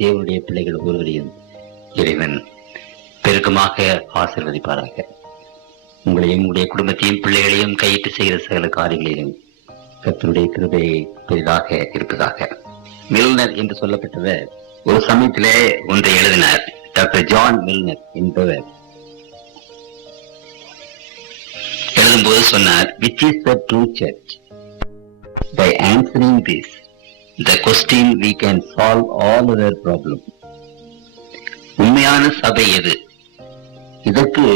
தேவனுடைய பிள்ளைகள் ஒருவரையும் இறைவன் பெருக்கமாக ஆசீர்வதிப்பாராக. உங்களையும் உங்களுடைய குடும்பத்தையும் பிள்ளைகளையும் கையிட்டு செய்கிற சகல காரியங்களிலும் கர்த்தருடைய கிருபை பெரிதாக இருப்பதாக. மில்னர் என்று சொல்லப்பட்டவர் ஒரு சமயத்திலே ஒன்றை எழுதினார். டாக்டர் ஜான் மில்னர் என்பவர் எழுதும்போது சொன்னார், which is the true church? By answering this, the question we can solve all other problems. உண்மையான சபை எது? இதற்கு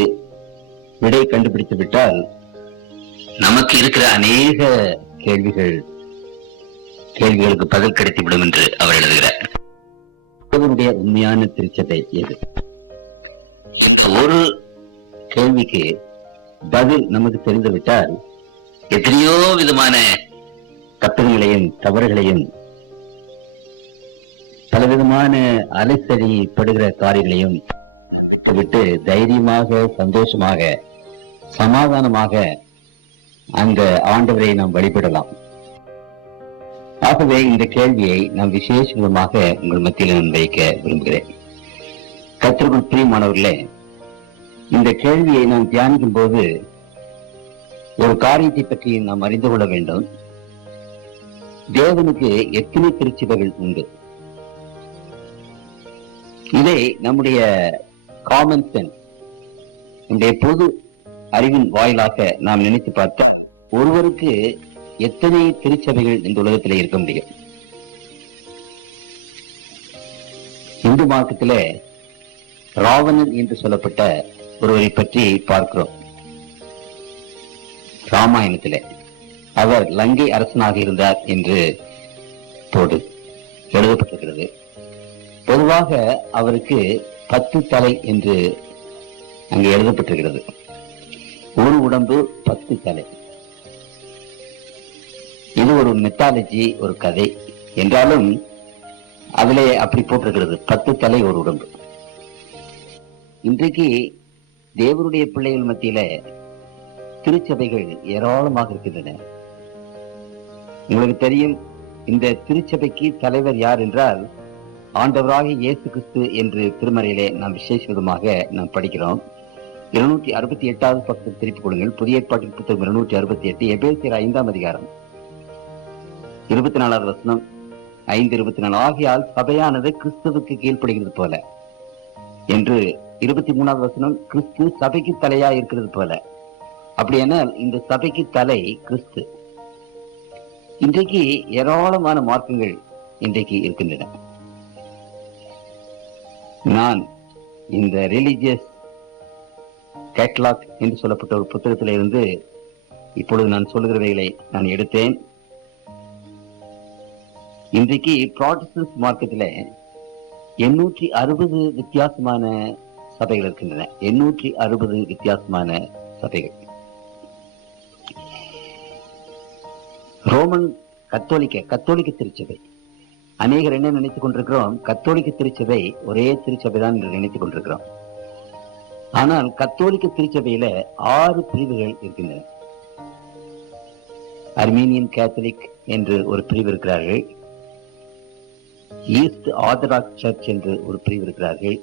விடை கண்டுபிடித்து விட்டால் நமக்கு இருக்கிற அநேக கேள்விகளுக்கு பதில் கிடைத்துவிடும் என்று அவர் எழுதுகிறார். தேவனுடைய உண்மையான திருச்சபை எது? ஒரு கேள்விக்கு பதில் நமக்கு தெரிந்துவிட்டால் எத்தனையோ விதமான தப்புகளையும் தவறுகளையும் பலவிதமான அலைசடிப்படுகிற காரியங்களையும் விட்டு தைரியமாக, சந்தோஷமாக, சமாதானமாக அந்த ஆண்டவரை நாம் வழிபடலாம். ஆகவே இந்த கேள்வியை நாம் விசேஷமாக உங்கள் மத்தியில் நான் வைக்க விரும்புகிறேன். கர்த்தருக்குள் பிரியமானவர்களே, இந்த கேள்வியை நாம் தியானிக்கும் போது ஒரு காரியத்தை பற்றி நாம் அறிந்து கொள்ள வேண்டும். தேவனுக்கு எத்தனை திருச்சபைகள் உண்டு? இதை நம்முடைய காமன் சென்ஸ், நம்முடைய பொது அறிவின் வாயிலாக நாம் நினைத்து பார்த்தோம். ஒருவருக்கு எத்தனை திருச்சபைகள் இந்த உலகத்திலே இருக்க முடியும்? இந்து மார்க்கத்திலே ராவணன் என்று சொல்லப்பட்ட ஒருவரை பற்றி பார்க்கிறோம். ராமாயணத்திலே அவர் லங்கை அரசனாக இருந்தார் என்று போடு எழுதப்பட்டிருக்கிறது. பொதுவாக அவருக்கு 10 தலை என்று அங்கே எழுதப்பட்டிருக்கிறது. ஒரு உடம்பு 10 தலை. இது ஒரு மெத்தாலஜி, ஒரு கதை என்றாலும் அதிலே அப்படி போட்டிருக்கிறது, 10 தலை ஒரு உடம்பு. இன்றைக்கு தேவனுடைய பிள்ளைகள் மத்தியில திருச்சபைகள் ஏராளமாக இருக்கின்றன. உங்களுக்கு தெரியும், இந்த திருச்சபைக்கு தலைவர் யார் என்றால் ஆண்டவராக இயேசு கிறிஸ்து என்று திருமறையிலே நாம் விசேஷ விதமாக நாம் படிக்கிறோம். 268வது பக்கத்தில் திருப்பிக் கொள்ளுங்கள். புதிய ஏற்பாட்டின் புத்தகம் 268, எபேசியர் 5ஆம் அதிகாரம் 24வது வசனம், 5:24. ஆகையால் சபையானது கிறிஸ்துவுக்கு கீழ்ப்படுகிறது போல என்று 23வது வசனம், கிறிஸ்து சபைக்கு தலையா இருக்கிறது போல. அப்படியானால் இந்த சபைக்கு தலை கிறிஸ்து. இன்றைக்கு ஏராளமான மார்க்கங்கள் இன்றைக்கு இருக்கின்றன. நான் இந்த ரிலிஜியஸ் கேட்லாக் என்று சொல்லப்பட்ட ஒரு புத்தகத்தில இருந்து இப்பொழுது நான் சொல்லுகிறவைகளை நான் எடுத்தேன். இன்றைக்கு ப்ராட்டஸ்டன்ட் மார்க்கெட்டில் 860 வித்தியாசமான சபைகள் இருக்கின்றன. 860 வித்தியாசமான சபைகள். ரோமன் கத்தோலிக்க திருச்சபை. அநேகர் என்ன நினைத்துக் கொண்டிருக்கிறோம்? கத்தோலிக்க திருச்சபை ஒரே திருச்சபை தான் என்று நினைத்துக் கொண்டிருக்கிறோம். ஆனால் கத்தோலிக்க திருச்சபையில 6 பிரிவுகள் இருக்கின்றன. அர்மீனியன் கேத்தலிக் என்று ஒரு பிரிவு இருக்கிறார்கள். ஈஸ்ட் ஆர்த்தடாக்ஸ் சர்ச் என்று ஒரு பிரிவு இருக்கிறார்கள்.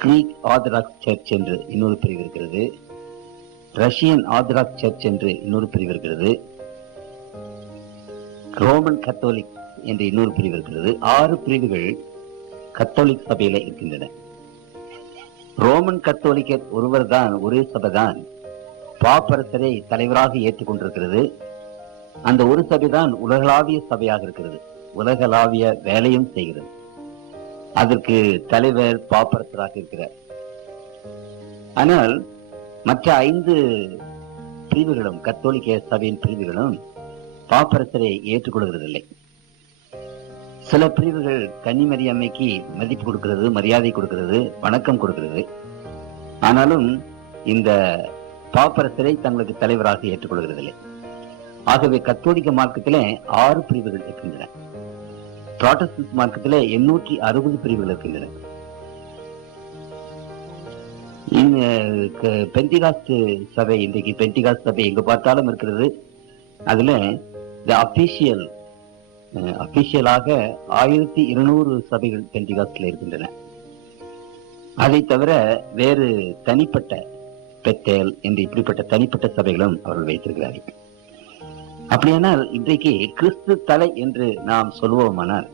கிரீக் ஆர்த்தடாக்ஸ் சர்ச் என்று இன்னொரு பிரிவு இருக்கிறது. ரஷ்யன் ஆர்த்தடாக்ஸ் சர்ச் என்று இன்னொரு பிரிவு இருக்கிறது. ரோமன் கத்தோலிக் என்று இன்னொரு பிரிவு இருக்கிறது. 6 பிரிவுகள் கத்தோலிக் சபையில இருக்கின்றன. ரோமன் கத்தோலிக்கர் ஒருவர் தான், ஒரே சபைதான் பாப்பரசரை தலைவராக ஏற்றுக்கொண்டிருக்கிறது. அந்த ஒரு சபைதான் உலகளாவிய சபையாக இருக்கிறது. உலகளாவிய வேலையும் செய்கிறது. அதற்கு தலைவர் பாப்பரசராக இருக்கிறார். ஆனால் மற்ற 5 பிரிவுகளும், கத்தோலிக்க சபையின் பிரிவுகளும் பாப்பரசரை ஏற்றுக்கொள்கிறதில்லை. சில பிரிவுகள் கன்னிமரி அம்மைக்கு மதிப்பு கொடுக்கிறது, மரியாதை கொடுக்கிறது, வணக்கம் கொடுக்கிறது. ஆனாலும் இந்த பாப்பரசரை தங்களுக்கு தலைவராக ஏற்றுக்கொள்கிறதில்லை. ஆகவே கத்தோலிக்க மார்க்கத்திலே 6 பிரிவுகள் இருக்கின்றன. புராட்டஸ்டன்ட் மார்க்கத்திலே 860 பிரிவுகள் இருக்கின்றன. பெந்திகாஸ்ட் சபை, இன்றைக்கு பெந்திகாஸ்ட் சபை எங்க பார்த்தாலும் இருக்கிறது. அதுல தி அபிஷியல் அபிஷியலாக 1200 சபைகள் பெண்டிகாஸ்டில் இருக்கின்றன. அதை தவிர வேறு தனிப்பட்ட பெத்தேல் என்று இப்படிப்பட்ட தனிப்பட்ட சபைகளும் அவர்கள் வைத்திருக்கிறார்கள். அப்படியானால் இன்றைக்கு கிறிஸ்து தலை என்று நாம் சொல்லுவோமானால்,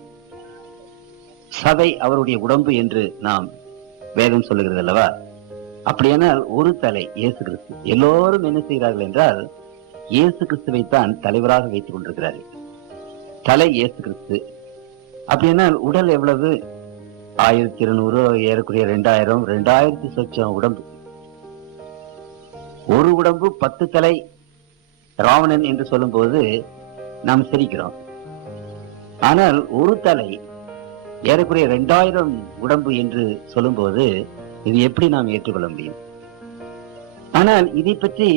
சபை அவருடைய உடம்பு என்று நாம் வேதம் சொல்லுகிறது அல்லவா? அப்படியானால் ஒரு தலை இயேசு கிறிஸ்து. எல்லோரும் என்ன செய்கிறார்கள் என்றால், இயேசு கிறிஸ்துவைத்தான் தலைவராக வைத்துக் கொண்டிருக்கிறார்கள். தலை இயேசு கிறிஸ்து. அப்படியானால் உடல் எவ்வளவு? 1200, ஏறக்குறைய 2000, 2000 சொச்சம் உடம்பு. ஒரு உடம்பு 10 தலை ராவணன் என்று சொல்லும் போது நாம் சிரிக்கிறோம். ஆனால் ஒரு தலை ஏறக்குறைய 2000 உடம்பு என்று சொல்லும் போது இது எப்படி நாம் ஏற்றுக்கொள்ள முடியும்? ஆனால் இதை பற்றி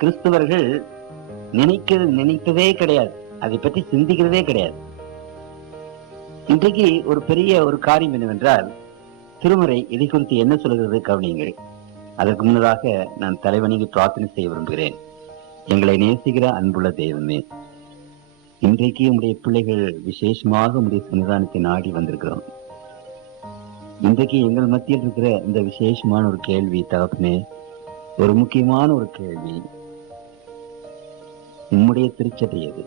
கிறிஸ்தவர்கள் நினைத்ததே கிடையாது. அதை பற்றி சிந்திக்கிறதே கிடையாது. இன்றைக்கு ஒரு பெரிய ஒரு காரியம் என்னவென்றால், திருமறை இதை குறித்து என்ன சொல்கிறது கவனியுங்கள். அதற்கு முன்னதாக நான் தலைவணங்கி பிரார்த்தனை செய்ய விரும்புகிறேன். எங்களை நேசிக்கிற அன்புள்ள தெய்வமே, இன்றைக்கு உம்முடைய பிள்ளைகள் விசேஷமாக உம்முடைய சன்னிதானத்தை நாடி வந்திருக்கிறோம். இன்றைக்கு எங்கள் மத்தியில் இருக்கிற இந்த விசேஷமான ஒரு கேள்வி தகப்பனே, ஒரு முக்கியமான ஒரு கேள்வி. உம்முடைய திருச்சபை எது?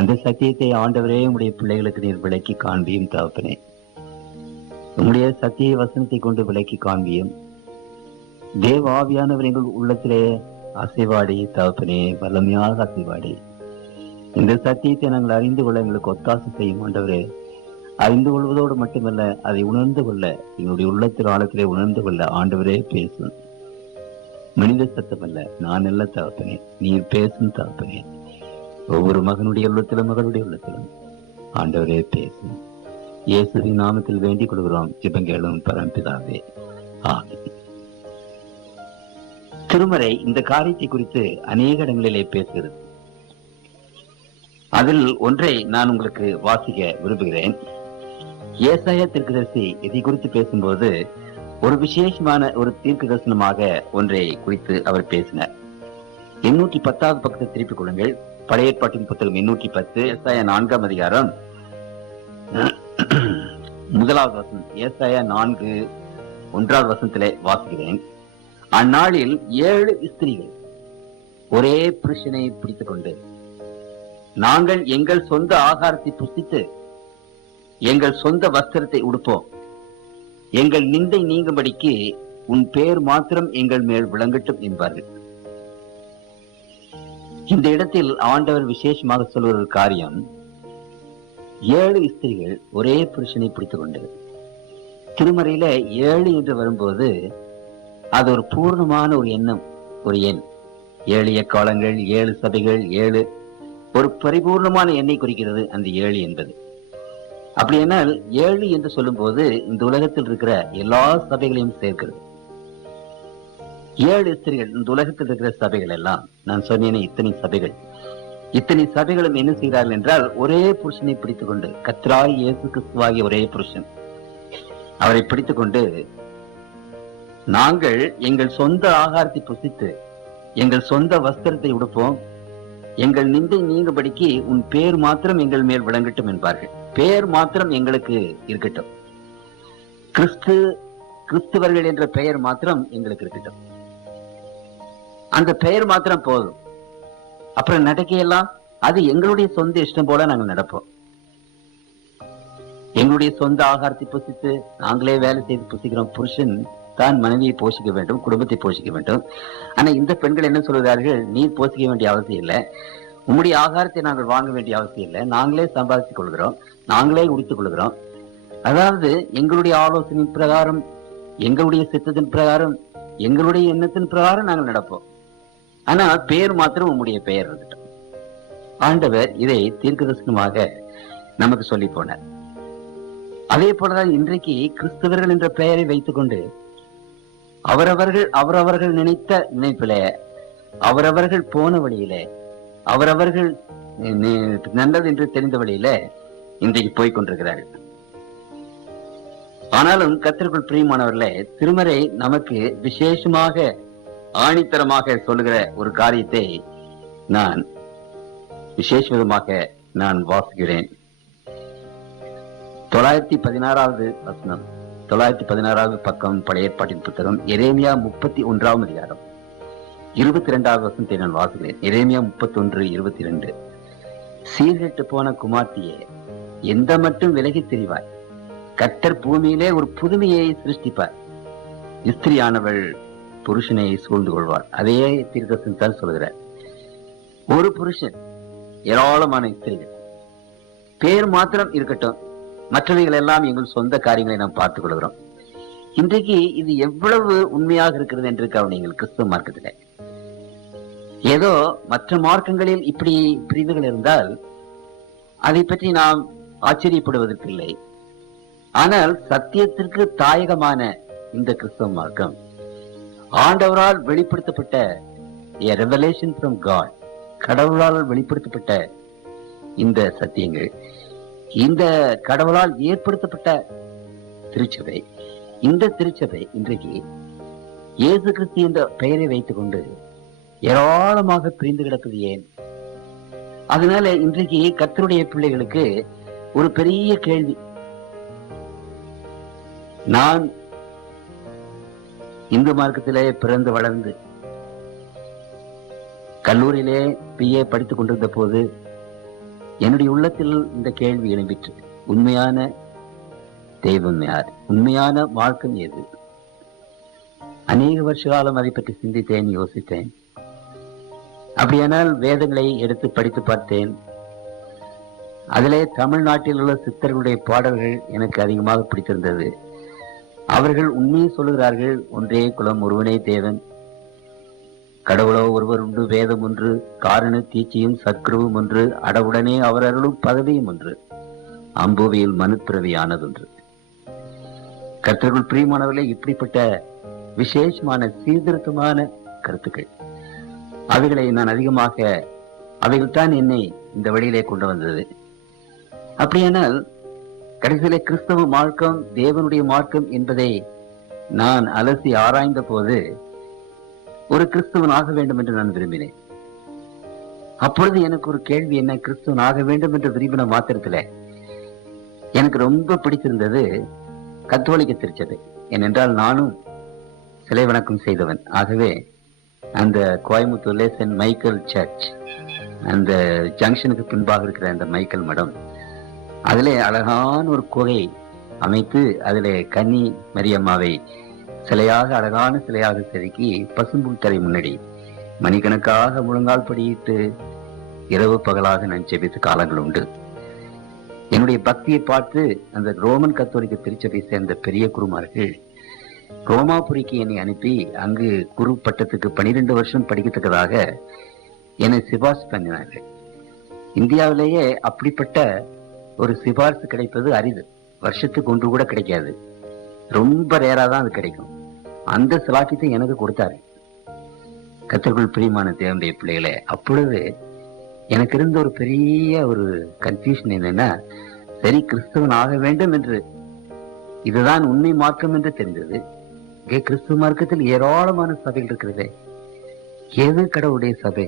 அந்த சத்தியத்தை ஆண்டவரே உம்முடைய பிள்ளைகளுக்கு நீர் விளக்கி காண்பியும் தகப்பனே. உம்முடைய சத்திய வசனத்தை கொண்டு விளக்கி காண்பியும். தேவ ஆவியானவர் எங்கள் உள்ளத்திலே அசைவாடி தகப்பனே, வல்லமையாக அசைவாடி இந்த சத்தியத்தை நாங்கள் அறிந்து கொள்ள எங்களுக்கு ஒத்தாசை செய்யும் ஆண்டவரே. அறிந்து கொள்வதோடு மட்டுமல்ல, அதை உணர்ந்து கொள்ள, எங்களுடைய உள்ளத்தின் ஆழத்திலே உணர்ந்து கொள்ள ஆண்டவரே பேசும். மனித சத்தம் அல்ல, நான் அல்ல தகப்பனே, நீர் பேசும் தகப்பனே. ஒவ்வொரு மகனுடைய உள்ளத்திலும் மகளுடைய உள்ளத்திலும் ஆண்டவரே பேசும். இயேசுவின் நாமத்தில் வேண்டிக் கொள்கிறோம் ஜெபங்களும் பரம்பிதாவே, ஆமென். திருமறை இந்த காரியத்தை குறித்து அநேக இடங்களிலே பேசுகிறது. அதில் ஒன்றை நான் உங்களுக்கு வாசிக்க விரும்புகிறேன். ஏசாயா தீர்க்கதரிசி இதை குறித்து பேசும்போது ஒரு விசேஷமான ஒரு தீர்க்க தரிசனமாக ஒன்றை குறித்து அவர் பேசினார். 810 பக்கத்தை திருப்பிக் கொள்ளுங்கள். பழைய ஏற்பாட்டின் புத்தகம் 810, ஏசாயா 4ஆம் அதிகாரம் 1வது வசனம். ஏசாயா 4:1 வசனத்திலே வாசிக்கிறேன். அந்நாளில் 7 ஸ்திரீகள் ஒரே புருஷனை பிடித்துக் கொண்டு, நாங்கள் எங்கள் சொந்த ஆகாரத்தை புசித்து எங்கள் சொந்த வஸ்திரத்தை உடுப்போம், எங்கள் நிந்தை நீங்கும்படிக்கு உன் பேர் மாத்திரம் எங்கள் மேல் விளங்கட்டும் என்பார்கள். இந்த இடத்தில் ஆண்டவர் விசேஷமாக சொல்வது ஒரு காரியம். 7 ஸ்திரீகள் ஒரே புருஷனை பிடித்துக் கொண்டது. திருமறையில 7 என்று வரும்போது அது ஒரு பூர்ணமான ஒரு எண்ணம், ஒரு எண். 7 எக்காலங்கள், 7 சபைகள், 7 ஒரு பரிபூர்ணமான எண்ணை குறிக்கிறது அந்த 7 என்பது. அப்படியானால் 7 என்று சொல்லும் போது இந்த உலகத்தில் இருக்கிற எல்லா சபைகளையும் சேர்க்கிறது. 7 ஸ்திரீகள், இந்த உலகத்தில் இருக்கிற சபைகள் எல்லாம், நான் சொன்னேனே இத்தனை சபைகளும் என்ன செய்கிறார்கள் என்றால், ஒரே புருஷனை பிடித்துக் கொண்டு, கர்த்தராகிய இயேசு கிறிஸ்துவாகிய ஒரே புருஷன், அவரை பிடித்துக் கொண்டு, நாங்கள் எங்கள் சொந்த ஆகாரத்தை புசித்து எங்கள் சொந்த வஸ்திரத்தை உடுப்போம், எங்கள் நிந்தை நீங்கும்படிக்கு உன் பேர் மாத்திரம் எங்கள் மேல் விளங்கட்டும் என்பார்கள். பேர் மாத்திரம் எங்களுக்கு இருக்கட்டும், கிறிஸ்துவர்கள் என்ற பெயர் மாத்திரம் எங்களுக்கு இருக்கட்டும். அந்த பெயர் மாத்திரம் போதும். அப்புறம் நடக்கையெல்லாம் அது எங்களுடைய சொந்த இஷ்டம் போல நாங்கள் நடப்போம். எங்களுடைய சொந்த ஆகாரத்தை புசித்து நாங்களே வேலை செய்து புசிக்கிறோம். புருஷன் தான் மனைவியை போஷிக்க வேண்டும், குடும்பத்தை போஷிக்க வேண்டும். ஆனா இந்த பெண்கள் என்ன சொல்கிறார்கள்? நீர் போஷிக்க வேண்டிய அவசியம் இல்லை, உம்முடைய ஆகாரத்தை நாங்கள் வாங்க வேண்டிய அவசியம் இல்லை, நாங்களே சம்பாதித்துக் கொள்கிறோம், நாங்களே உடுத்துக் கொள்கிறோம். அதாவது எங்களுடைய ஆலோசனையின் பிரகாரம், எங்களுடைய சித்தத்தின் பிரகாரம், எங்களுடைய எண்ணத்தின் பிரகாரம் நாங்கள் நடப்போம். ஆனா பேர் மாத்திரம் உம்முடைய பெயர் இருக்கட்டும். ஆண்டவர் இதை தீர்க்கதரிசனமாக நமக்கு சொல்லி போனார். அதே போலதான் இன்றைக்கு கிறிஸ்தவர்கள் என்ற பெயரை வைத்துக் கொண்டு அவரவர்கள் நினைத்த நினைப்பில, அவரவர்கள் போன வழியில, அவரவர்கள் நல்லது என்று தெரிந்த வழியில இன்றைக்கு போய்கொண்டிருக்கிறார்கள். ஆனாலும் கர்த்தருக்குள் பிரியமானவர்களே, திருமறை நமக்கு விசேஷமாக ஆணித்தரமாக சொல்லுகிற ஒரு காரியத்தை நான் விசேஷ விதமாக நான் வாசிக்கிறேன். 916வது வசனம், 916வது பக்கம், பழைய ஏற்பாட்டின் புத்தகம், எரேமியா 31ஆம் அதிகாரம் 22வது வசனத்தை நான் வாசிக்கிறேன். எரேமியா 31:22. சீர்கெட்டு போன குமார்த்தியே, எந்த மட்டும் விலகி திரிவாய்? கர்த்தர் பூமியிலே ஒரு புதுமையை சிருஷ்டிப்பார். ஸ்திரியானவள் புருஷனை சூழ்ந்து கொள்வார். அதையே தீர்க்கதரிசி தான் சொல்கிறார். ஒரு புருஷன், ஏராளமான ஸ்திரீகள். பேர் மாத்திரம் இருக்கட்டும், மற்றவைகள் எல்லாம் எங்கள் சொந்த காரியங்களை நாம் பார்த்துக் கொள்கிறோம். இன்றைக்கு இது எவ்வளவு உண்மையாக இருக்கிறது என்று கவனிங்கள். கிறிஸ்துவ மார்க்கத்தில் ஏதோ மற்ற மார்க்கங்களில் இப்படி பிரிவுகள் இருந்தால் அதை பற்றி நாம் ஆச்சரியப்படுவதற்கில்லை. ஆனால் சத்தியத்திற்கு தாயகமான இந்த கிறிஸ்தவ மார்க்கம் ஆண்டவரால் வெளிப்படுத்தப்பட்ட a revelation from God, கடவுளால் வெளிப்படுத்தப்பட்ட இந்த சத்தியங்கள், இந்த கடவுளால் ஏற்படுத்தப்பட்ட திருச்சபை, இந்த திருச்சபை இன்றைக்கு இயேசு கிறிஸ்து என்ற பெயரை வைத்துக் கொண்டு ஏராளமாக பிரிந்து கிடப்பது ஏன்? அதனால இன்றைக்கு கர்த்தருடைய பிள்ளைகளுக்கு ஒரு பெரிய கேள்வி. நான் இந்து மார்க்கத்திலே பிறந்து வளர்ந்து கல்லூரியிலே BA படித்துக் கொண்டிருந்த போது என்னுடைய உள்ளத்தில் இந்த கேள்வி எழும்பிற்று. உண்மையான தெய்வம் யார்? உண்மையான மார்க்கம் எது? அநேக வருஷ காலம் அதை பற்றி சிந்தித்தேன், யோசித்தேன். அப்படியானால் வேதங்களை எடுத்து படித்து பார்த்தேன். அதிலே தமிழ்நாட்டில் உள்ள சித்தர்களுடைய பாடல்கள் எனக்கு அதிகமாக பிடித்திருந்தது. அவர்கள் உண்மையை சொல்லுகிறார்கள். ஒன்றே குலம், ஒருவனே தேவன், கடவுளோ ஒருவர் உண்டு, வேதம் ஒன்று, காரண தீட்சியும் சத்ருவும் ஒன்று, அடவுடனே அவர் அருளும் பதவியும் ஒன்று, அம்புவியில் மனுப்பிரவியானதொன்று. கர்த்தருக்குள் பிரியமானவர்களே, இப்படிப்பட்ட விசேஷமான சீர்திருத்தமான கருத்துக்கள், அவைகளை நான் அதிகமாக, அவைகள் தான் என்னை இந்த வழியிலே கொண்டு வந்தது. அப்படியானால் கடைசியிலே கிறிஸ்தவ மார்க்கம் தேவனுடைய மார்க்கம் என்பதை நான் அலசி ஆராய்ந்த போது ஒரு கிறிஸ்தவன் ஆக வேண்டும் என்று நான் விரும்பினேன். அப்பொழுது எனக்கு ஒரு கேள்வி, என்ன கிறிஸ்தவன் ஆக வேண்டும் என்று விரும்பின மாத்திரத்துல எனக்கு ரொம்ப பிடித்திருந்தது கத்தோலிக்க திருச்சபை. ஏனென்றால் நானும் சிலை வணக்கம் செய்தவன். ஆகவே அந்த கோயம்புத்தூர்ல சென்ட் மைக்கேல் சர்ச், அந்த ஜங்ஷனுக்கு பின்பாக இருக்கிற அந்த மைக்கேல் மடம், அதிலே அழகான ஒரு குகை அமைத்து அதிலே கன்னி மரியம்மாவை சிலையாக, அழகான சிலையாக செதுக்கி பசும்புல் தரை முன்னாடி மணிக்கணக்காக முழங்கால் படியிட்டு இரவு பகலாக நான் ஜெபித்த காலங்கள் உண்டு. என்னுடைய பக்தியை பார்த்து அந்த ரோமன் கத்தோலிக்க திருச்சபை சேர்ந்த பெரிய குருமார்கள் ரோமாபுரிக்கு என்னை அனுப்பி அங்கு குரு பட்டத்துக்கு 12 வருஷம் படிக்கத்தக்கதாக என்னை சிபாரிசு பண்ணினார்கள். இந்தியாவிலேயே அப்படிப்பட்ட ஒரு சிபாரிசு கிடைப்பது அரிது. வருஷத்துக்கு ஒன்று கூட கிடைக்காது. ரொம்ப ரேரா தான் அது கிடைக்கும். அந்த சிலாக்கியத்தை எனக்கு கொடுத்தாரு. கர்த்தருக்குள் பிரியமான தேவனுடைய பிள்ளைகளே, அப்பொழுது எனக்கு இருந்த ஒரு பெரிய ஒரு கன்ஃபியூஷன் என்னன்னா, சரி கிறிஸ்தவன் ஆக வேண்டும் என்று, இதுதான் உண்மை மார்க்கம் என்று தெரிந்தது. இங்கே கிறிஸ்துவ மார்க்கத்தில் ஏராளமான சபைகள் இருக்கிறதே, எது கடவுளுடைய சபை?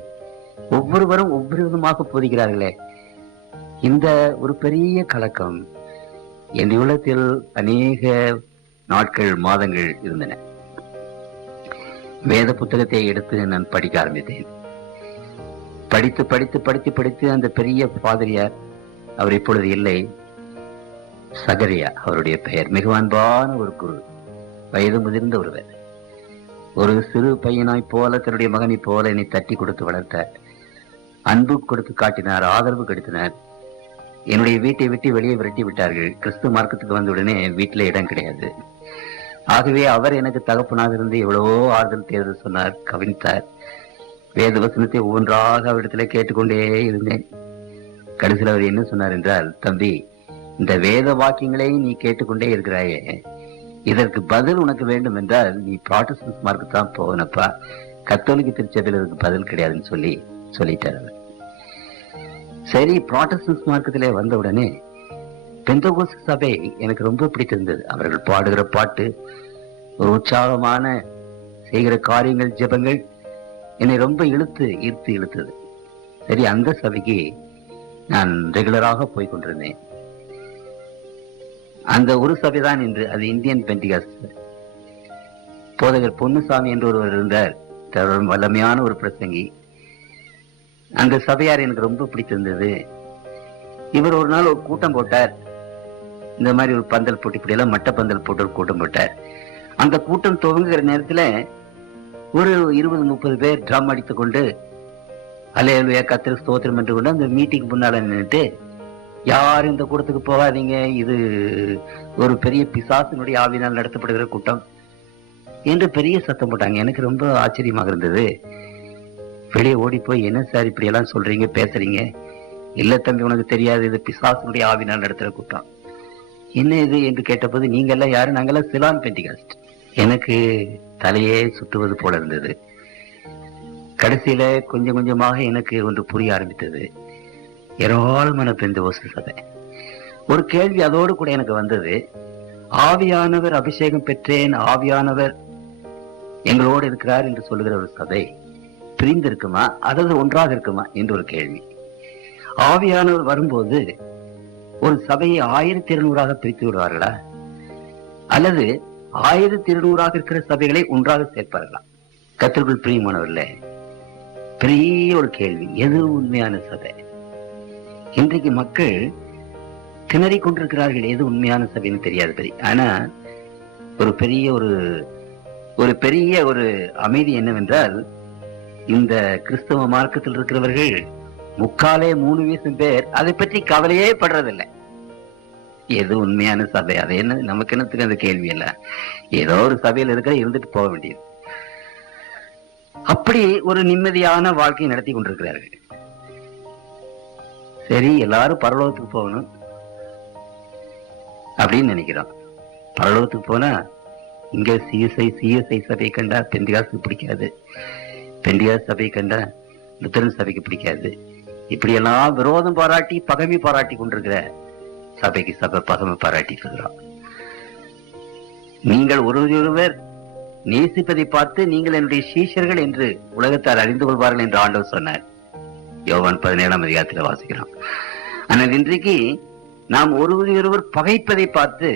ஒவ்வொருவரும் ஒவ்வொரு விதமாக போதிக்கிறார்களே. இந்த ஒரு பெரிய கலக்கம் என் உள்ளத்தில் அநேக நாட்கள், மாதங்கள் இருந்தன. வேத புத்தகத்தை எடுத்து நான் படிக்க ஆரம்பித்தேன். படித்து படித்து படித்து படித்து அந்த பெரிய பாதிரியார், அவர் இப்பொழுது இல்லை, சகரியா அவருடைய பெயர், மிக அன்பான ஒரு குரு, வயது முதிர்ந்த ஒருவர், ஒரு சிறு பையனாய் போல தன்னுடைய மகனை போல என்னை தட்டி கொடுத்து வளர்த்தார். அன்பு கொடுத்து காட்டினார், ஆதரவு கொடுத்தினார். என்னுடைய வீட்டை விட்டு வெளியே விரட்டி விட்டார்கள். கிறிஸ்துவ மார்க்கத்துக்கு வந்த உடனே வீட்டில் இடம் கிடையாது. ஆகவே அவர் எனக்கு தகப்பனாக இருந்து எவ்வளவோ ஆறுதல் தேர்தல் சொன்னார், கவனித்தார். வேத வசனத்தை ஒவ்வொன்றாக அவரிடத்துல கேட்டுக்கொண்டே இருந்தேன். கடைசியில் அவர் என்ன சொன்னார் என்றால், தம்பி, இந்த வேத வாக்கியங்களை நீ கேட்டுக்கொண்டே இருக்கிறாயே, இதற்கு பதில் உனக்கு வேண்டும் என்றால் நீ புராட்டஸ்டன்ட் மார்க்கு தான் போகணுப்பா, கத்தோலிக்க திருச்சபையில் இதுக்கு பதில் கிடையாதுன்னு சொல்லிட்டார் அவர். சரி, புராட்டஸ்டன்ட் மார்க்கத்திலே வந்த உடனே பெந்தகோஸ்து சபை எனக்கு ரொம்ப பிடித்திருந்தது. அவர்கள் பாடுகிற பாட்டு, ஒரு உற்சாகமான செய்கிற காரியங்கள், ஜெபங்கள் என்னை ரொம்ப ஈர்த்து இழுத்தது. சரி, அந்த சபைக்கு நான் ரெகுலராக போய் கொண்டிருந்தேன். அந்த ஒரு சபைதான் என்று, அது இந்தியன் பெண்டிகாஸ்ட். போதகர் பொன்னுசாமி என்று ஒருவர் இருந்தார், வல்லமையான ஒரு பிரசங்கி. அந்த சபையார் எனக்கு ரொம்ப பிடித்திருந்தது. இவர் ஒரு நாள் ஒரு கூட்டம் போட்டார். இந்த மாதிரி ஒரு பந்தல் போட்டி, இப்படி எல்லாம் மட்ட பந்தல் போட்டு ஒரு கூட்டம் போட்டார். அந்த கூட்டம் துவங்குகிற நேரத்துல ஒரு 20-30 பேர் ட்ரம் அடித்துக் கொண்டு அல்லேலூயா கர்த்தருக்கு ஸ்தோத்திரம் என்று கொண்டு அந்த மீட்டிங் முன்னால நின்றுட்டு, யாரும் இந்த கூட்டத்துக்கு போகாதீங்க, இது ஒரு பெரிய பிசாசினுடைய ஆவினால் நடத்தப்படுகிற கூட்டம் என்று பெரிய சத்தம் போட்டாங்க. எனக்கு ரொம்ப ஆச்சரியமாக இருந்தது. வெளியே ஓடி போய், என்ன சார் இப்படி எல்லாம் சொல்றீங்க, பேசுறீங்க? இல்ல தம்பி, உனக்கு தெரியாது, இது பிசாசினுடைய ஆவினால் நடத்துற கூட்டம். என்ன இது என்று கேட்டபோது, நீங்க எல்லாம் யாரு? நாங்கெல்லாம் சிலான் பெண்டிகாஸ்ட். எனக்கு தலையே சுற்றுவது போல இருந்தது. கடைசியில கொஞ்சம் கொஞ்சமாக எனக்கு ஒன்று புரிய ஆரம்பித்தது. ஏராளமான பெந்தெகோஸ்து சபை. ஒரு கேள்வி அதோடு கூட எனக்கு வந்தது. ஆவியானவர் அபிஷேகம் பெற்றேன், ஆவியானவர் எங்களோடு இருக்கிறார் என்று சொல்லுகிற ஒரு சபை பிரிந்து இருக்குமா அல்லது ஒன்றாக இருக்குமா என்று ஒரு கேள்வி. ஆவியானவர் வரும்போது ஒரு சபையை 1200 பிரித்து விடுவார்களா அல்லது 1200 இருக்கிற சபைகளை ஒன்றாக சேர்ப்பார்களா? கர்த்தருக்குள் பிரியமானவர்களே, பெரிய ஒரு கேள்வி, எது உண்மையான சபை? இன்றைக்கு மக்கள் திணறிக் கொண்டிருக்கிறார்கள், எது உண்மையான சபைன்னு தெரியாது. ஆனா ஒரு பெரிய ஒரு அமைதி என்னவென்றால், இந்த கிறிஸ்தவ மார்க்கத்தில் இருக்கிறவர்கள் 3/4 பேர் அதை பற்றி கவலையே படுறதில்லை. எது உண்மையான சபை? அது என்ன நமக்கு என்னத்துக்கு அந்த கேள்வி இல்ல. ஏதோ ஒரு சபையில் இருக்கிற இருந்துட்டு போக வேண்டியது. அப்படி ஒரு நிம்மதியான வாழ்க்கையை நடத்தி கொண்டிருக்கிறார்கள். சரி, எல்லாரும் பரலோகத்துக்கு போகணும் அப்படின்னு நினைக்கிறோம். பரலோகத்துக்கு போனா இங்க சிஎஸ்ஐ சபை கண்டா பெண்டிகாஸ்டுக்கு பிடிக்காது, பெண்டிகாஸ்ட் சபை கண்டா லுத்தரன் சபைக்கு பிடிக்காது. இப்படியெல்லாம் விரோதம் பாராட்டி பகைமை பாராட்டி கொண்டிருக்கிற சபைக்கு சபை பகைமை பாராட்டி இருக்கிறோம். நீங்கள் ஒருவர் நேசிப்பதை பார்த்து நீங்கள் என்னுடைய சீஷர்கள் என்று உலகத்தார் அறிந்து கொள்வார்கள் என்று ஆண்டவர் சொன்னார். யோவான் 17 வாசிக்கிறோம். ஆனால் இன்றைக்கு நாம் ஒருவர் பகைப்பதை பார்த்து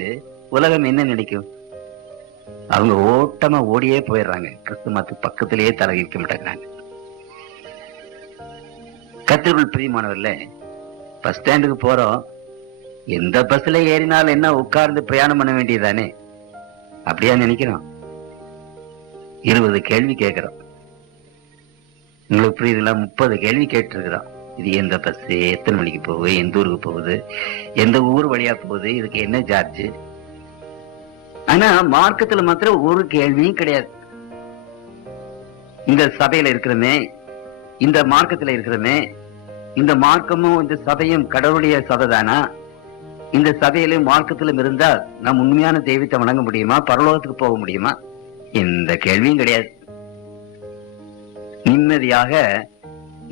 உலகம் என்ன நினைக்கும்? அவங்க ஓட்டமா ஓடியே போயிடுறாங்க, கிறிஸ்து மத்த பக்கத்திலேயே தலையிருக்க மாட்டேங்கிறாங்க. கர்த்தருக்குள் பிரியமானவர்களே, பஸ் ஸ்டாண்டுக்கு போறோம், எந்த பஸ்ல ஏறினாலும் என்ன உட்கார்ந்து பிரயாணம் பண்ண வேண்டியதானே? அப்படியா நினைக்கிறோம்? 20 கேள்வி கேட்கிறோம். உங்களுக்கு புரியுதுல? 30 கேள்வி கேட்டிருக்கிறோம். இது எந்த பஸ், எத்தனை மணிக்கு போகுது, எந்த ஊருக்கு போகுது, எந்த ஊர் வழியா போகுது, இதுக்கு என்ன சார்ஜ்? ஆனா மார்க்கத்துல மாத்திரம் ஒரு கேள்வியும் கிடையாது. இந்த சபையில இருக்கிறமே, இந்த மார்க்கத்துல இருக்கிறமே, இந்த மார்க்கமும் இந்த சபையும் கடவுளுடைய சபைதானா? இந்த சபையிலும் மார்க்கத்திலும் இருந்தால் நாம் உண்மையான தெய்வத்தை வணங்க முடியுமா? பரலோகத்துக்கு போக முடியுமா? எந்த கேள்வியும் கிடையாது. நிம்மதியாக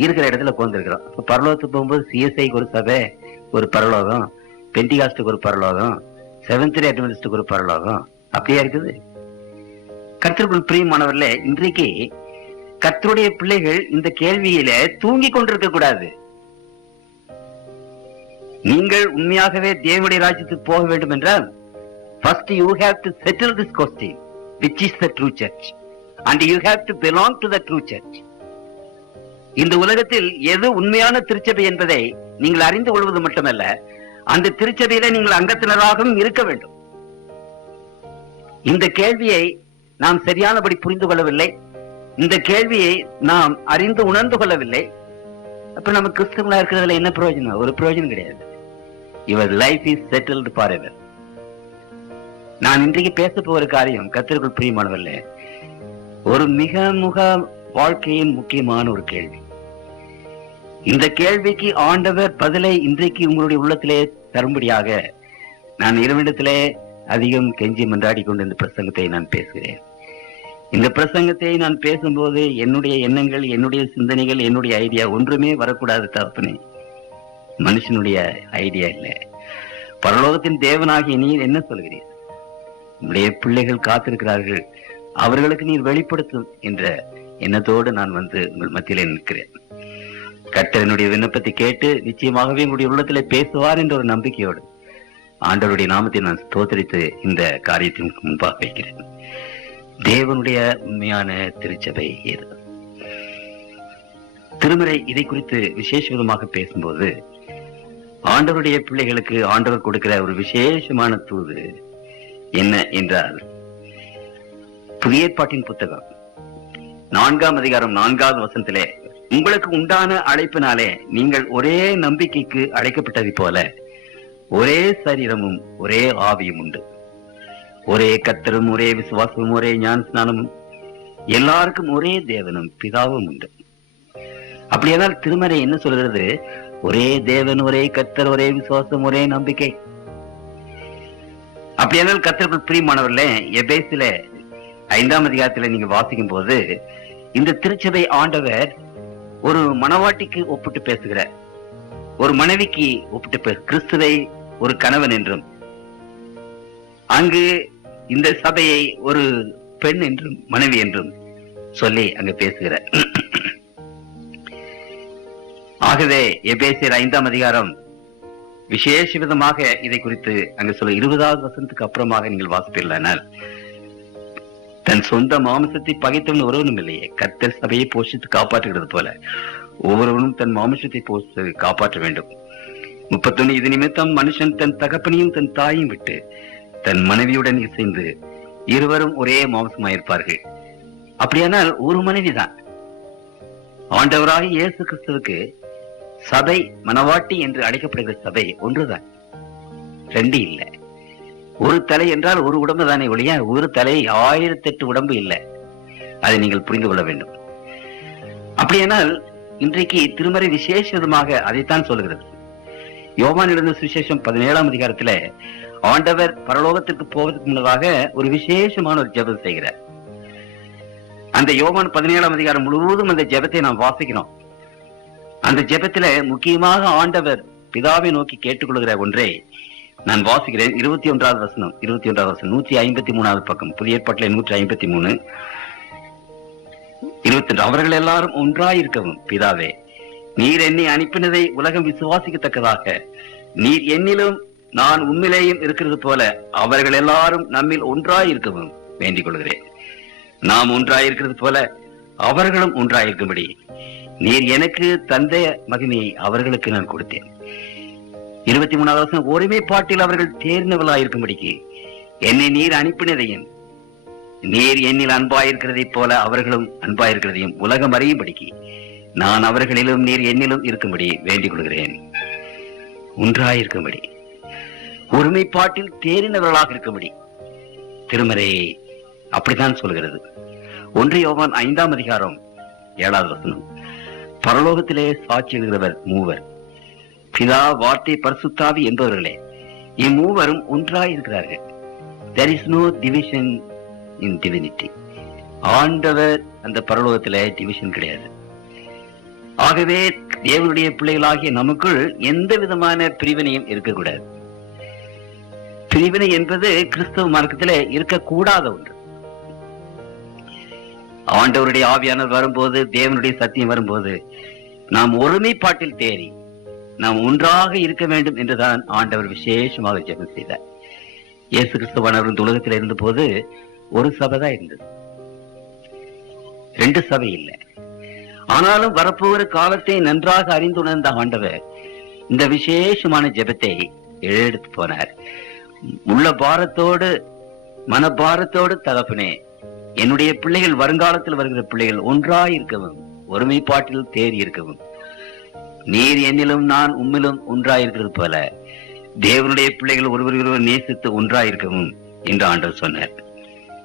இருக்கிற இடத்துல உட்கார்ந்துருக்கிறோம். பரலோகத்துக்கு போகும்போது சிஎஸ்ஐக்கு ஒரு சபை, ஒரு பரலோகம், பெண்டிகாஸ்டுக்கு ஒரு பரலோகம், செவன்த் டே அட்வென்டிஸ்டுக்கு ஒரு பரலோகம், அப்படியா இருக்குது? கர்த்தருக்குள் பிரியமானவர்களே, இன்றைக்கு கர்த்தருடைய பிள்ளைகள் இந்த கேள்வியில தூங்கி கொண்டிருக்க கூடாது. நீங்கள் உண்மையாகவே தேவனுடைய ராஜ்யத்துக்கு போக வேண்டும் என்றால் first you have to settle this question, which is the true church, and you have to belong to the true church. இந்த உலகத்தில் எது உண்மையான திருச்சபை என்பதை நீங்கள் அறிந்து கொள்வது மட்டுமல்ல, அந்த திருச்சபையில நீங்கள் அங்கத்தினராகவும் இருக்க வேண்டும். இந்த கேள்வியை நாம் சரியானபடி புரிந்து கொள்ளவில்லை, இந்த கேள்வியை நாம் அறிந்து உணர்ந்து கொள்ளவில்லை. அப்ப நம்ம கிறிஸ்தவங்களா இருக்கிறதுல என்ன பிரயோஜனம்? ஒரு பிரயோஜனம் கிடையாது. Your life is settled forever. நான் இன்றைக்கு பேச போகிற காரியம், கர்த்தருக்குள் பிரியமானவர்களே, ஒரு மிக வாழ்க்கையின் முக்கியமான ஒரு கேள்வி. இந்த கேள்விக்கு ஆண்டவர் பதிலை இன்றைக்கு உங்களுடைய உள்ளத்திலே தரும்படியாக நான் இரவிடத்திலே அதிகம் கெஞ்சி மன்றாடி கொண்டு இந்த பிரசங்கத்தை நான் பேசுகிறேன். இந்த பிரசங்கத்தை நான் பேசும்போது என்னுடைய எண்ணங்கள், என்னுடைய சிந்தனைகள், என்னுடைய ஐடியா ஒன்றுமே வரக்கூடாது தகப்பனே. மனுஷனுடைய ஐடியா இல்லை. பரலோகத்தின் தேவனாகிய நீர் என்ன சொல்கிறீர்? உங்களுடைய பிள்ளைகள் காத்திருக்கிறார்கள், அவர்களுக்கு நீர் வெளிப்படுத்தும் என்ற எண்ணத்தோடு நான் வந்து உங்கள் மத்தியிலே நிற்கிறேன். கர்த்தருடைய விண்ணப்பத்தை கேட்டு நிச்சயமாகவே உங்களுடைய உள்ளத்திலே பேசுவார் என்ற ஒரு நம்பிக்கையோடு ஆண்டவருடைய நாமத்தை நான் ஸ்தோத்திரித்து இந்த காரியத்தின் முன்பாக வைக்கிறேன். தேவனுடைய உண்மையான திருச்சபை எது? திருமறை இதை குறித்து விசேஷ விதமாக பேசும்போது ஆண்டவருடைய பிள்ளைகளுக்கு ஆண்டவர் கொடுக்கிற ஒரு விசேஷமான தூது என்ன என்றால், புதிய ஏற்பாட்டின் புத்தகம் 4ஆம் அதிகாரம் 4வது வசனத்திலே, உங்களுக்கு உண்டான அழைப்பினாலே நீங்கள் ஒரே நம்பிக்கைக்கு அழைக்கப்பட்டதை போல ஒரே சரீரமும் ஒரே ஆவியும் உண்டு, ஒரே கர்த்தரும் ஒரே விசுவாசமும் ஒரே ஞான ஸ்நானமும், எல்லாருக்கும் ஒரே தேவனும் பிதாவும் உண்டு. அப்படியானால் திருமறை என்ன சொல்கிறது? ஒரே தேவன், ஒரே கர்த்தர், ஒரே விசுவாசம், ஒரே நம்பிக்கை. அப்படியானால் கர்த்தருக்குள் பிரியமானவர்களே, எபேசில 5ஆம் அதிகாரத்துல நீங்க வாசிக்கும் போது இந்த திருச்சபை ஆண்டவர் ஒரு மணவாட்டிக்கு ஒப்பிட்டு பேசுகிறார், ஒரு மனைவிக்கு ஒப்பிட்டு கிறிஸ்துவை ஒரு கணவன் என்றும், அங்கு இந்த சபையை ஒரு பெண் என்றும் மனைவி என்றும் சொல்லி அங்கு பேசுகிறார். ஆகவே எபேசியர் 5ஆம் அதிகாரம் விசேஷ விதமாக இதை குறித்து அங்கு சொல்ல 20வது வசனத்துக்கு அப்புறமாக நீங்கள் வாசிப்பீர்களானால், தன் சொந்த மாமிசத்தை பகைத்தவன் ஒருவனும் இல்லையே, கர்த்தர் சபையை போஷித்து காப்பாற்றுகிறது போல ஒவ்வொருவனும் தன் மாமிசத்தை போஷித்து காப்பாற்ற வேண்டும். 31 இது நிமித்தம் மனுஷன் தன் தகப்பனையும் தன் தாயையும் விட்டு தன் மனைவியுடன் இசைந்து இருவரும் ஒரே மாம்சமாயிருப்பார்கள். அப்படியானால் ஒரு மனைவிதான். ஆண்டவராக இயேசு கிறிஸ்துவுக்கு சபை மணவாட்டி என்று அழைக்கப்படுகிற சபை ஒன்றுதான், ரெண்டு இல்லை. ஒரு தலை என்றால் ஒரு உடம்பு தானே ஒழிய ஒரு தலை 1008 உடம்பு இல்லை. அதை நீங்கள் புரிந்து கொள்ள வேண்டும். அப்படியானால் இன்றைக்கு திருமறை விசேஷ விதமாக அதைத்தான் சொல்லுகிறது. யோவான் எழுதின சுவிசேஷம் 17ஆம் அதிகாரத்துல ஆண்டவர் பரலோகத்திற்கு போவதற்கு முன்னதாக ஒரு விசேஷமான ஒரு ஜெபம் செய்கிறார். அந்த யோவான் 17ஆம் அதிகாரம் முழுவதும் அந்த ஜெபத்தை நாம் வாசிக்கிறோம். அந்த ஜெபத்துல முக்கியமாக ஆண்டவர் பிதாவை நோக்கி கேட்டுக்கொள்கிற ஒன்றை நான் வாசிக்கிறேன். 21வது வசனம் 153வது பக்கம், புதிய ஏற்பாட்டிலே 153, 22. அவர்கள் எல்லாரும் ஒன்றாயிருக்கவும் பிதாவே, நீர் என்னை அனுப்பினதை உலகம் விசுவாசிக்கத்தக்கதாக நீர் என்னிலும் நான் உண்மையிலேயும் இருக்கிறது போல அவர்கள் எல்லாரும் நம்மில் ஒன்றாயிருக்கவும் வேண்டிக் கொள்கிறேன். நாம் ஒன்றாயிருக்கிறது போல அவர்களும் ஒன்றாயிருக்கும்படி நீர் எனக்கு தந்த மகிமையை அவர்களுக்கு நான் கொடுத்தேன். 23வது வசனம், ஒருமைப்பாட்டில் அவர்கள் தேர்ந்தவர்களாயிருக்கும்படிக்கு என்னை நீர் அனுப்பினதையும் நீர் என்னில் அன்பாயிருக்கிறதைப் போல அவர்களும் அன்பாயிருக்கிறதையும் உலகம் அறியும்படிக்கு நான் அவர்களிலும் நீர் என்னிலும் இருக்கும்படி வேண்டிக் கொள்கிறேன். ஒன்றாயிருக்கும்படி, ஒருமைப்பாட்டில் தேறினவர்களாக இருக்கும்படி திருமறை அப்படித்தான் சொல்கிறது. 1 யோவான் 5ஆம் அதிகாரம் 7வது வசனம், பரலோகத்திலே சாட்சி எழுகிறவர் மூவர், பிதா, வார்த்தை, பரிசுத்தாவி என்பவர்களே, இம்மூவரும் ஒன்றாயிருக்கிறார்கள். There is no division in divinity. ஆண்டவர் அந்த பரலோகத்திலே டிவிஷன் கிடையாது. ஆகவே தேவனுடைய பிள்ளைகளாகிய நமக்குள் எந்த விதமான பிரிவினையும் இருக்கக்கூடாது. பிரிவினை என்பது கிறிஸ்தவ மார்க்கத்திலே இருக்கக்கூடாத ஒன்று. ஆண்டவருடைய ஆவியானவர் வரும்போது, தேவனுடைய சத்தியம் வரும்போது நாம் ஒருமைப்பாட்டில் தேறி நாம் ஒன்றாக இருக்க வேண்டும் என்றுதான் ஆண்டவர் விசேஷமாக ஜெபம் செய்தார். இயேசு கிறிஸ்துவானவர் உலகத்தில் இருந்த போது ஒரு சபை தான் இருந்தது, 2 சபை இல்லை. ஆனாலும் வரப்போகிற காலத்தை நன்றாக அறிந்துணர்ந்த ஆண்டவர் இந்த விசேஷமான ஜெபத்தை எடுத்து போனார். உள்ள பாரத்தோடு, மனபாரத்தோடு, தகப்பனே, என்னுடைய பிள்ளைகள், வருங்காலத்தில் வருகிற பிள்ளைகள் ஒன்றாயிருக்கவும் ஒருமைப்பாட்டில் தேறி இருக்கவும் நீர் என்னிலும் நான் உம்மிலும் ஒன்றாயிருக்கிறது போல தேவனுடைய பிள்ளைகள் ஒருவர் நேசித்து ஒன்றாயிருக்கவும் என்று ஆண்டவர் சொன்னார்.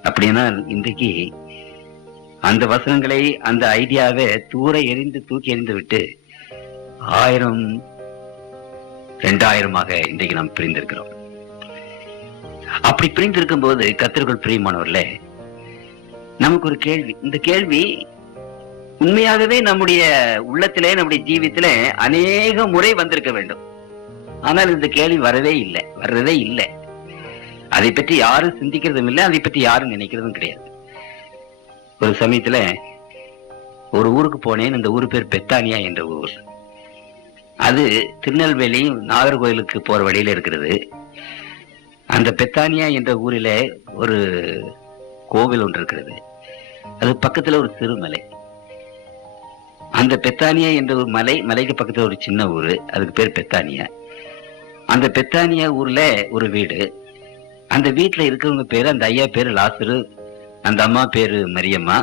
அப்படினால் இன்றைக்கு அந்த வசனங்களை, அந்த ஐடியாவை தூர தூக்கி எறிந்து விட்டு 1000 2000 இன்றைக்கு நாம் பிரிந்திருக்கிறோம். அப்படி பிரிந்திருக்கும் போது கர்த்தருக்குள் பிரியமானவர்களே, நமக்கு ஒரு கேள்வி. இந்த கேள்வி உண்மையாகவே நம்முடைய உள்ளத்திலே, நம்முடைய ஜீவித்திலே அநேக முறை வந்திருக்க வேண்டும். ஆனால் இந்த கேள்வி வரவே இல்லை. அதை பற்றி யாரும் சிந்திக்கிறதும் இல்லை, அதை பற்றி யாரும் நினைக்கிறதும் கிடையாது. ஒரு சமயத்துல ஒரு ஊருக்கு போனேன். அந்த ஊர் பேர் பெத்தானியா என்ற ஊர். அது திருநெல்வேலியும் நாகர்கோயிலுக்கு போற வழியில இருக்கிறது. அந்த பெத்தானியா என்ற ஊரில ஒரு கோவில் ஒன்று இருக்கிறது. அது பக்கத்துல ஒரு சிறுமலை. அந்த பெத்தானியா என்ற ஒரு மலைக்கு பக்கத்துல ஒரு சின்ன ஊரு, அதுக்கு பேர் பெத்தானியா. அந்த பெத்தானியா ஊர்ல ஒரு வீடு. அந்த வீட்டுல இருக்கிறவங்க பேரு, அந்த ஐயா பேரு லாசரு, அந்த அம்மா பேரு மரியம்மா.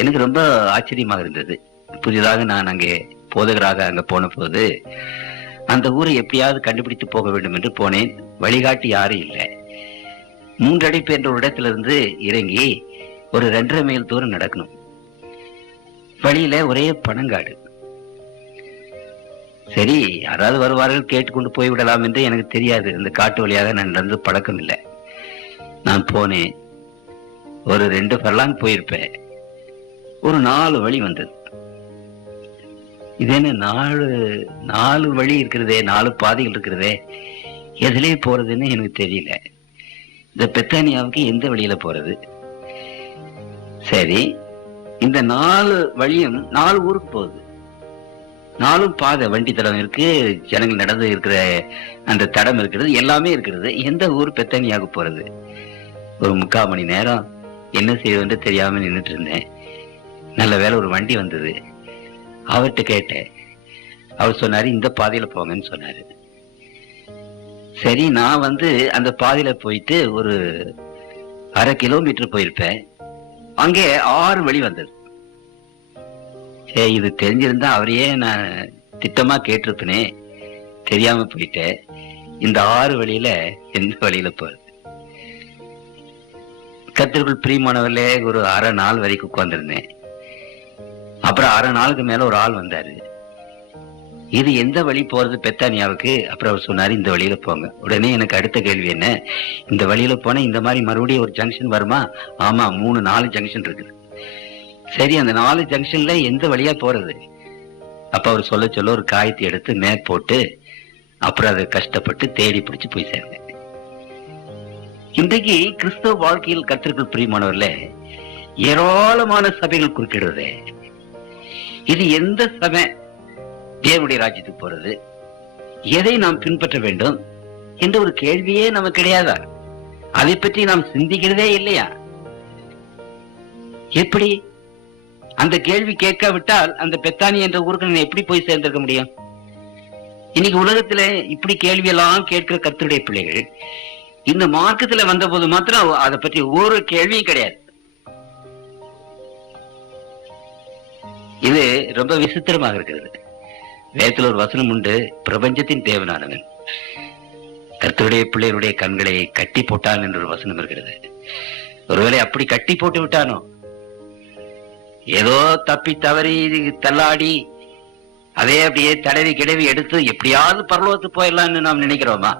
எனக்கு ரொம்ப ஆச்சரியமாக இருந்தது. புதிதாக நான் அங்கே போதகராக அங்க போன போது அந்த ஊரை எப்படியாவது கண்டுபிடித்து போக வேண்டும் என்று போனேன். வழிகாட்டி யாரும் இல்லை. 3 அடைப்பு என்ற ஒரு இடத்துல இருந்து இறங்கி ஒரு 2.5 மைல் தூரம் நடக்கணும். வழியில ஒரே பனங்காடு. சரி, யாராவது வருவார்கள், கேட்டுக்கொண்டு போய்விடலாம் என்று எனக்கு தெரியாது. இந்த காட்டு வழியாக நான் நடந்து பழக்கம் இல்லை. நான் போனேன். ஒரு 2 ஃபர்லாங் போயிருப்பேன். ஒரு 4 வழி வந்தது. இது என்ன 4 வழி இருக்கிறதே, 4 பாதைகள் இருக்கிறதே, எதிலே போறதுன்னு எனக்கு தெரியல. இந்த பெத்தானியாவுக்கு எந்த வழியில போறது? சரி, இந்த 4 வழியும் 4 ஊருக்கு போகுது. 4 பாதை, வண்டி தடம் இருக்கு, ஜனங்கள் நடந்து இருக்கிற அந்த தடம் இருக்கிறது, எல்லாமே இருக்கிறது. எந்த ஊர் பெத்தானியாவுக்கு போறது? ஒரு 3/4 மணி நேரம் என்ன செய்வது தெரியாம நின்றுட்டு இருந்தேன். நல்ல வேலை ஒரு வண்டி வந்தது. அவர்கிட்ட கேட்டேன். அவர் சொன்னாரு, இந்த பாதையில போங்கன்னு சொன்னாரு. சரி, நான் அந்த பாதையில போயிட்டு ஒரு 1/2 கிலோமீட்டர் போயிருப்பேன். அங்கே 6 வழி வந்தது. சரி, இது தெரிஞ்சிருந்தா அவரையே நான் திட்டமா கேட்டிருப்பேனே, தெரியாம போயிட்டேன். இந்த 6 வழியில எந்த வழியில போறது? கர்த்தருக்குள் பிரியமானவர்களே, ஒரு 1/2 நாள் வரைக்கும் உட்கார்ந்திருந்தேன். அப்புறம் 1/2 நாளுக்கு மேல ஒரு ஆள் வந்தாரு. இது எந்த வழி போறது பெத்தானியாவுக்கு? அப்புறம் அவர் சொன்னாரு, இந்த வழியில போங்க. உடனே எனக்கு அடுத்த கேள்வி என்ன, இந்த வழியில போனா இந்த மாதிரி மறுபடியும் ஒரு ஜங்ஷன் வருமா? ஆமா, 3-4 ஜங்ஷன் இருக்குது. சரி, அந்த 4 ஜங்ஷன்ல எந்த வழியா போறது? அப்ப அவர் சொல்ல ஒரு காயத்தை எடுத்து மேப் போட்டு அப்புறம் அதை கஷ்டப்பட்டு தேடி பிடிச்சு போய் சேர்ந்தேன். இன்றைக்கு கிறிஸ்தவ வாழ்க்கையில் கர்த்தருக்குள் பிரியமானவர்களே, ஏராளமான சபைகள் குறுக்கிடுறது. இது எந்த சபை தேவனுடைய ராஜ்யத்துக்கு போறது? எதை நாம் பின்பற்ற வேண்டும் என்ற ஒரு கேள்வியே நமக்கு கிடையாதா? அதை பற்றி நாம் சிந்திக்கிறதே இல்லையா? எப்படி? அந்த கேள்வி கேட்காவிட்டால் அந்த பெத்தானி என்ற ஊருக்கு நான் எப்படி போய் சேர்ந்திருக்க முடியும்? இன்னைக்கு உலகத்துல இப்படி கேள்வி எல்லாம் கேட்கிற கர்த்தருடைய பிள்ளைகள் இந்த மார்க்கத்துல வந்த போது மாத்திரம் அதை பற்றி ஒரு கேள்வியும் கிடையாது. இது ரொம்ப விசித்திரமாக இருக்கிறது. வேதத்தில் ஒரு வசனம் உண்டு, பிரபஞ்சத்தின் தேவனானவன் கர்த்தருடைய பிள்ளைகளுடைய கண்களை கட்டி போட்டான் என்ற ஒரு வசனம் இருக்கிறது. ஒருவேளை அப்படி கட்டி போட்டு விட்டானோ, ஏதோ தப்பி தவறி தள்ளாடி அதே அப்படியே தடவி கிடவி எடுத்து எப்படியாவது பரலோகத்துக்கு போயிடலாம்னு நாம் நினைக்கிறோமா?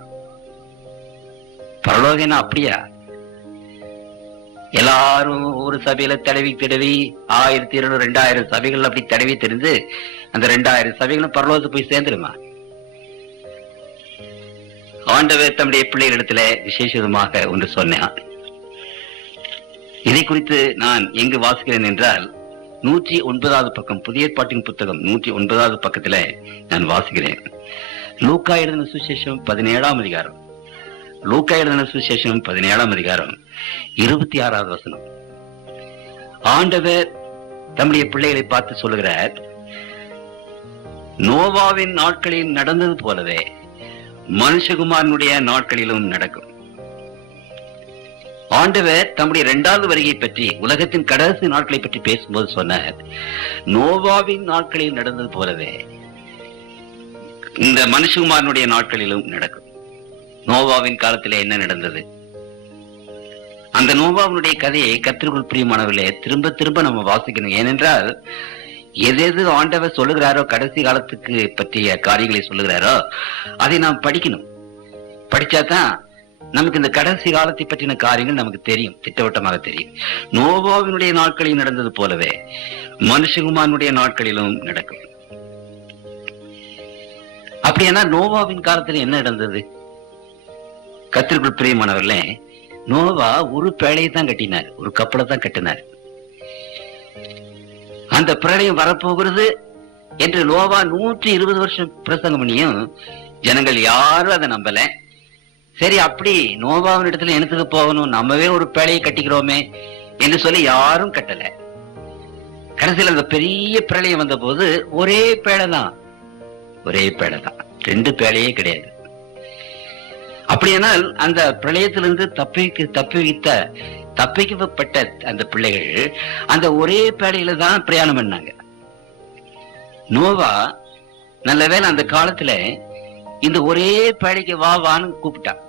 பரலோகம் அப்படியா? எல்லாரும் ஒரு சபையில தடவி 1200 2000 சபைகள் அப்படி தடவி தெரிந்து அந்த 2000 சபைகளும் பரலோகத்துக்கு போய் சேர்ந்துருமா? ஆண்டவர் தம்முடைய பிள்ளைகளிடத்துல விசேஷமாக ஒன்று சொன்னான். இதை குறித்து நான் எங்கு வாசிக்கிறேன் என்றால் 109வது பக்கம், புதிய ஏற்பாட்டின் புத்தகம் 109வது பக்கத்துல நான் வாசிக்கிறேன். லூக்கா எழுதின சுவிசேஷம் 17ஆம் அதிகாரம். லூக்கா எழுதின சுவிசேஷம் 17ஆம் அதிகாரம் 26வது வசனம். ஆண்டவர் தம்முடைய பிள்ளைகளை பார்த்து சொல்லுகிறார், நோவாவின் நாட்களில் நடந்தது போலவே மனுஷகுமாரனுடைய நாட்களிலும் நடக்கும். ஆண்டவர் தம்முடைய 2வது வருகை பற்றி, உலகத்தின் கடைசி நாட்களை பற்றி பேசும்போது சொன்னார், நோவாவின் நாட்களில் நடந்தது போலவே இந்த மனுஷகுமாரனுடைய நாட்களிலும் நடக்கும். நோவாவின் காலத்திலே என்ன நடந்தது? அந்த நோவாவினுடைய கதையை கர்த்தருக்குள் பிரியமானவர்களே திரும்ப திரும்ப நம்ம வாசிக்கணும். ஏனென்றால் எது ஆண்டவர் சொல்லுகிறாரோ, கடைசி காலத்துக்கு பற்றிய காரியங்களை சொல்லுகிறாரோ அதை நாம் படிக்கணும். படிச்சாதான் நமக்கு இந்த கடைசி காலத்தை பற்றின காரியங்கள் நமக்கு தெரியும், திட்டவட்டமாக தெரியும். நோவாவினுடைய நாட்களில் நடந்தது போலவே மனுஷகுமாரனுடைய நாட்களிலும் நடக்கும். அப்படியானா நோவாவின் காலத்தில் என்ன நடந்தது? கர்த்தருக்குள் பிரியமானவர்களே, நோவா ஒரு பேழையை தான் கட்டினார், ஒரு கப்பலை தான் கட்டினார். அந்த பிரளயம் வரப்போகிறது, என்று நோவா 120 வருஷம் பிரசங்கம் பண்ணியும் ஜனங்கள் யாரும் அதை நம்பல. சரி, அப்படி நோவாவின் இடத்துல எனக்கு போகணும், நம்மவே ஒரு பேழையை கட்டிக்கிறோமே என்று சொல்லி யாரும் கட்டல. கடைசியில் அந்த பெரிய பிரளயம் வந்த போது ஒரே பேழை தான், 2 பேழையே கிடையாது. அப்படியானால் அந்த பிரளயத்திலிருந்து தப்பிக்கப்பட்ட அந்த பிள்ளைகள் அந்த ஒரே பேழையில தான் பிரயாணம் பண்ணாங்க. நோவா நல்ல வேளை அந்த காலத்துல இந்த ஒரே பேழைக்கு வான்னு கூப்பிட்டான்.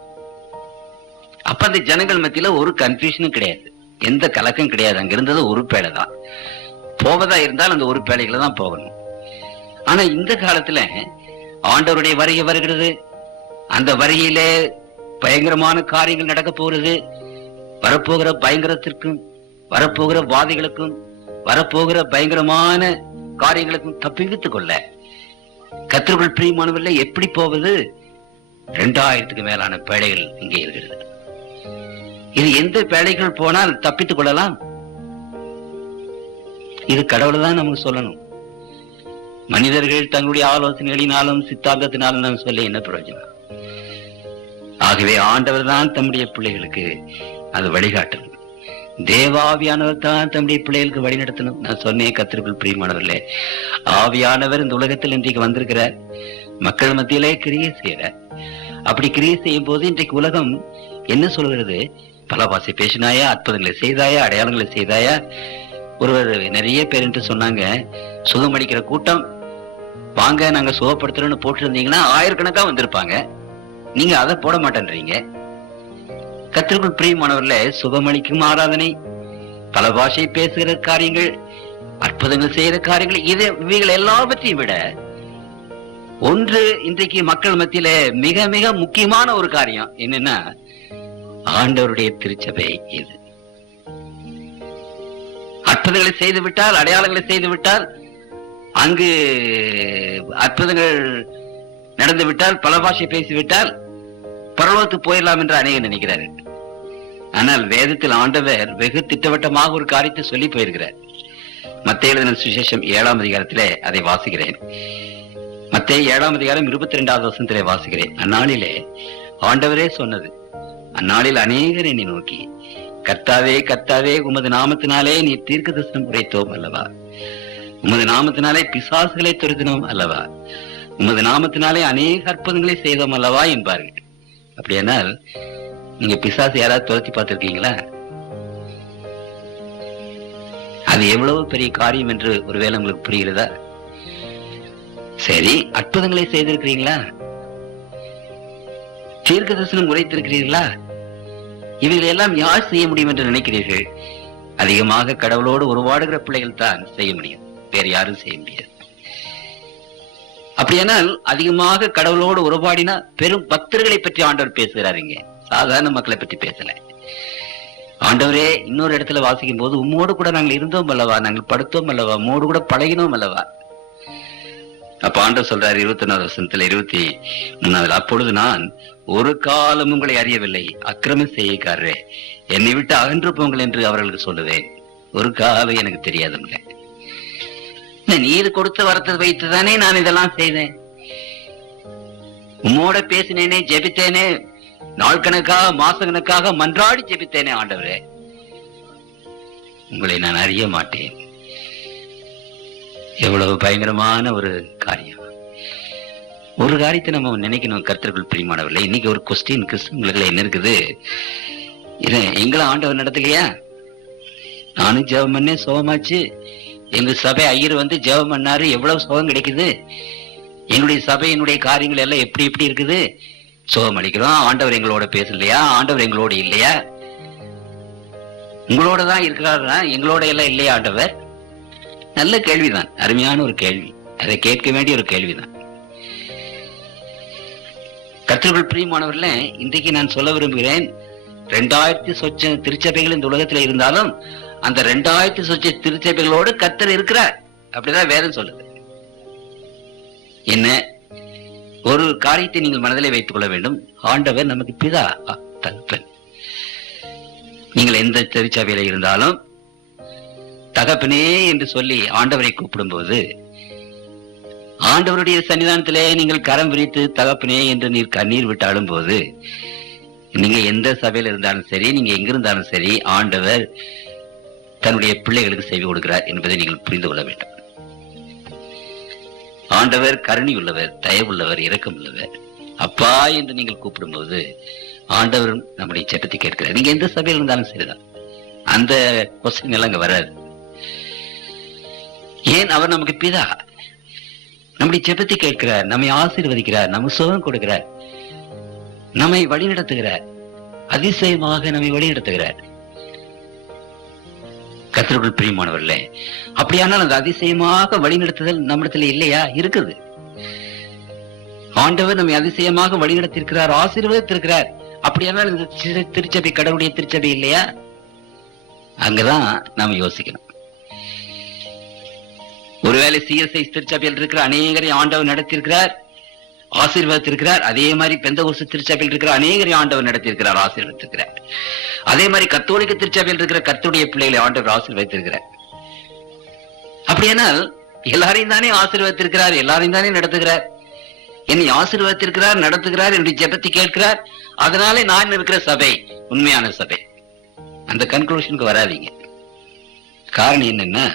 அப்ப அந்த ஜனங்கள் மத்தியில ஒரு கன்ஃபியூஷனும் கிடையாது, எந்த கலக்கம் கிடையாது. அங்க இருந்தது ஒரு பேழை தான், போவதா இருந்தால் அந்த ஒரு பேழைகளை தான் போகணும். ஆனா இந்த காலத்துல ஆண்டவருடைய வருகை வருகிறது, அந்த வருகையிலே பயங்கரமான காரியங்கள் நடக்க போகிறது. வரப்போகிற பயங்கரத்திற்கும் வரப்போகிற வாதிகளுக்கும் வரப்போகிற பயங்கரமான காரியங்களுக்கும் தப்பிவித்துக் கொள்ள கர்த்தருக்குள் பிரியமானவர்களே எப்படி போவது? 2000க்கு மேலான பேழைகள் இங்கே இருக்கிறது. இது எந்த பேழைகள் போனால் தப்பித்துக் கொள்ளலாம்? இது கடவுள் தான் நமக்கு சொல்லணும். மனிதர்கள் தங்களுடைய ஆலோசனைகளினாலும் சித்தாந்தத்தினாலும் நாம் சொல்ல என்ன பிரயோஜனம்? ஆகவே ஆண்டவர் தான் தம்முடைய பிள்ளைகளுக்கு அது வழிகாட்டணும். தேவாவியானவர் தான் தம்முடைய பிள்ளைகளுக்கு வழி நடத்தணும். நான் சொன்னேன், கர்த்தருக்குள் பிரியமானவர்களே, ஆவியானவர் இந்த உலகத்தில் இன்றைக்கு வந்திருக்கிறார், மக்கள் மத்தியிலே கிரியை செய்யறார். அப்படி கிரியை செய்யும் போது இன்றைக்கு உலகம் என்ன சொல்கிறது? பல பாசை பேசினாயா, அற்புதங்களை செய்தாயா, அடையாளங்களை செய்தாயா? ஒருவர் நிறைய பேர் என்று சொன்னாங்க, சுகமளிக்கிற கூட்டம் வாங்க நாங்க சுகப்படுத்துறோம்னு போட்டிருந்தீங்கன்னா 1000கணக்கா வந்திருப்பாங்க, நீங்க அதை போட மாட்டேன்றீங்க. கர்த்தருக்குள் பிரியமானவர்களே, சுகமளிக்கும் ஆராதனை, பல பாஷை பேசுகிற காரியங்கள், அற்புதங்கள் செய்கிற காரியங்கள், இவைகள் எல்லாவற்றையும் விட ஒன்று இன்றைக்கு மக்கள் மத்தியில மிக மிக முக்கியமான ஒரு காரியம் என்னன்னா ஆண்டவருடைய திருச்சபை. இது அற்புதங்களை செய்து விட்டால், அடையாளங்களை செய்து விட்டால், அங்கு அற்புதங்கள் நடந்து விட்டால், பல பாஷை பேசிவிட்டால் பரலோகத்துக்கு போயிடலாம் என்று அநேகர் நினைக்கிறார்கள். ஆனால் வேதத்தில் ஆண்டவர் வெகு திட்டவட்டமாக ஒரு காரியத்தை சொல்லி போயிருக்கிறார். மத்தேயு எழுதின சுவிசேஷம் 7ஆம் அதிகாரத்திலே அதை வாசிக்கிறேன். மத்தேயு 7ஆம் அதிகாரம் 22வது வசனத்திலே வாசிக்கிறேன். அந்நாளிலே ஆண்டவரே சொன்னது, அந்நாளில் அநேகர் என்னை நோக்கி, கர்த்தாவே கர்த்தாவே, உமது நாமத்தினாலே நீ தீர்க்கதரிசனம் உரைத்தோம் அல்லவா, உமது நாமத்தினாலே பிசாசுகளை துரத்தினோம் அல்லவா, உமது நாமத்தினாலே அநேக அற்புதங்களை செய்தோம் அல்லவா என்பார்கள். அப்படியானால் நீங்க பிசாசு யாராவது துரத்தி பார்த்திருக்கீங்களா? அது எவ்வளவு பெரிய காரியம் என்று ஒருவேளை உங்களுக்கு புரிகிறதா? சரி, அற்புதங்களை செய்திருக்கிறீங்களா? தீர்க்க தரிசனம் உரைத்திருக்கிறீர்களா? இவைகள் எல்லாம் யார் செய்ய முடியும் என்று நினைக்கிறீர்கள்? அதிகமாக கடவுளோடு உருவாடுகிற பிள்ளைகள் தான் செய்ய முடியும், வேறு யாரும் செய்ய முடியாது. அப்படியானால் அதிகமாக கடவுளோடு உறவாடினா பெரும் பக்தர்களை பற்றி ஆண்டவர் பேசுகிறாருங்க, சாதாரண மக்களை பற்றி பேசல. ஆண்டவரே இன்னொரு இடத்துல வாசிக்கும் போது, உம்மோடு கூட நாங்கள் இருந்தோம் அல்லவா, நாங்கள் படுத்தோம் அல்லவா, உம்மோடு கூட பழகினோம் அல்லவா. அப்ப ஆண்டவர் சொல்றாரு 21வது வசனத்துல 23வது, அப்பொழுது நான் ஒரு காலம் உங்களை அறியவில்லை, அக்கிரம செய்யக்காரரே, என்னை விட்டு அகன்று போங்கள் என்று அவர்களுக்கு சொல்லுவேன். ஒரு காலம் எனக்கு தெரியாதுங்க. நீர் கொடுத்து வரத்தை வைத்துதானே நான் இதெல்லாம் செய்தேன். உம்மோட பேசினேனே, ஜெபித்தேனே, நாள் கணக்காக மாசக்கணக்காக மன்றாடி ஜெபித்தேனே. ஆண்டவரே, உங்களை நான் அறிய மாட்டேன். எவ்வளவு பயங்கரமான ஒரு காரியம். ஒரு காரியத்தை நம்ம நினைக்கணும், கர்த்தருக்குள் பிரியமானவர்களே. இன்னைக்கு ஒரு கொஸ்டின் கிறிஸ்தவங்களுக்கு என்ன இருக்குது? எங்களை ஆண்டவர் நடத்தலையா? நானும் ஜெபம் பண்ணே, சுகமாச்சு. எங்க சபை ஐயர் வந்து ஜெபம் பண்ணாரு, எவ்வளவு சுகம் கிடைக்குது. எங்களுடைய சபை, என்னுடைய காரியங்கள் எல்லாம் எப்படி எப்படி இருக்குது, சுகம் அளிக்கிறோம். ஆண்டவர் எங்களோட பேசலையா? ஆண்டவர் எங்களோட இல்லையா? உங்களோட தான் இருக்கிறாரா, எங்களோட எல்லாம் இல்லையா ஆண்டவர்? நல்ல கேள்விதான், அருமையான ஒரு கேள்வி, அதை கேட்க வேண்டிய ஒரு கேள்விதான். கர்த்தருக்குள் பிரியமானவர்களே, இன்றைக்கு நான் சொல்ல விரும்புகிறேன், 2000 சொச்ச திருச்சபைகள் இந்த உலகத்துல இருந்தாலும் அந்த 2000 சொச்ச திருச்சபைகளோடு கர்த்தர் இருக்கிறார். அப்படிதான் வேதம் சொல்லுது. என்ன ஒரு காரியத்தை நீங்கள் மனதிலே வைத்துக் கொள்ள வேண்டும், ஆண்டவர் நமக்கு பிதா, தகப்பன். நீங்கள் எந்த திருச்சபையில இருந்தாலும் தகப்பனே என்று சொல்லி ஆண்டவரை கூப்பிடும் போது ஆண்டவருடைய சன்னிதானத்திலே நீங்கள் கரம் விரித்து தகப்பனே என்று நீர் கண்ணீர் விட்டாலும் போது, நீங்க எந்த சபையில இருந்தாலும் சரி, நீங்க எங்க இருந்தாலும் சரி, ஆண்டவர் தன்னுடைய பிள்ளைகளுக்கு செவி கொடுக்கிறார் என்பதை நீங்கள் புரிந்து கொள்ள வேண்டும். ஆண்டவர் கருணை உள்ளவர், தயவுள்ளவர், இரக்கம் உள்ளவர். அப்பா என்று நீங்கள் கூப்பிடும் போது ஆண்டவர் நம்முடைய ஜெபத்தை கேட்கிறார். நீங்க எந்த சபையில் இருந்தாலும் சரிதான், அந்த கொஸ்டின் எல்லாம் அங்க வராது. ஏன்? அவர் நமக்கு பிதா, நம்முடைய ஜெபத்தை கேட்கிறார், நம்மை ஆசீர்வதிக்கிறார், நமக்கு சுகம் கொடுக்கிறார், நம்மை வழிநடத்துகிறார், அதிசயமாக நம்மை வழிநடத்துகிறார். கர்த்தருக்குள் பிரியமானவர்களே, அப்படியானால் அந்த அதிசயமாக வழிநடத்துதல் நம்மிடத்துல இல்லையா? இருக்குது. ஆண்டவர் நம்மை அதிசயமாக வழிநடத்திருக்கிறார், ஆசீர்வதித்திருக்கிறார். அப்படியானால் இந்த திருச்சபை கடவுளுடைய திருச்சபை இல்லையா? அங்கதான் நாம யோசிக்கணும். ஒருவேளை சிஎஸ்ஐ திருச்சபையில் இருக்கிற அநேகரை ஆண்டவர் நடத்தியிருக்கிறார், ஆசீர்வாதத்திருக்கிறார். அதே மாதிரி பெந்தகோஸ்து திருச்சபையில் இருக்கிற அநேகரை ஆண்டவர் நடத்தியிருக்கிறார், ஆசீர்வதித்திருக்கிறார். அதே மாதிரி கத்தோலிக்க திருச்சபையில் இருக்கிற கர்த்தருடைய பிள்ளைகளை ஆண்டவர் ஆசீர்வதித்திருக்கிறார். அப்படியானால் எல்லாரையும் தானே ஆசீர்வதித்திருக்கிறார், எல்லாரையும் தானே நடத்துகிறார். என்னை ஆசீர்வதித்திருக்கிறார், நடத்துகிறார், என்னுடைய ஜெபத்தை கேட்கிறார். அதனாலே நான் இருக்கிற சபை உண்மையான சபை. அந்த கன்க்ளூஷனுக்கு வராதீங்க. காரணம் என்னன்னா,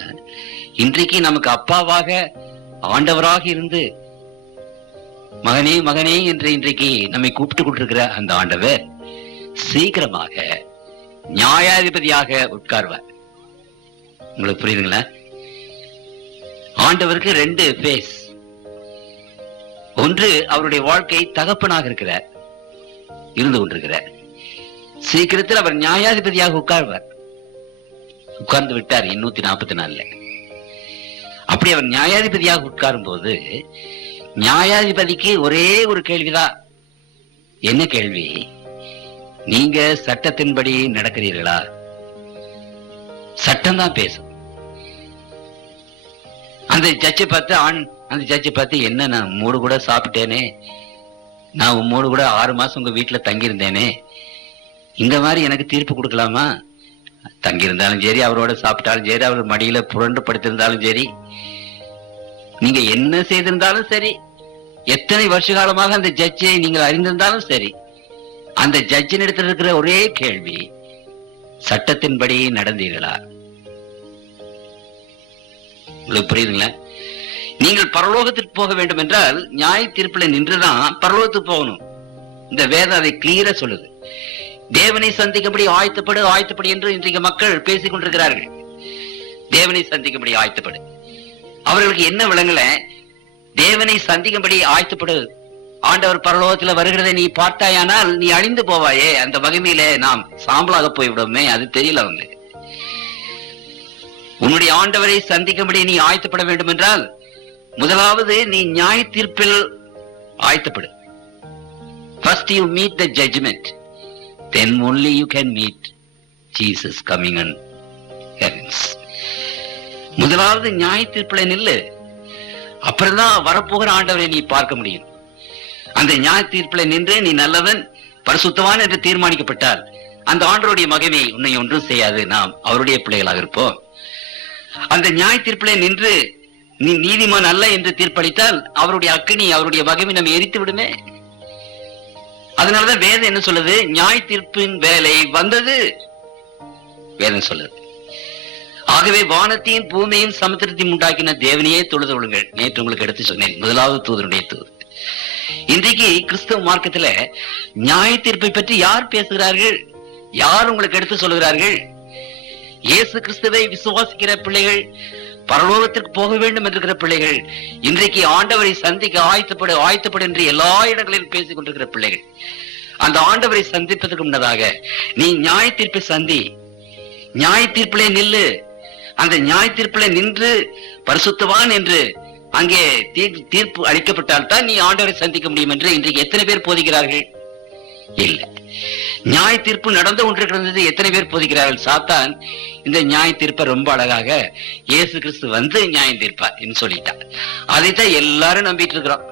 இன்றைக்கு நமக்கு அப்பாவாக ஆண்டவராக இருந்து மகனே மகனே என்று இன்றைக்கு நம்மை கூப்பிட்டு கொண்டிருக்கிற அந்த ஆண்டவர் சீக்கிரமாக நியாயாதிபதியாக உட்கார்வார். உங்களுக்கு புரியுதுங்களா? ஆண்டவருக்கு 2 பேஸ். ஒன்று, அவருடைய வாழ்க்கை தகப்பனாக இருக்கிறார், இருந்து கொண்டிருக்கிறார். சீக்கிரத்தில் அவர் நியாயாதிபதியாக உட்கார்வார். உட்கார்ந்து விட்டார் 844. அப்படி அவர் நியாயாதிபதியாக உட்காரும் போது நியாயாதிபதிக்கு ஒரே ஒரு கேள்விதான். என்ன கேள்வி? நீங்க சட்டத்தின்படி நடக்கிறீர்களா? சட்டம் தான் பேசும். அந்த ஜட்ஜை பார்த்து என்ன, நான் உம்மோடு கூட சாப்பிட்டேனே, நான் உம்மோடு கூட 6 மாசம் உங்க வீட்டுல தங்கியிருந்தேனே, இந்த மாதிரி எனக்கு தீர்ப்பு கொடுக்கலாமா? தங்கியிருந்தாலும் சரி, அவரோட சாப்பிட்டாலும் சரி, அவர் மடியில புரண்டு படுத்திருந்தாலும் சரி, நீங்க என்ன செய்திருந்தாலும் சரி, எத்தனை வருஷ காலமாக அந்த ஜட்ஜை நீங்கள் அறிந்திருந்தாலும் சரி, அந்த ஜட்ஜின் இடத்துல இருக்கிற ஒரே கேள்வி, சட்டத்தின்படி நடந்தீர்களா? உங்களுக்கு புரியுதுங்களா? நீங்கள் பரலோகத்திற்கு போக வேண்டும் என்றால் நியாய தீர்ப்புல நின்றுதான் பரலோகத்துக்கு போகணும். இந்த வேதம் அதை கிளியரா சொல்லுது. தேவனை சந்திக்கும்படி ஆயத்தப்படு என்று இன்றைக்கு மக்கள் பேசிக் கொண்டிருக்கிறார்கள். தேவனை சந்திக்கும்படி ஆயத்தப்படு. அவர்களுக்கு என்ன விளங்கல? தேவனை சந்திக்கும்படி ஆயத்தப்படு, ஆண்டவர் பரலோகத்துல வருகிறதை நீ பார்த்தாயானால் நீ அழிந்து போவாயே, அந்த மகிமையில நாம் சாம்பலாக போய்விடுமே, அது தெரியல வந்து. உன்னுடைய ஆண்டவரை சந்திக்கும்படி நீ ஆயத்தப்பட வேண்டும் என்றால் முதலாவது நீ நியாய தீர்ப்பில் ஆயத்தப்படு. First you meet the judgment, then only you can meet Jesus coming on heavens. முதலாவது நியாய தீர்ப்பில் நில்லு, அப்புறம்தான் வரப்போகிற ஆண்டவரை நீ பார்க்க முடியும். அந்த நியாய தீர்ப்பில் நின்று நீ நல்லவன், பரிசுத்தவான் என்று தீர்மானிக்கப்பட்டால் அந்த ஆண்டவருடைய மகிமை உன்னை ஒன்றும் செய்யாது, நாம் அவருடைய பிள்ளைகளாக இருப்போம். அந்த நியாய தீர்ப்பில் நின்று நீ நீதிமான் அல்ல என்று தீர்ப்பளித்தால் அவருடைய அக்கினி, அவருடைய மகிமை நம்ம எரித்து விடுமே. அதனாலதான் வேதம் என்ன சொல்லுது? நியாய தீர்ப்பின் வேலை வந்தது வேதம் சொல்லுது. ஆகவே வானத்தையும் பூமியையும் சமுத்திரத்தையும் உண்டாக்கின தேவனையே தொழுது கொள்ளுங்கள். நேற்று உங்களுக்கு எடுத்து சொன்னேன், முதலாவது தூதனுடைய தூது. இன்றைக்கு கிறிஸ்தவ மார்க்கத்துல நியாய தீர்ப்பை பற்றி யார் பேசுகிறார்கள்? யார் உங்களுக்கு எடுத்து சொல்லுகிறார்கள்? இயேசு கிறிஸ்துவை விசுவாசிக்கிற பிள்ளைகள், பரலோகத்திற்கு போக வேண்டும் என்கிற பிள்ளைகள், இன்றைக்கு ஆண்டவரை சந்திக்க ஆயத்தப்படு என்று எல்லா இடங்களிலும் பேசிக் கொண்டிருக்கிற பிள்ளைகள், அந்த ஆண்டவரை சந்திப்பதற்கு முன்னதாக நீ நியாய தீர்ப்பை சந்தி, நியாய தீர்ப்பிலே நில்லு. அந்த நியாய தீர்ப்பிலே நின்று பரிசுத்தவான் என்று அங்கே தீர்ப்பு அளிக்கப்பட்டால் தான் நீ ஆண்டவரை சந்திக்க முடியும் என்று இன்றைக்கு எத்தனை பேர் போதிக்கிறார்கள்? இல்லை. நியாய தீர்ப்பு நடந்து கொண்டிருக்கிறது, எத்தனை பேர் போதிக்கிறார்கள்? சாத்தான் இந்த நியாய தீர்ப்பை ரொம்ப அழகாக இயேசு கிறிஸ்து வந்து நியாயம் தீர்ப்பார் என்று சொல்லிட்டார். அதைத்தான் எல்லாரும் நம்பிட்டு இருக்கிறோம்,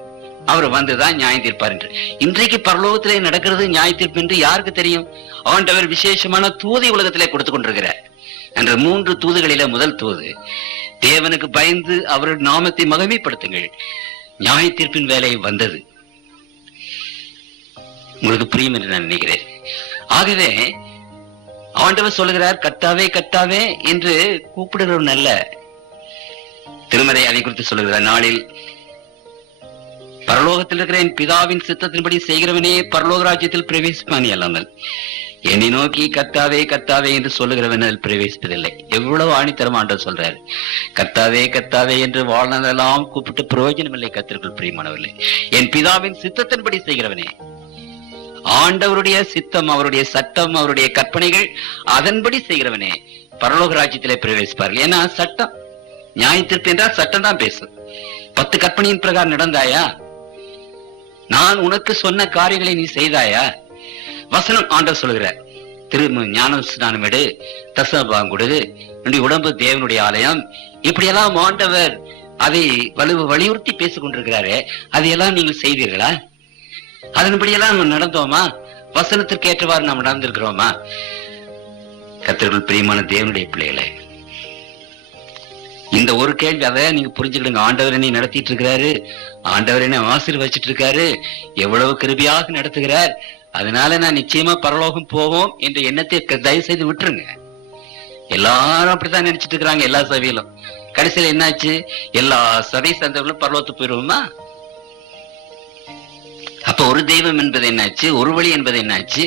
அவர் வந்துதான் நியாயம் தீர்ப்பார் என்று. இன்றைக்கு பரலோகத்திலே நடக்கிறது நியாய தீர்ப்பு என்று யாருக்கு தெரியும்? ஆண்டவர் விசேஷமான தூதை உலகத்திலே கொடுத்து கொண்டிருக்கிறார். என்ற 3 தூதுகளில முதல் தூது, தேவனுக்கு பயந்து அவருடைய நாமத்தை மகிமைப்படுத்துங்கள், நியாய தீர்ப்பின் வேலை வந்தது. உங்களுக்கு புரியும் என்று நான் நினைக்கிறேன். ஆகவே ஆண்டவர் சொல்லுகிறார், கர்த்தாவே கர்த்தாவே என்று கூப்பிடுகிறவன் அல்ல. திருமறை அதை குறித்து சொல்லுகிறார், நாளில் பரலோகத்தில் இருக்கிற என் பிதாவின் சித்தத்தின்படி செய்கிறவனே பரலோக ராஜ்யத்தில் பிரவேசிப்பானே அல்லாமல் என்னை நோக்கி கர்த்தாவே கர்த்தாவே என்று சொல்லுகிறவன் அதில் பிரவேசிப்பதில்லை. எவ்வளவு ஆணித்தரம் ஆண்டவர் சொல்றாரு. கர்த்தாவே கர்த்தாவே என்று வாழ்நாளெல்லாம் கூப்பிட்டு பிரயோஜனம் இல்லை. கர்த்தருக்குள் பிரியமானவர்களே, என் பிதாவின் சித்தத்தின்படி செய்கிறவனே, ஆண்டவருடைய சித்தம், அவருடைய சட்டம், அவருடைய கற்பனைகள் அதன்படி செய்கிறவனே பரலோக ராஜ்யத்திலே பிரவேசிப்பார்கள். ஏன்னா சட்டம், நியாய தீர்ப்பு என்றால் சட்டம் தான் பேசும். 10 கற்பனையின் பிரகாரம் நடந்தாயா? நான் உனக்கு சொன்ன காரியங்களை நீ செய்தாயா? வசனம் ஆண்டவர் சொல்கிறார், ஞான ஸ்நானம் எடு, தசமபாகம் கொடு, உன்னுடைய உடம்பு தேவனுடைய ஆலயம், இப்படியெல்லாம் ஆண்டவர் அதை வலியுறுத்தி பேசிக் கொண்டிருக்கிறாரே, அதையெல்லாம் நீங்கள் செய்தீர்களா? அதன்படியெல்லாம் நம்ம நடந்தோமா? வசனத்திற்கு ஏற்றவாறு நாம் நடந்திருக்கிறோமா? கர்த்தருக்குள் பிரியமான தேவனுடைய பிள்ளைகளே, இந்த ஒரு கேள்வி அதை நீங்க புரிஞ்சுக்கிடுங்க. ஆண்டவர் என்னை நடத்திட்டு இருக்கிறாரு, ஆண்டவர் என்ன ஆசீர்வதிச்சிட்டு இருக்காரு, எவ்வளவு கிருபையாக நடத்துகிறார், அதனால நான் நிச்சயமா பரலோகம் போவோம் என்ற எண்ணத்தை தயவு செய்து விட்டுருங்க. எல்லாரும் அப்படித்தான் நினைச்சிட்டு இருக்கிறாங்க, எல்லா சபையிலும். கடைசியில என்னாச்சு? எல்லா சபை சந்தவர்களும் பரலோகத்துக்கு போயிடுவோமா? அப்ப ஒரு தெய்வம் என்பது என்னாச்சு? ஒரு வழி என்பது என்னாச்சு?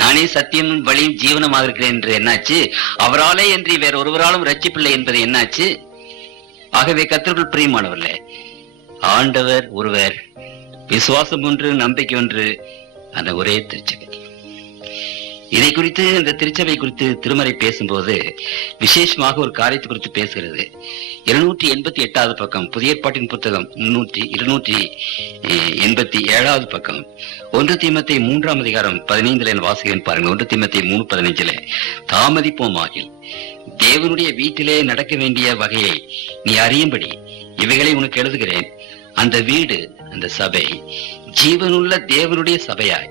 நானே சத்தியமும் வழியும் ஜீவனமாக இருக்கிறேன் என்று என்னாச்சு? அவராலே என்று வேற ஒருவராலும் ரட்சிப்பில்லை என்பது என்னாச்சு? ஆகவே கர்த்தருக்குள் பிரியமானவர்களே, ஆண்டவர் ஒருவர், விசுவாசம் ஒன்று, நம்பிக்கை ஒன்று, அந்த ஒரே திருச்சபை. இதை குறித்து, இந்த திருச்சபை குறித்து திருமறை பேசும்போது விசேஷமாக ஒரு காரியத்தை குறித்து பேசுகிறது. 288வது பக்கம், புதிய ஏற்பாட்டின் புத்தகம் 287வது பக்கம், 1 தீமோத்தேயு 3ஆம் அதிகாரம் 15 வாசிக்கிறேன் பாருங்க. 1 தீமோத்தேயு 3:15, தாமதிப்போமாகில் தேவனுடைய வீட்டிலே நடக்க வேண்டிய வகையை நீ அறியும்படி இவைகளை உனக்கு எழுதுகிறேன். அந்த வீடு, அந்த சபை ஜீவனுள்ள தேவனுடைய சபையாய்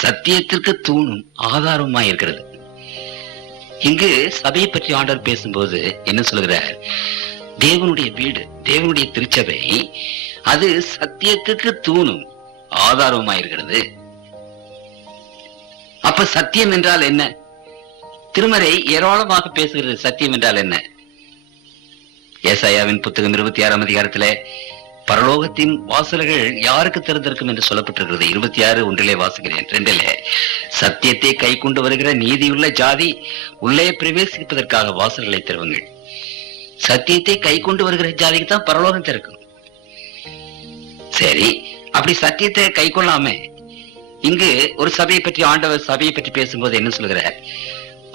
சத்தியத்திற்கு தூணும் ஆதாரமாய் இருக்கிறது. இங்கு சபையை பற்றி ஆண்டவர் பேசும்போது என்ன சொல்கிறார்? தேவனுடைய வீடு, தேவனுடைய திருச்சபை, அது சத்தியத்துக்கு தூணும் ஆதாரமாய் இருக்கிறது. அப்ப சத்தியம் என்றால் என்ன? திருமறை ஏராளமாக பேசுகிறது. சத்தியம் என்றால் என்ன? ஏசாயாவின் புத்தகம் 26ஆம் அதிகாரத்திலே பரலோகத்தின் வாசல்கள் யாருக்கு திறந்திருக்கும் என்று சொல்லப்பட்டிருக்கிறது. 26:1 வாசிக்கிறேன். 2 சத்தியத்தை கை கொண்டு வருகிற நீதியுள்ள ஜாதி உள்ளே பிரவேசிப்பதற்காக வாசல்களை திறவுங்கள். சத்தியத்தை கை கொண்டு வருகிற ஜாதிக்கு தான் பரலோகம் திறக்கும். சரி, அப்படி சத்தியத்தை கை கொள்ளாம இங்கு ஒரு சபையை பற்றி, ஆண்டவர் சபையை பற்றி பேசும்போது என்ன சொல்கிறார்?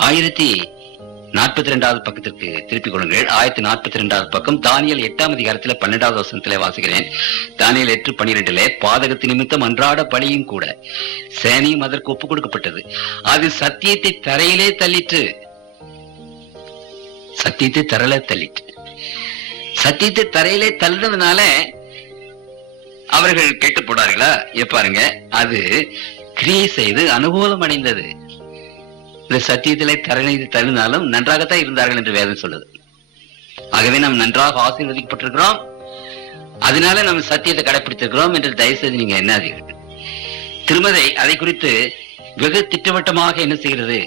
1042வது பக்கத்திற்கு திருப்பிக் கொள்ளுங்கள். 1042வது பக்கம், தானியேல் 8ஆம் அதிகாரத்துல 12வது வசனத்திலே வாசிக்கிறேன். தானியேல் 8:12, பாதகத்து நிமித்தம் அன்றாட பலியும் கூட சேனையும் அதற்கு ஒப்புக் கொடுக்கப்பட்டது. அது சத்தியத்தை தரையிலே தள்ளிட்டு, சத்தியத்தை தரையிலே தள்ளினதுனால அவர்கள் கேட்டு போனார்களா? பாருங்க, அது கிரியை செய்து அனுகூலம் அடைந்தது. இந்த சத்தியத்திலே தள்ளினாலும் நன்றாகத்தான் இருந்தார்கள் என்று வேதம் சொல்லுது. ஆகவே நாம் நன்றாக ஆசீர்வதிக்கப்பட்டிருக்கிறோம், அதனால நம்ம சத்தியத்தை கடைபிடித்திருக்கிறோம் என்று தயவு செய்து நீங்க எண்ணாதீர்கள். திருமறை அதை குறித்து வெகு திட்டவட்டமாக என்ன செய்கிறது?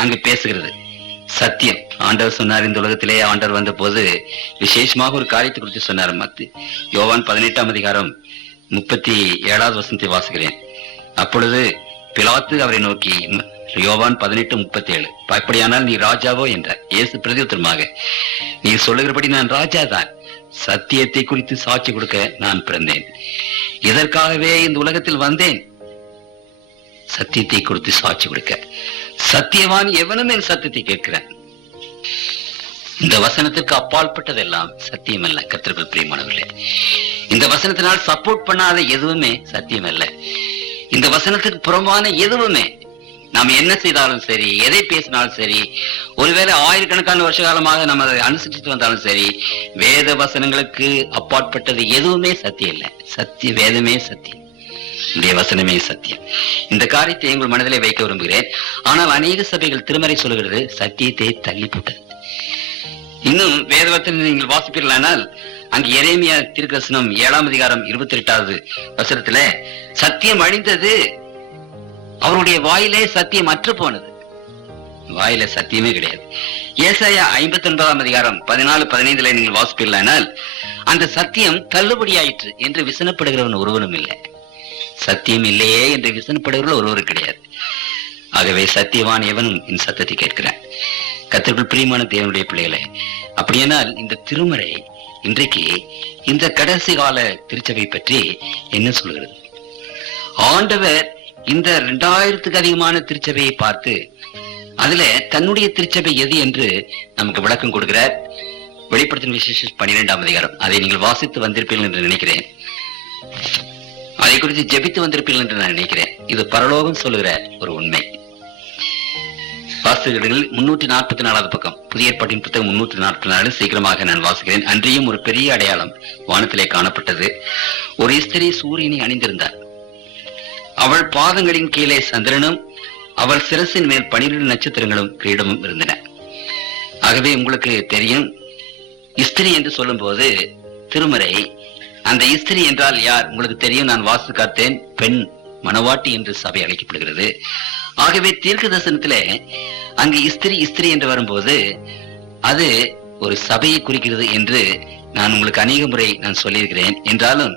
அங்கு பேசுகிறது. சத்தியம், ஆண்டவர் சொன்னார், இந்த உலகத்திலே ஆண்டவர் வந்த போது விசேஷமாக ஒரு காரியத்தை குறித்து சொன்னார். யோவான் 18ஆம் அதிகாரம் 37வது வசனத்தை வாசிக்கிறேன். அப்பொழுது பிலாத்து அவரை நோக்கி, யோவான் 18:37, அப்படியானால் நீ ராஜாவோ என்றார். இயேசு பிரதியுத்தரமாக, நீ சொல்லுகிறபடி நான் ராஜா தான். சத்தியத்தை குறித்து சாட்சி கொடுக்க நான் பிறந்தேன். இதற்காகவே இந்த உலகத்தில் வந்தேன், சத்தியத்தை குறித்து சாட்சி கொடுக்க. சத்தியவான் எவனும் என் சத்தியத்தை கேட்கிறான். இந்த வசனத்திற்கு அப்பாற்பட்டதெல்லாம் சத்தியம் அல்ல. கர்த்தருக்குள் பிரியமானவர்களே, இந்த வசனத்தினால் சப்போர்ட் பண்ணாத எதுவுமே சத்தியம் அல்ல. இந்த வசனத்துக்கு புறம்பான எதுவுமே, நாம் என்ன செய்தாலும் சரி, எதை பேசினாலும் சரி, ஒருவேளை ஆயிரக்கணக்கான வருஷ காலமாக நம்ம அதை அனுசரிச்சுட்டு வந்தாலும் சரி, வேத வசனங்களுக்கு அப்பாற்பட்டது எதுவுமே சத்தியம் இல்லை. சத்திய வேதமே சத்தியம், இந்த வசனமே சத்தியம். இந்த காரியத்தை எங்கள் மனதிலே வைக்க விரும்புகிறேன். ஆனால் அநேக சபைகள் திருமறை சொல்கிறது சத்தியத்தை தள்ளி போட்டது. இன்னும் வேதவத்தில் நீங்கள் வாசிப்பீர்களானால் அங்கு எரேமியா தீர்க்கதரிசனம் 7ஆம் அதிகாரம் 28வது வசனத்துல சத்தியம் அழிந்தது, அவருடைய வாயிலே சத்தியம் அற்று போனது. வாயில சத்தியமே கிடையாது. ஏசாயா 59ஆம் அதிகாரம் 14-15 நீங்கள் வாசிப்பீர்களானால் அந்த சத்தியம் தள்ளுபடியாயிற்று என்று விசனப்படுகிறவன் ஒருவனும் இல்லை. சத்தியம் இல்லையே என்று விசனப்படுகிறவர்கள் ஒருவரும் கிடையாது. ஆகவே சத்தியவான் எவனும் என் சத்தத்தை கேட்கிறான். கர்த்தருக்குள் பிரியமான தேவனுடைய பிள்ளைகளே, அப்படியானால் இந்த திருமறை இன்றைக்கு இந்த கடைசி கால திருச்சபை பற்றி என்ன சொல்கிறது? ஆண்டவர் இந்த 2000க்கு அதிகமான திருச்சபையை பார்த்து அதுல தன்னுடைய திருச்சபை எது என்று நமக்கு விளக்கம் கொடுக்கிறார். வெளிப்படுத்தின விசேஷம் 12ஆம் அதிகாரம். அதை நீங்கள் வாசித்து வந்திருப்பீர்கள் என்று நினைக்கிறேன். அதை குறித்து ஜெபித்து வந்திருப்பீர்கள் என்று நான் நினைக்கிறேன். இது பரலோகம் சொல்லுகிற ஒரு உண்மை. வாசிக்கிறீர்கள் 344வது பக்கம், புதிய ஏற்பாட்டின் புத்தகம் 344. சீக்கிரமாக நான் வாசிக்கிறேன். அன்றியும் ஒரு பெரிய அடையாளம் வானத்திலே காணப்பட்டது. ஒரு ஸ்திரீ சூரியனை அணிந்திருந்தார். அவள் பாதங்களின் கீழே சந்திரனும் அவள் சிரசின் மேல் 12 நட்சத்திரங்களும் கிரீடமும் இருந்தன. ஆகவே உங்களுக்கு தெரியும், இஸ்திரி என்று சொல்லும் போது திருமறை அந்த இஸ்திரி என்றால் யார் உங்களுக்கு தெரியும். நான் வாசித்து காத்தேன், பெண் மணவாட்டி என்று சபை அழைக்கப்படுகிறது. ஆகவே தீர்க்க தரிசனத்திலே அங்கு இஸ்திரி என்று வரும்போது அது ஒரு சபையை குறிக்கிறது என்று நான் உங்களுக்கு அநேக முறை நான் சொல்லியிருக்கிறேன். என்றாலும்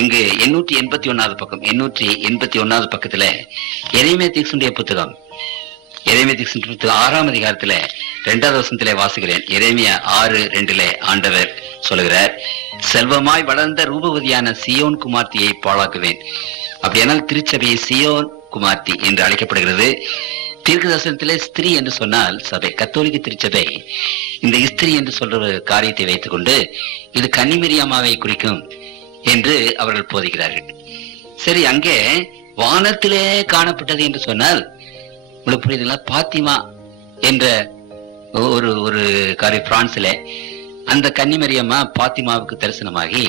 இங்கு 881வது பக்கம், 881வது பக்கத்துல எரேமியா தீர்க்கதரிசனுடைய புத்தகம், எரேமியா தீர்க்கதரிசன புத்தகம் 6ஆம் அதிகாரத்துல 2வது வசனத்திலே வாசிக்கிறேன். எரேமியா 6:2 ஆண்டவர் சொல்லுகிறார், செல்வமாய் வளர்ந்த ரூபவதியான சியோன் குமார்த்தியை பாழாக்குவேன். அப்படியானால் திருச்சபையை சியோன் குமார்த்தி என்று அழைக்கப்படுகிறது. தீர்க்க தரிசனத்திலே ஸ்திரீ என்று சொன்னால் சபை, கத்தோலிக்க திருச்சபை இந்த ஸ்திரீ என்று சொல்ற காரியத்தை வைத்துக் கொண்டு இது கன்னிமரியாமாவை குறிக்கும் என்று அவர்கள் போதிக்கிறார்கள். சரி, அங்கே வானத்திலே காணப்பட்டது என்று சொன்னால் உங்களுக்கு புரியுதுங்களா? பாத்திமா என்ற ஒரு காரியம் பிரான்ஸ்ல அந்த கன்னிமரியம்மா பாத்திமாவுக்கு தரிசனமாகி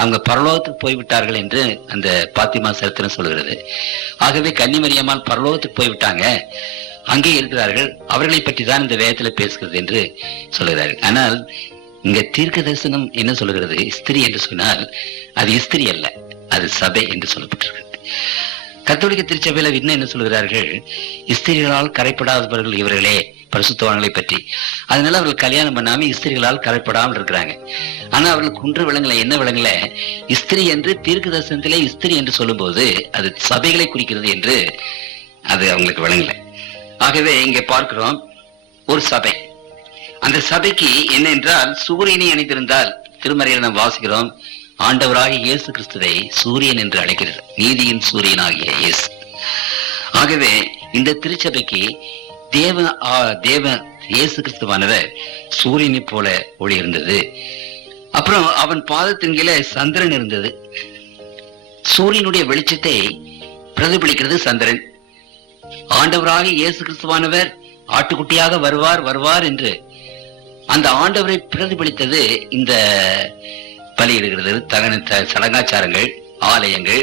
அவங்க பரலோகத்துக்கு போய்விட்டார்கள் என்று அந்த பாத்திமா சரித்திரம் சொல்கிறது. ஆகவே கன்னிமரியம்மாள் பரலோகத்துக்கு போய்விட்டாங்க, அங்கே இருக்கிறார்கள், அவர்களை பற்றி தான் இந்த வேதத்துல பேசுகிறது என்று சொல்கிறார்கள். ஆனால் இங்க தீர்க்க தரிசனம் என்ன சொல்கிறது? ஸ்திரீ என்று சொன்னால் அது ஸ்திரீ அல்ல, அது சபை என்று சொல்லப்பட்டிருக்கு. கத்தோலிக்க திருச்சபையில இன்னும் என்ன சொல்கிறார்கள்? ஸ்திரீகளால் கரைப்படாதவர்கள் இவர்களே, பரிசுத்தவான்களை பற்றி. அதனால அவர்கள் கல்யாணம் பண்ணாம ஸ்திரீகளால் கரைப்படாமல் இருக்கிறாங்க. ஆனா அவர்களுக்கு குன்று விளங்கல. என்ன விளங்கல? ஸ்திரீ என்று தீர்க்க தரிசனத்திலே ஸ்திரீ என்று சொல்லும் போது அது சபைகளை குறிக்கிறது என்று அது அவங்களுக்கு விளங்கல. ஆகவே இங்க பார்க்கிறோம் ஒரு சபை. அந்த சபைக்கு என்ன என்றால் சூரியனை அணிந்திருந்தால், திருமறையில் நாம் வாசிக்கிறோம், ஆண்டவராகிய இயேசு கிறிஸ்துவை சூரியன் என்று அழைக்கிறது, நீதியின் சூரியனாகிய இயேசு. ஆகவே இந்த திருச்சபைக்கு தேவ இயேசு கிறிஸ்துவானவர் சூரியனை போல ஒளி இருந்தது. அப்புறம் அவன் பாதத்தின் கீழே சந்திரன் இருந்தது. சூரியனுடைய வெளிச்சத்தை பிரதிபலிக்கிறது சந்திரன். ஆண்டவராகிய இயேசு கிறிஸ்துவானவர் ஆட்டுக்குட்டியாக வருவார் என்று அந்த ஆண்டவரை பிரதிபலித்தது இந்த பலியிடுகிறது. சடங்காச்சாரங்கள், ஆலயங்கள்,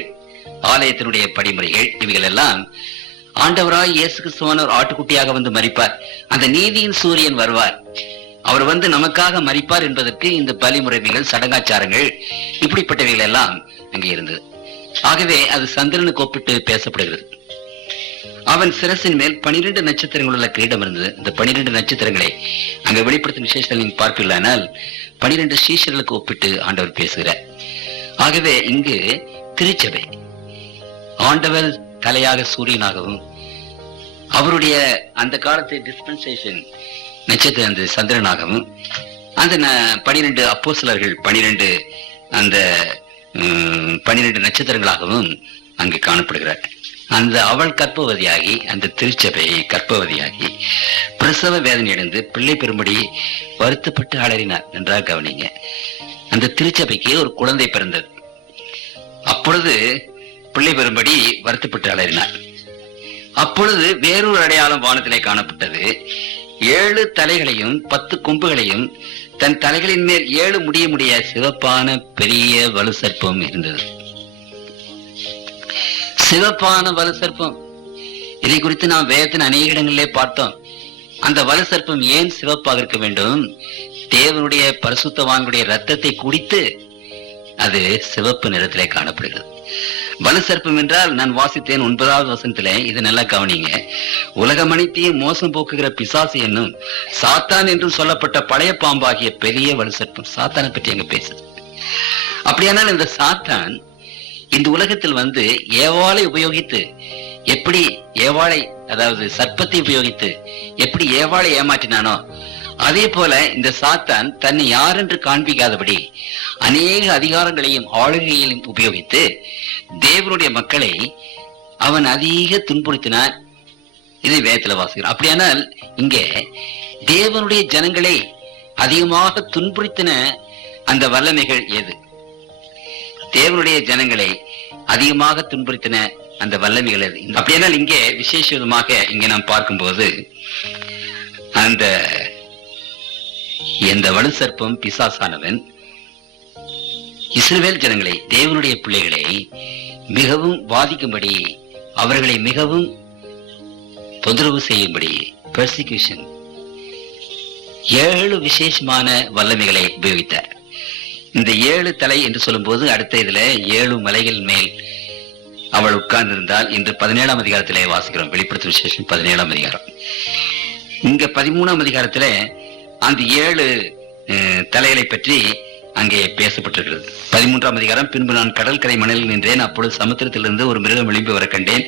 ஆலயத்தினுடைய படிமுறைகள், இவைகள் எல்லாம் ஆண்டவராய் இயேசு கிறிஸ்துவானவர் ஆட்டுக்குட்டியாக வந்து மரிப்பார், அந்த நீதியின் சூரியன் வருவார், அவர் வந்து நமக்காக மரிப்பார் என்பதற்கு இந்த பலிமுறைகள், சடங்காச்சாரங்கள், இப்படிப்பட்டவைகள் எல்லாம் அங்கே இருந்தது. ஆகவே அது சந்திரனுக்கு ஒப்பிட்டு பேசப்படுகிறது. அவன் சிரசின் மேல் 12 நட்சத்திரங்கள் உள்ள கிரீடம் இருந்தது. இந்த 12 நட்சத்திரங்களை அங்க வெளிப்படுத்தும் விசேஷத்தில் நீங்க பார்ப்பீர்களானால் 12 சீஷர்களுக்கு ஒப்பிட்டு ஆண்டவர் பேசுகிறார். ஆகவே இங்கு திருச்சபை ஆண்டவர் தலையாக சூரியனாகவும், அவருடைய அந்த காலத்து டிஸ்பென்சேஷன் நட்சத்திரம் அந்த சந்திரனாகவும், அந்த 12 அப்போஸ்தலர்கள் 12 அந்த 12 நட்சத்திரங்களாகவும் அங்கு காணப்படுகிறார். அந்த அவள் கர்ப்பவதியாகி, அந்த திருச்சபையை கர்ப்பவதியாகி பிரசவ வேதனை அடைந்து பிள்ளை பெறும்படி வருத்தப்பட்டு அலறினார். நன்றாக கவனிங்க, அந்த திருச்சபைக்கு ஒரு குழந்தை பிறந்தது. அப்பொழுது பிள்ளை பெறும்படி வருத்தப்பட்டு அலறினார். அப்பொழுது வேறொரு அடையாளம் வானத்திலே காணப்பட்டது. 7 தலைகளையும் 10 கொம்புகளையும் தன் தலைகளின் மேல் 7 முடிய சிவப்பான பெரிய வலு சர்ப்பம் இருந்தது. சிவப்பான வலு சர்ப்பம், இதை குறித்து நாம் வேதத்தின் அநேக இடங்களிலே பார்த்தோம். அந்த வலு சர்ப்பம் ஏன் சிவப்பாக இருக்க வேண்டும்? தேவனுடைய பரிசுத்தவான்களுடைய ரத்தத்தை குடித்து அது சிவப்பு நிறத்திலே காணப்படுகிறது. வலு சர்ப்பம் என்றால் நான் வாசித்தேன் 9வது வசனத்திலே, இது நல்லா கவனிங்க. உலகம் அனைத்தையும் மோசம் போக்குகிற பிசாசு என்னும் சாத்தான் என்றும் சொல்லப்பட்ட பழைய பாம்பாகிய பெரிய வலு சர்ப்பம். சாத்தானை பற்றி அங்க பேசுது. அப்படியானால் இந்த சாத்தான் இந்த உலகத்தில் வந்து ஏவாளை உபயோகித்து எப்படி ஏவாளை, அதாவது சர்ப்பத்தை உபயோகித்து எப்படி ஏவாளை ஏமாற்றினானோ, அதே போல இந்த சாத்தான் தன்னை யார் என்று காண்பிக்காதபடி அநேக அதிகாரங்களையும் ஆளுகைகளையும் உபயோகித்து தேவனுடைய மக்களை அவன் அதிக துன்புறுத்தினான். இதை வேதத்துல வாசிக்கிறோம். அப்படியானால் இங்கே தேவனுடைய ஜனங்களை அதிகமாக துன்புறுத்தின அந்த வல்லமைகள் எது? தேவனுடைய ஜனங்களை அதிகமாக துன்புறுத்தின அந்த வல்லமைகள் எது? அப்படியானால் இங்கே விசேஷ விதமாக இங்கே நாம் பார்க்கும்போது அந்த எந்த வலு சர்ப்பம் பிசாசானவன் இஸ்ரவேல் ஜனங்களை, தேவனுடைய பிள்ளைகளை மிகவும் வாதிக்கும்படி, அவர்களை மிகவும் தொந்தரவு செய்யும்படி, பெர்சிக்யூஷன், 7 விசேஷமான வல்லமைகளை உபயோகித்தார். இந்த 7 தலை என்று சொல்லும் போது அடுத்த இதுல 7 மலைகள் மேல் அவள் உட்கார்ந்திருந்தால் என்று 17ஆம் அதிகாரத்திலே வாசிக்கிறோம். வெளிப்படுத்தும் விசேஷம் 17ஆம் அதிகாரம். இங்க 13ஆம் அதிகாரத்துல அந்த 7 தலைகளை பற்றி அங்கே பேசப்பட்டிருக்கிறது. 13ஆம் அதிகாரம், பின்பு நான் கடற்கரை மணலில் நின்றேன், அப்பொழுது சமுத்திரத்திலிருந்து ஒரு மிருகம் எழும்பி வர கண்டேன்,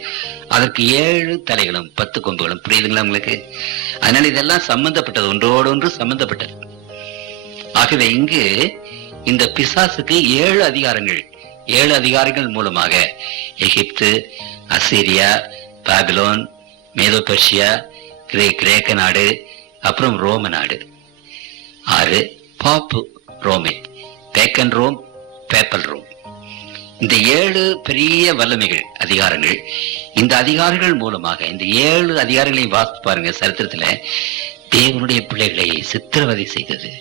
அதற்கு 7 தலைகளும் 10 கொம்புகளும். புரியுதுங்களா உங்களுக்கு? அதனால இதெல்லாம் சம்பந்தப்பட்டது, ஒன்றோடு ஒன்று சம்பந்தப்பட்டது. ஆகவே இங்கு இந்த பிசாசுக்கு 7 அதிகாரங்கள், 7 அதிகாரங்கள் மூலமாக எகிப்து, அசீரியா, பாபிலோன், மேதோ பெர்ஷியா, கிரேக்க நாடு, அப்புறம் ரோம நாடு, 6 பாப்பு ரோமே, பேக்கன் ரோம், பேப்பல் ரோம். இந்த 7 பெரிய வல்லமைகள், அதிகாரங்கள். இந்த அதிகாரங்கள் மூலமாக இந்த 7 அதிகாரங்களையும் வாசித்து பாருங்க. சரித்திரத்துல தேவனுடைய பிள்ளைகளை சித்திரவதை செய்தது,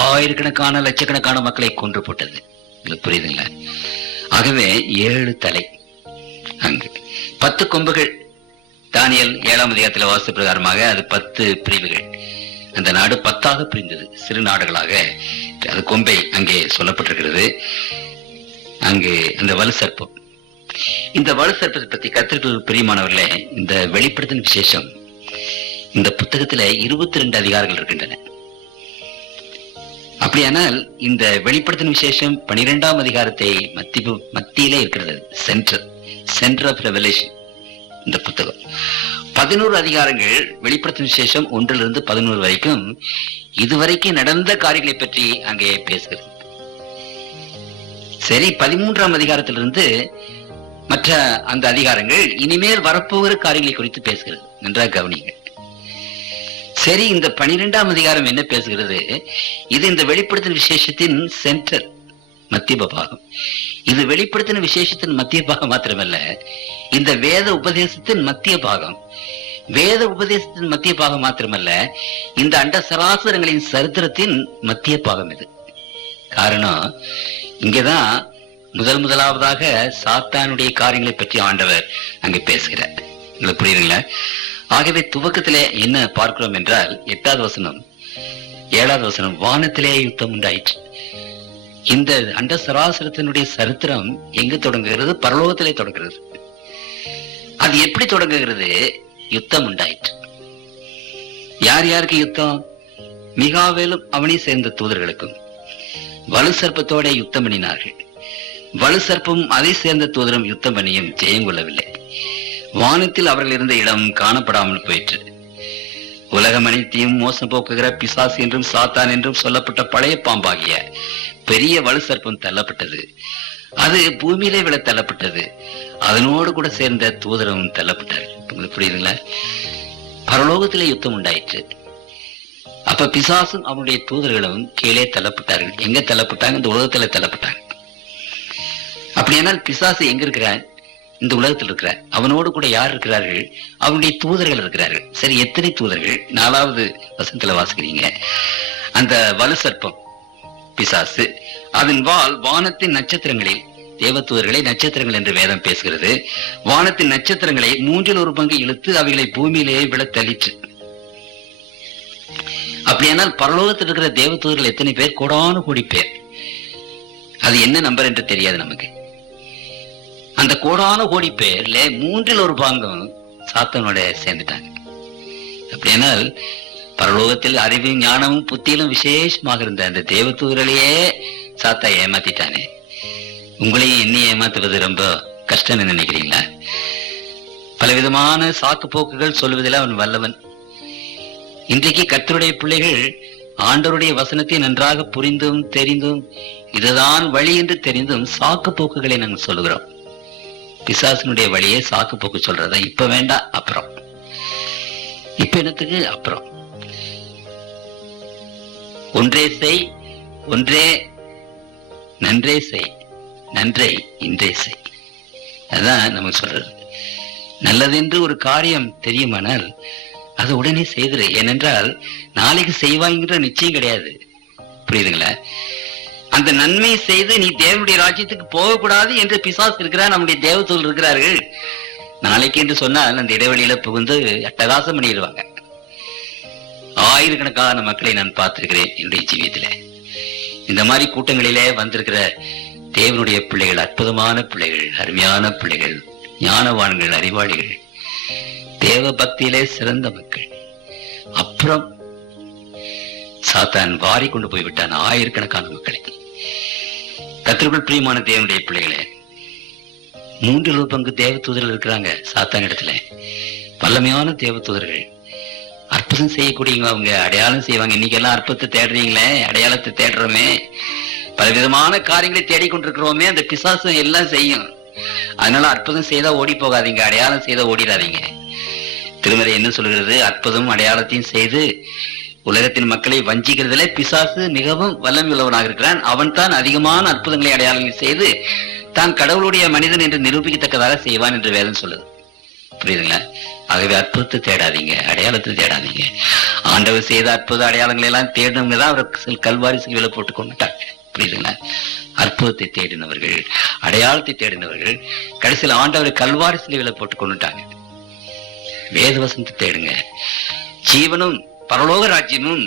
ஆயிரக்கணக்கான லட்சக்கணக்கான மக்களை கொன்று போட்டது. உங்களுக்கு புரியுதுங்களா? ஆகவே 7 தலை, அங்கு 10 கொம்புகள். தானியேல் 7ஆம் அதிகாரத்தில் வாசித்த பிரகாரமாக அது 10 பிரிவுகள். அந்த நாடு 10ஆக பிரிந்தது, சிறு நாடுகளாக. அது கொம்பை அங்கே சொல்லப்பட்டிருக்கிறது. அங்கு அந்த வலு சர்ப்பம், இந்த வலு சர்ப்பத்தை பற்றி கர்த்தருக்குள் பிரியமானவர்களே, இந்த வெளிப்படுத்தின விசேஷம் இந்த புத்தகத்துல 22 அதிகாரங்கள் இருக்கின்றன. அப்படியானால் இந்த வெளிப்படுத்தின விசேஷம் 12ஆம் அதிகாரத்தை மத்தியிலே இருக்கிறது, சென்டர் ஆஃப் ரெவலேஷன் இந்த புத்தகம். 11 அதிகாரங்கள் வெளிப்படுத்தின விசேஷம் 1 to 11 வரைக்கும் இதுவரைக்கும் நடந்த காரியங்களை பற்றி அங்கே பேசுகிறது. சரி, 13ஆம் அதிகாரத்திலிருந்து மற்ற அந்த அதிகாரங்கள் இனிமேல் வரப்போகிற காரியங்களை குறித்து பேசுகிறது. நன்றாக கவனிங்க. சரி, இந்த 12ஆம் அதிகாரம் என்ன பேசுகிறது? இது இந்த வெளிப்படுத்தின விசேஷத்தின் சென்டர், மத்திய பாகம். இது வெளிப்படுத்தின விசேஷத்தின் மத்திய பாகம் மாத்திரமல்ல, இந்த வேத உபதேசத்தின் மத்திய பாகம். வேத உபதேசத்தின் மத்திய பாகம் மாத்திரமல்ல, இந்த அண்ட சராசரங்களின் சரித்திரத்தின் மத்திய பாகம் இது. காரணம், இங்கதான் முதலாவதாக சாத்தானுடைய காரியங்களை பற்றி ஆண்டவர் அங்கே பேசுகிறார். உங்களுக்கு புரியுதுங்களா? ஆகவே துவக்கத்திலே என்ன பார்க்கிறோம் என்றால் 8வது வசனம் 7வது வசனம், வானத்திலே யுத்தம் உண்டாயிற்று. இந்த அண்ட சராசரத்தினுடைய சரித்திரம் எங்கு தொடங்குகிறது? பரலோகத்திலே தொடங்குகிறது. அது எப்படி தொடங்குகிறது? யுத்தம் உண்டாயிற்று. யார் யாருக்கு யுத்தம்? மிகாவேலும் அவனை சேர்ந்த தூதர்களுக்கும். வலு சர்ப்பத்தோட யுத்தம் பண்ணினார்கள். வலு சர்ப்பம் அதை சேர்ந்த தூதரும் யுத்தம் பண்ணியும் ஜெயம் கொள்ளவில்லை. வானத்தில் அவர்கள் இருந்த இடம் காணப்படாமல் போயிற்று. உலகம் அனைத்தையும் மோசம் போக்குகிற பிசாசு என்றும் சாத்தான் என்றும் சொல்லப்பட்ட பழைய பாம்பாகிய பெரிய வலு சர்ப்பம் தள்ளப்பட்டது. அது பூமியிலே விழ தள்ளப்பட்டது. அதனோடு கூட சேர்ந்த தூதரும் தள்ளப்பட்டார்கள். உங்களுக்கு புரியுதுங்களா? பரலோகத்திலே யுத்தம் உண்டாயிற்று. அப்ப பிசாசும் அவனுடைய தூதர்களும் கீழே தள்ளப்பட்டார்கள். எங்க தள்ளப்பட்டாங்க? இந்த உலகத்துல தள்ளப்பட்டாங்க. அப்படியானால் பிசாசு எங்க இருக்கிறார்? இந்த உலகத்தில் இருக்கிறார். அவனோடு கூட யார் இருக்கிறார்கள்? அவனுடைய தூதர்கள் இருக்கிறார்கள். சரி, எத்தனை தூதர்கள்? 4வது வசனத்துல வாசிக்கிறீங்க. அந்த வலு சர்ப்பம் பிசாசு, அதன் வால் வானத்தின் நட்சத்திரங்களில், தேவ தூதர்களை நட்சத்திரங்கள் என்று வேதம் பேசுகிறது, வானத்தின் நட்சத்திரங்களை 1/3 இழுத்து அவைகளை பூமியிலேயே விழ தள்ளிற்று. அப்படியானால் பரலோகத்தில் இருக்கிற தேவதூதர்கள் எத்தனை பேர்? கோடானு கோடி பேர். அது என்ன நம்பர் என்று தெரியாது நமக்கு. அந்த கோடானு கோடி பேர்ல 1/3 சாத்தானோட சேர்ந்துட்டாங்க. அப்படியானால் பரலோகத்தில் அறிவும் ஞானமும் புத்தியிலும் விசேஷமாக இருந்த அந்த தேவதூதர்களையே சாத்தா ஏமாத்திட்டானே. உங்களையும் என்னையும் ஏமாத்துவது ரொம்ப கஷ்டம்னு நினைக்கிறீங்களா? பலவிதமான சாக்கு போக்குகள் சொல்லுவதில் அவன் வல்லவன். இன்றைக்கு கர்த்தருடைய பிள்ளைகள் ஆண்டவருடைய வசனத்தை நன்றாக புரிந்தும் தெரிந்தும் இதுதான் வழி என்று தெரிந்தும் சாக்கு போக்குகளை நாங்கள் சொல்லுகிறோம். பிசாசனுடைய வழியே சாக்கு போக்கு சொல்றதா? இப்ப வேண்டாம், அப்புறம். இப்ப என்னத்துக்கு அப்புறம்? ஒன்றே செய், ஒன்றே நன்றே செய், நன்றை இன்றே செய். அதான் நம்ம சொல்றது. நல்லதென்று ஒரு காரியம் தெரியுமானால் அதை உடனே செய்திரு. ஏனென்றால் நாளைக்கு செய்வாங்கிற நிச்சயம் கிடையாது. புரியுதுங்களா? அந்த நன்மை செய்து நீ தேவனுடைய ராஜ்யத்துக்கு போகக்கூடாது என்று பிசாசு இருக்கிறார், நம்முடைய தேவதூதர்கள் இருக்கிறார்கள். நாளைக்கு என்று சொன்னால் அந்த இடைவெளியில புகுந்து அட்டகாசம் பண்ணிடுவாங்க. ஆயிரக்கணக்கான மக்களை நான் பார்த்திருக்கிறேன் என்னுடைய ஜீவியத்துல. இந்த மாதிரி கூட்டங்களிலே வந்திருக்கிற தேவனுடைய பிள்ளைகள் அற்புதமான பிள்ளைகள், அருமையான பிள்ளைகள், ஞானவான்கள், அறிவாளிகள், தேவ பக்தியிலே சிறந்த மக்கள். அப்புறம் சாத்தான் வாரி கொண்டு போய்விட்டான் ஆயிரக்கணக்கான மக்களை. கர்த்தருக்குள் பிரியமான தேவனுடைய பிள்ளைகளே, 3/4 தேவதூதர்கள் இருக்கிறாங்க சாத்தான் இடத்துல. வல்லமையான தேவதூதர்கள், அற்புதம் செய்யக்கூடியவங்க. அவங்க அடையாளம் செய்வாங்க. இன்னைக்கெல்லாம் அற்புதத்தை தேடுறீங்களே, அடையாளத்தை தேடுறோமே, பலவிதமான காரியங்களை தேடிக்கொண்டிருக்கிறோமே. அந்த பிசாசம் எல்லாம் செய்யும். அதனால அற்புதம் செய்தா ஓடி போகாதீங்க, அடையாளம் செய்தா ஓடிடாதீங்க. திருமறை என்ன சொல்கிறது? அற்புதம் அடையாளத்தையும் செய்து உலகத்தின் மக்களை வஞ்சிக்கிறதுல பிசாசு மிகவும் வல்லமை உள்ளவனாக இருக்கிறான். அவன் தான் அதிகமான அற்புதங்களை அடையாளங்கள் செய்து தான் கடவுளுடைய மனிதன் என்று நிரூபிக்கத்தக்கதாக செய்வான் என்று வேதம் சொல்லுது. புரியுதுங்களா? ஆகவே அற்புதத்தை தேடாதீங்க, அடையாளத்தை தேடாதீங்க. ஆண்டவர் செய்த அற்புத அடையாளங்களை எல்லாம் தேடினவங்க தான் அவர் கல்வாரி சிலுவையில போட்டு கொண்டுட்டாங்க. புரியுதுங்களா? அற்புதத்தை தேடினவர்கள், அடையாளத்தை தேடினவர்கள் கடைசியில் ஆண்டவரை கல்வாரி சிலுவையில போட்டு கொண்டுட்டாங்க. வேத வசனத்தை தேடுங்க. ஜீவனும் பரலோக ராஜ்யமும்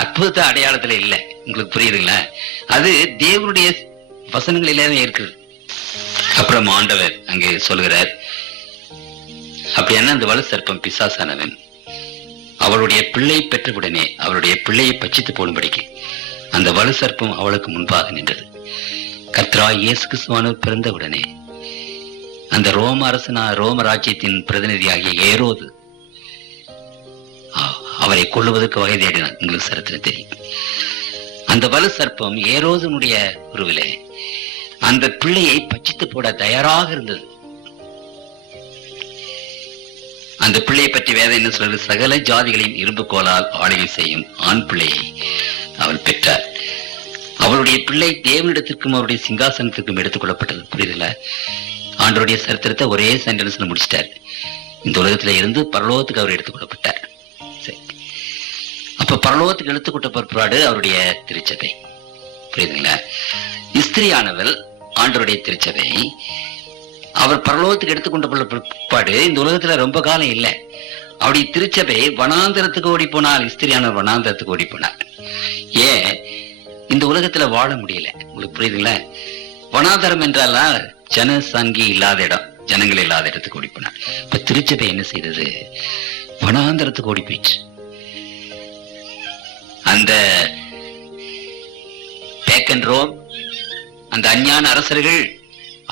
அற்புதத்தை அடையாளத்துல இல்லை. உங்களுக்கு புரியுதுங்களா? அது தேவனுடைய வசனங்களிலே இருக்குது. அப்புறம் ஆண்டவர் அங்கே சொல்கிறார், அப்படியான அந்த வலு சர்ப்பம் பிசாசானவன் அவளுடைய பிள்ளை பெற்றவுடனே அவளுடைய பிள்ளையை பட்சித்து போடும்படிக்கு அந்த வலு சர்ப்பம் அவளுக்கு முன்பாக நின்றது. கர்த்தராகிய இயேசு கிறிஸ்துவானவர் பிறந்தவுடனே அந்த ரோம ராஜ்யத்தின் பிரதிநிதியாகிய ஏரோது அவரை கொள்ளுவதற்கு வகை தேடினான். உங்களுக்கு சரித்திரம் தெரியும். அந்த வலு சர்ப்பம் ஏரோதனுடைய உருவிலே அந்த பிள்ளையை பட்சித்து போட தயாராக இருந்தது. அந்த பிள்ளையை பற்றி வேதம் என்ன சொல்றது? சகல ஜாதிகளையும் இரும்பு கோலால் ஆளுகை செய்யும் ஆண் பிள்ளையை அவள் பெற்றார். அவளுடைய பிள்ளை தேவனிடத்திற்கும் அவருடைய சிங்காசனத்திற்கும் எடுத்துக் கொள்ளப்பட்டது. புரியுதுல்ல? ஆண்டவருடைய சரித்திரத்தை ஒரே சென்டென்ஸ்ல முடிச்சிட்டார். இந்த உலகத்துல இருந்து பரலோகத்துக்கு அவர் எடுத்துக் கொள்ளப்பட்டார். சரி, அப்ப பரலோகத்துக்கு எடுத்துக்கொண்ட பிற்பாடு அவருடைய திருச்சபை. புரியுதுங்களா? ஸ்திரியானவள் ஆண்டவருடைய திருச்சபை. அவர் பரலோகத்துக்கு எடுத்துக்கொண்ட பிற்பாடு இந்த உலகத்துல ரொம்ப காலம் இல்லை. அவருடைய திருச்சபை வனாந்தரத்துக்கு ஓடி போனால், ஸ்திரியானவர் வனாந்தரத்துக்கு ஓடி போனார். ஏன்? இந்த உலகத்துல வாழ முடியல. உங்களுக்கு புரியுதுங்களா? வனாந்தரம் என்றால் ஜனசங்கி இல்லாத இடம், ஜனங்கள் இல்லாத இடத்துக்கு ஓடி போனார். இப்ப திருச்சபை என்ன செய்தது? வனாந்தரத்துக்கு ஓடி போயிடுச்சு. அந்த பேக்கன் ரோம், அந்த அஞ்ஞான அரசர்கள்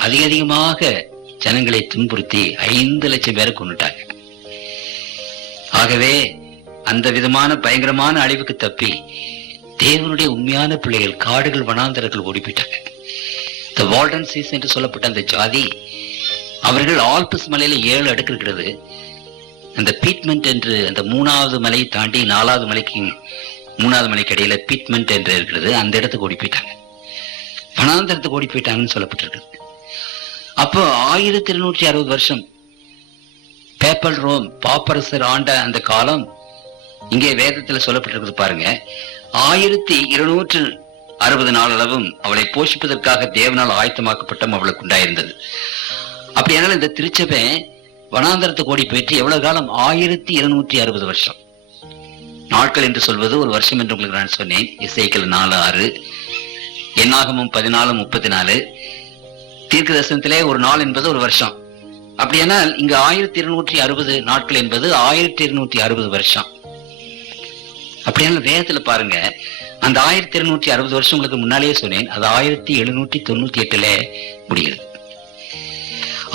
அதிகமாக ஜனங்களை துன்புறுத்தி 5 லட்சம் பேரை கொண்டுட்டாங்க. ஆகவே அந்த விதமான பயங்கரமான அழிவுக்கு தப்பி தேவனுடைய உண்மையான பிள்ளைகள் காடுகள் வனாந்தரங்கள் ஓடி போயிட்டாங்க. த வால்டன்சீஸ் என்று சொல்லப்பட்ட அந்த ஜாதி, அவர்கள் ஆல்பஸ் மலையில 7 அடுக்கு இருக்கிறது. அந்த பீட்மெண்ட் என்று அந்த 3வது மலையை தாண்டி 4வது மலைக்கு 3வது மலைக்கு இடையில பீட்மெண்ட் என்று இருக்கிறது. அந்த இடத்துக்கு ஓடி போயிட்டாங்க, வனாந்தரத்துக்கு ஓடி போயிட்டாங்கன்னு சொல்லப்பட்டிருக்கு. அப்போ 1260 வருஷம் பேப்பல் ரோம், பாப்பரசர் ஆண்ட அந்த காலம் இங்கே வேதத்துல சொல்லப்பட்டிருக்கிறது. பாருங்க, 1260 நாள் அளவும் அவளை போஷிப்பதற்காக தேவனால் ஆயத்தமாக்கப்பட்ட அவளுக்கு உண்டாயிருந்தது. அப்படியானால் இந்த திருச்சபை வனாந்தரத்துக்கு ஓடி போயிட்டு எவ்வளவு காலம்? 1260 வருஷம். நாட்கள் என்று சொல்வது ஒரு வருஷம் என்று உங்களுக்கு நான் சொன்னேன். எசேக்கியேல் 4:6, என்னாகமம் 14:34, தீர்க்க தரிசனத்திலே ஒரு நாள் என்பது ஒரு வருஷம். அப்படியானால் இங்கு 1260 நாட்கள் என்பது 1260 வருஷம். அப்படியானால் வேதத்துல பாருங்க, அந்த 1260 வருஷங்களுக்கு முன்னாலேயே சொன்னேன், அது 1798 முடிகிறது.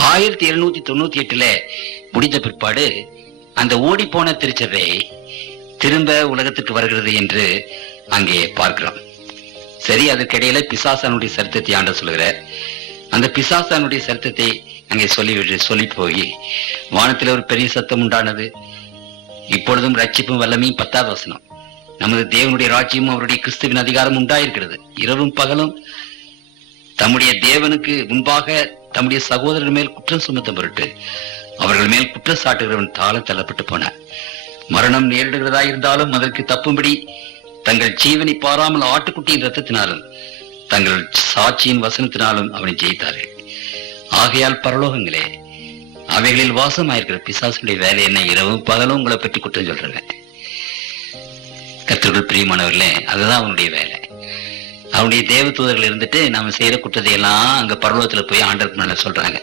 1798 முடிந்த பிற்பாடு அந்த ஓடி போன திருச்சபை திரும்ப உலகத்துக்கு வருகிறது என்று அங்கே பார்க்கிறோம். சரி, அதற்கிடையில பிசாசானுடைய சரித்திரத்தை ஆண்ட சொல்லுகிறார். அந்த பிசாசானுடைய சரித்திரத்தை அங்கே சொல்லி போய் வானத்தில் ஒரு பெரிய சத்தம் உண்டானது, இப்பொழுதும் ரட்சிப்பும் வல்லமையும் 10வது வசனம், நமது தேவனுடைய ராஜ்யமும் அவருடைய கிறிஸ்துவின் அதிகாரம் உண்டாயிருக்கிறது. இரவும் பகலும் தம்முடைய தேவனுக்கு முன்பாக தம்முடைய சகோதரர் மேல் குற்றம் சுமத்த பொருட்டு அவர்கள் மேல் குற்றம் சாட்டுகிறவன் தாழ தள்ளப்பட்டு போனார். மரணம் நேரிடுகிறதா இருந்தாலும் அதற்கு தப்பும்படி தங்கள் ஜீவனை பாராமல் ஆட்டுக்குட்டியின் ரத்தத்தினாலும் தங்கள் சாட்சியின் வசனத்தினாலும் அவனை ஜெயித்தார்கள். ஆகையால் பரலோகங்களே, அவைகளில் வாசமாயிருக்கிற பிசாசுடைய வேலை என்ன? இரவும் பகலும் உங்களை பற்றி குற்றம் சொல்றாங்க. கர்த்தருக்குள் பிரியமானவர்களே, அதுதான் அவனுடைய வேலை. அவனுடைய தேவ தூதர்கள் இருந்துட்டு நாம செய்யற குற்றத்தை எல்லாம் அங்க பரலோகத்துல போய் ஆண்டவருக்கு மேல சொல்றாங்க.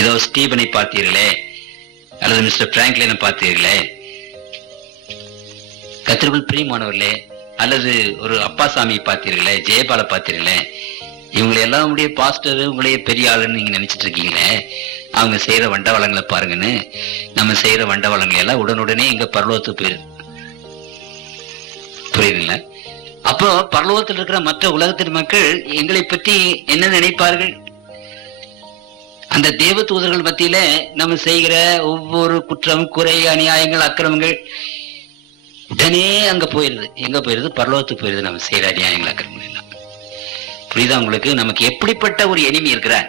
ஏதோ ஸ்டீபனை பார்த்தீர்களே, அல்லது மிஸ்டர் பிராங்க்லினை பார்த்தீர்களே, கர்த்தருக்குள் பிரியமானவர்களே, அல்லது ஒரு அப்பாசாமியை பார்த்தீர்களே, ஜெயபாலை பார்த்தீர்களே, இவங்களை எல்லாம் உங்களுடைய பாஸ்டர், உங்களைய பெரிய ஆளுன்னு நீங்க நினைச்சிட்டு இருக்கீங்களே, அவங்க செய்யற வண்டவளங்களை பாருங்கன்னு. நம்ம செய்யற வண்டவளங்களை எல்லாம் உடனுடனே இங்க பரலோகத்துக்கு போயிருது. புரியுதுங்களா? அப்போ பரலோகத்தில் இருக்கிற மற்ற உலகத்தின் மக்கள் எங்களை பற்றி என்ன நினைப்பார்கள்? அந்த தேவ தூதர்கள் மத்தியில நம்ம செய்கிற ஒவ்வொரு குற்றம், குறை, அநியாயங்கள், அக்கிரமங்கள் உடனே அங்க போயிருது. எங்க போயிருது? பரலோகத்துக்கு போயிருது. நம்ம செய்யற அநியாயங்கள், அக்கிரமங்கள் எல்லாம். புரியுதா உங்களுக்கு? நமக்கு எப்படிப்பட்ட ஒரு எனிமி இருக்கிறான்,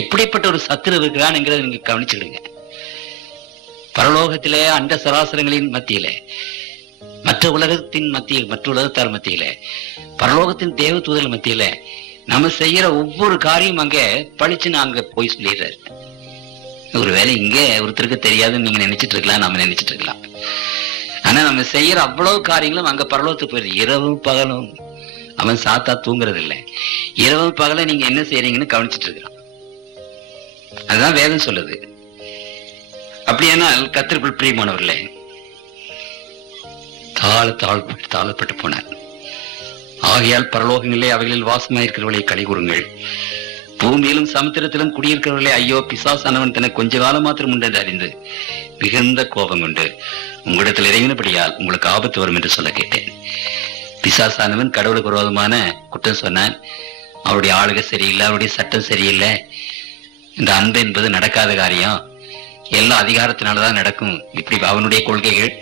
எப்படிப்பட்ட ஒரு சத்துரு இருக்கிறான்ங்கிறத நீங்க கவனிச்சுடுங்க. பரலோகத்திலே அண்ட சராசரங்களின் மத்தியில, மற்ற உலகத்தின் மத்தியில், மற்ற உலகத்தார் மத்தியில, பரலோகத்தின் தேவ தூதர்கள் மத்தியில நம்ம செய்யற ஒவ்வொரு காரியம் அங்க பழிச்சுன்னு அங்க போய் சொல்லிடுறாரு. ஒருவேளை இங்க ஒருத்தருக்கு தெரியாதுன்னு நீங்க நினைச்சிட்டு இருக்கலாம், நாம நினைச்சிட்டு இருக்கலாம். ஆனா நம்ம செய்யற அவ்வளவு காரியங்களும் அங்க பரலோகத்துக்கு போயிருது. இரவும் பகலும் அவன் சாத்தா தூங்குறது இல்லை. இரவும் பகல நீங்க என்ன செய்யறீங்கன்னு கவனிச்சிட்டு இருக்கிறான். அதுதான் வேதம் சொல்லுது. அப்படியானால் கர்த்தருக்குள் பிரியமானவர்களே, தாழப்பட்டு போனார். ஆகையால் பரலோகங்களே, அவைகளில் வாசமாயிருக்கிறவர்களை களி கூறுங்கள். பூமியிலும் சமுத்திரத்திலும் குடியிருக்கிறவர்களே, ஐயோ, பிசாசானவன் தனக்கு கொஞ்ச காலம் மாத்திரம் உண்டு என்று அறிந்து மிகுந்த கோபம் கொண்டு உங்களிடத்தில் இறங்கினபடியால் உங்களுக்கு ஆபத்து வரும் என்று சொல்ல கேட்டேன். பிசாசானவன் கடவுளுக்கு விரோதமான குற்றம் சொன்னான். அவருடைய ஆளுகை சரியில்லை, அவருடைய சட்டம் சரியில்லை, இந்த அன்பு என்பது நடக்காத காரியம், எல்லா அதிகாரத்தினாலதான் நடக்கும், இப்படி அவனுடைய கொள்கைகள்.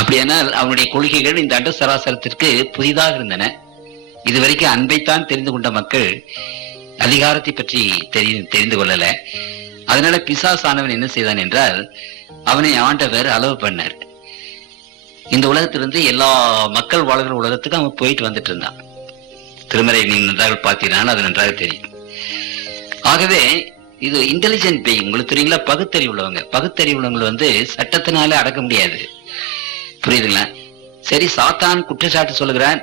அப்படியானால் அவனுடைய கொள்கைகள் இந்த அண்ட சராசரத்திற்கு புதிதாக இருந்தன. இதுவரைக்கும் அன்பைத்தான் தெரிந்து கொண்ட மக்கள் அதிகாரத்தை பற்றி தெரிந்து கொள்ளல. அதனால பிசாசானவன் என்ன செய்தான் என்றால், அவனை ஆண்டவர் அளவு பண்ணார். இந்த உலகத்திலிருந்து எல்லா மக்கள் வாழ்கிற உலகத்துக்கு அவன் போயிட்டு வந்துட்டு இருந்தான். திருமறை நீங்க நன்றாக பார்த்தீங்கன்னா அது நன்றாக தெரியும். ஆகவே இது இன்டெலிஜென்ட் பீயிங். உங்களுக்கு தெரியுங்களா? பகுத்தறிவு உள்ளவங்க. பகுத்தறிவு உள்ளவங்களை சட்டத்தினால அடக்க முடியாது. புரியுதுங்களா? சரி, சாத்தான் குற்றச்சாட்டு சொல்லுகிறான்.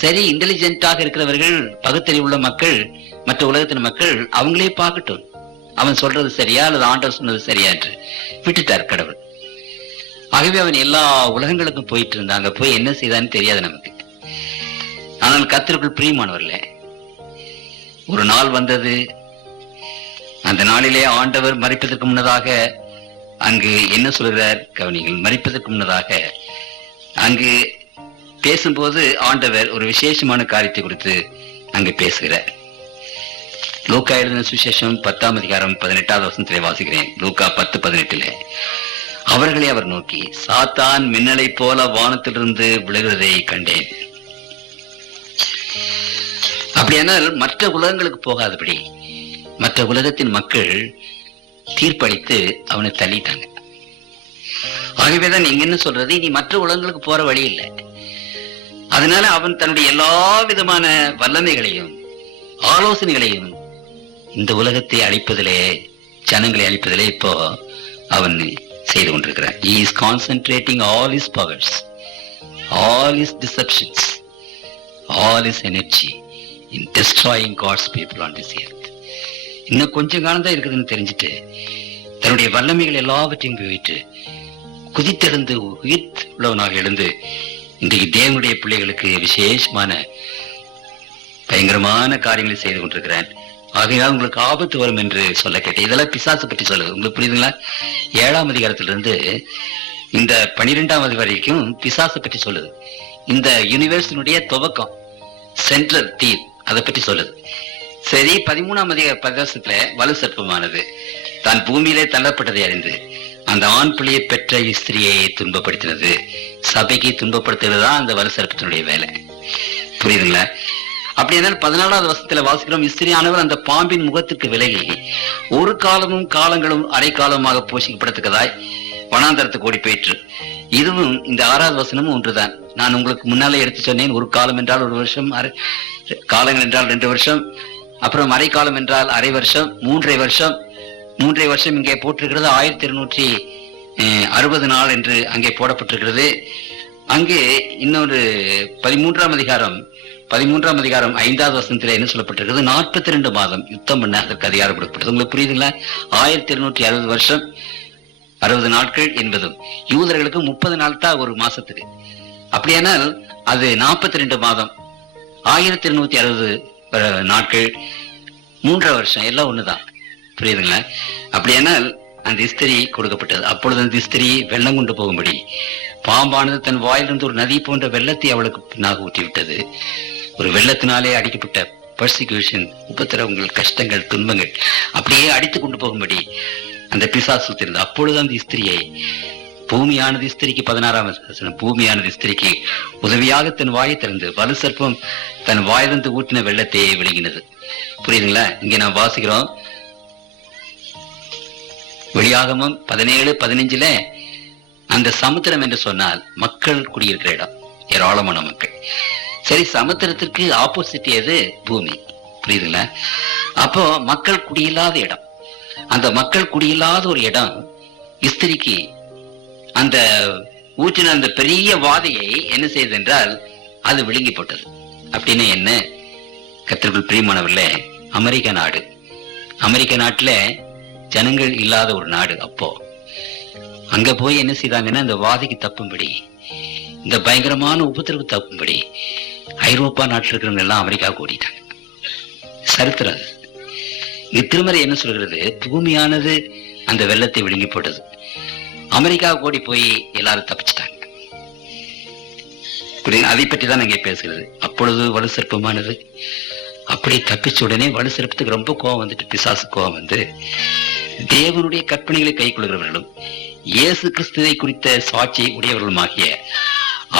சரி, இன்டெலிஜென்ட்டாக இருக்கிறவர்கள், பகுத்தறிவுள்ள மக்கள், மற்ற உலகத்தின் மக்கள் அவங்களே பார்க்கட்டும், அவன் சொல்றது சரியா அல்லது ஆண்டவர் சொன்னது சரியா என்று விட்டுட்டார் கடவுள். ஆகவே அவன் எல்லா உலகங்களுக்கும் போயிட்டு இருந்தாங்க. போய் என்ன செய்தான்னு தெரியாது நமக்கு. ஆனால் கர்த்தருக்குள் பிரியமானவர்களே, ஒரு நாள் வந்தது. அந்த நாளிலே ஆண்டவர் மரிப்பதற்கு முன்னதாக அங்கு என்ன சொல்கிறார் கவனிகள். மரிப்பதற்கு முன்னதாக அங்கு பேசும்போது ஆண்டவர் ஒரு விசேஷமான காரியத்தை குறித்து அங்கு பேசுகிறார். லூக்கா எழுதின சுவிசேஷம் 10ஆம் அதிகாரம் 18வது வசனத்திலே வாசிக்கிறேன். லூக்கா 10:18. அவர்களை அவர் நோக்கி, சாத்தான் மின்னலை போல வானத்திலிருந்து விழுகிறதை கண்டேன். அப்படியானால் மற்ற உலகங்களுக்கு போகாதபடி மற்ற உலகத்தின் மக்கள் தீர்ப்பளித்து அவனை தள்ளிட்டாங்க. ஆகவேதான் நீங்க என்ன சொல்றது, நீ மற்ற உலகங்களுக்கு போற வழி இல்லை. அதனால அவன் தன்னுடைய எல்லா விதமான வல்லமைகளையும் ஆலோசனைகளையும் இந்த உலகத்தை அழிப்பதிலே, ஜனங்களை அழிப்பதிலே இப்போ அவன் செய்து கொண்டிருக்கிறார். He is concentrating all his powers, all his deceptions, all his energy in destroying God's people on this earth. இன்னும் கொஞ்சம் காலம் தான் இருக்குதுன்னு தெரிஞ்சுட்டு தன்னுடைய வல்லமைகள் எல்லாவற்றையும் போயிட்டு குதித்தெழுந்து உயிர் உள்ளவனாக எழுந்து இன்றைக்கு தேவனுடைய பிள்ளைகளுக்கு விசேஷமான பயங்கரமான காரியங்களை செய்து கொண்டிருக்கிறான். ஆகையால் உங்களுக்கு ஆபத்து வரும் என்று சொல்ல கேட்டேன். இதெல்லாம் பிசாசு பற்றி சொல்லுது. உங்களுக்கு புரியுதுங்களா? 7ஆம் அதிகாரத்திலிருந்து இந்த 12ஆவது வரைக்கும் பிசாசு பற்றி சொல்லுது. இந்த யூனிவர்ஸினுடைய துவக்கம், சென்ட்ரல் தீம், அதை பற்றி சொல்லுது. சரி, 13ஆம் அதிகார பிரதேசத்துல வலு சர்ப்பமானது தான் பூமியிலே தள்ளப்பட்டதை அறிந்து அந்த ஆண் பிள்ளையை பெற்ற ஸ்திரியை துன்பப்படுத்தினது. சபைக்கு துன்பப்படுத்துறது தான் அந்த வலு சர்ப்பத்தினுடைய வேலை. புரியுதுங்களா? அப்படி என்றால் 14ஆவது வசனத்துல வாசிக்கிறோம், ஸ்திரியானவர் அந்த பாம்பின் முகத்துக்கு விலகி ஒரு காலமும் காலங்களும் அரை காலமாக போஷிக்கப்படத்தக்கதாய் வனாந்தரத்துக்கு ஓடி போயிற்று. இதுவும் இந்த 6ஆவது வசனமும் ஒன்றுதான். நான் உங்களுக்கு முன்னாலே எடுத்து சொன்னேன், ஒரு காலம் என்றால் 1 வருஷம், காலங்கள் என்றால் 2 வருஷம், அப்புறம் அரை காலம் என்றால் அரை வருஷம், 3.5 வருஷம். 3.5 வருஷம் இங்கே போட்டிருக்கிறது. 1260 நாள் என்று அங்கே போடப்பட்டிருக்கிறது. அங்கே இன்னொரு 13ஆம் அதிகாரம் 5ஆவது வசனத்துல என்ன சொல்லப்பட்டிருக்கிறது? 42 மாதம் யுத்தம் பண்ண அதற்கு அதிகாரம் கொடுக்கப்பட்டது. உங்களுக்கு புரியுதுங்களா? 1260 வருஷம் 60 நாட்கள் என்பதும் யூதர்களுக்கு 30 நாள் தான் ஒரு மாசத்துக்கு. அப்படியானால் அது 42 மாதம் 1260 நாட்கள் 3.5 வருஷம் எல்லாம் ஒண்ணுதான். புரியுதுங்களா? அப்படியானால் அந்த ஸ்திரீ கொடுக்கப்பட்டது. அப்பொழுது அந்த ஸ்திரீ வெள்ளம் கொண்டு போகும்படி பாம்பானது தன் வாயிலிருந்து ஒரு நதி போன்ற வெள்ளத்தை அவளுக்கு பின்னாக ஊற்றிவிட்டது. ஒரு வெள்ளத்தினாலே அடிக்கப்பட்ட பர்சிக்யூஷன், உபத்திரவங்கள், கஷ்டங்கள், துன்பங்கள் அப்படியே அடித்து கொண்டு போகும்படி அந்த பிசாசு இருந்தது. அப்பொழுது அந்த ஸ்திரியை பூமியானது ஸ்திரிக்கு 16ஆம் வசனம், பூமியானது ஸ்திரிக்கு உதவியாக தன் வாயை திறந்து வலு சர்ப்பம் தன் வாயிலிருந்து ஊற்றின வெள்ளத்தையே விழுங்கினது. புரியுதுங்களா? இங்க நான் வாசிக்கிறோம், வெளியாகமம் 17:15 அந்த சமுத்திரம் என்று சொன்னால் மக்கள் குடியிருக்கிற இடம், ஏராளமான மக்கள். சரி, சமுத்திரத்திற்கு ஆப்போசிட் எது? பூமி. புரியுதுங்களா? அப்போ மக்கள் குடியில்லாத இடம். அந்த மக்கள் குடியில்லாத ஒரு இடம் ஸ்திரிக்கு அந்த ஊற்றின அந்த பெரிய வாதையை என்ன செய்தது என்றால் அது விழுங்கி போட்டது. அப்படின்னு என்ன? கர்த்தருக்குள் பிரியமானவர்களே, அமெரிக்க நாட்டுல ஜனங்கள் இல்லாத ஒரு நாடு. அப்போ அங்க போய் என்ன செய்தாங்கன்னா, இந்த வாதைக்கு தப்பும்படி, இந்த பயங்கரமான உபத்திரவு தப்பும்படி ஐரோப்பா நாட்டில் இருக்கிறவங்க எல்லாம் அமெரிக்காவுக்கு ஓடிட்டாங்க. சரித்திரம். இங்க திருமறை என்ன சொல்கிறது? பூமியானது அந்த வெள்ளத்தை விழுங்கி போட்டது. அமெரிக்காவுக்கு ஓடி போய் எல்லாரும் தப்பிச்சிட்டாங்க. அதை பற்றி தான் இங்கே பேசுகிறது. அப்பொழுது வலு சர்ப்பமானது அப்படி தப்பிச்ச உடனே வலு சர்ப்பத்துக்கு ரொம்ப கோபம் வந்துட்டு, பிசாசு கோபம் வந்து தேவனுடைய கற்பனைகளை கை கொள்கிறவர்களும் இயேசு கிறிஸ்துவை குறித்த சாட்சியை உடையவர்களுமாகிய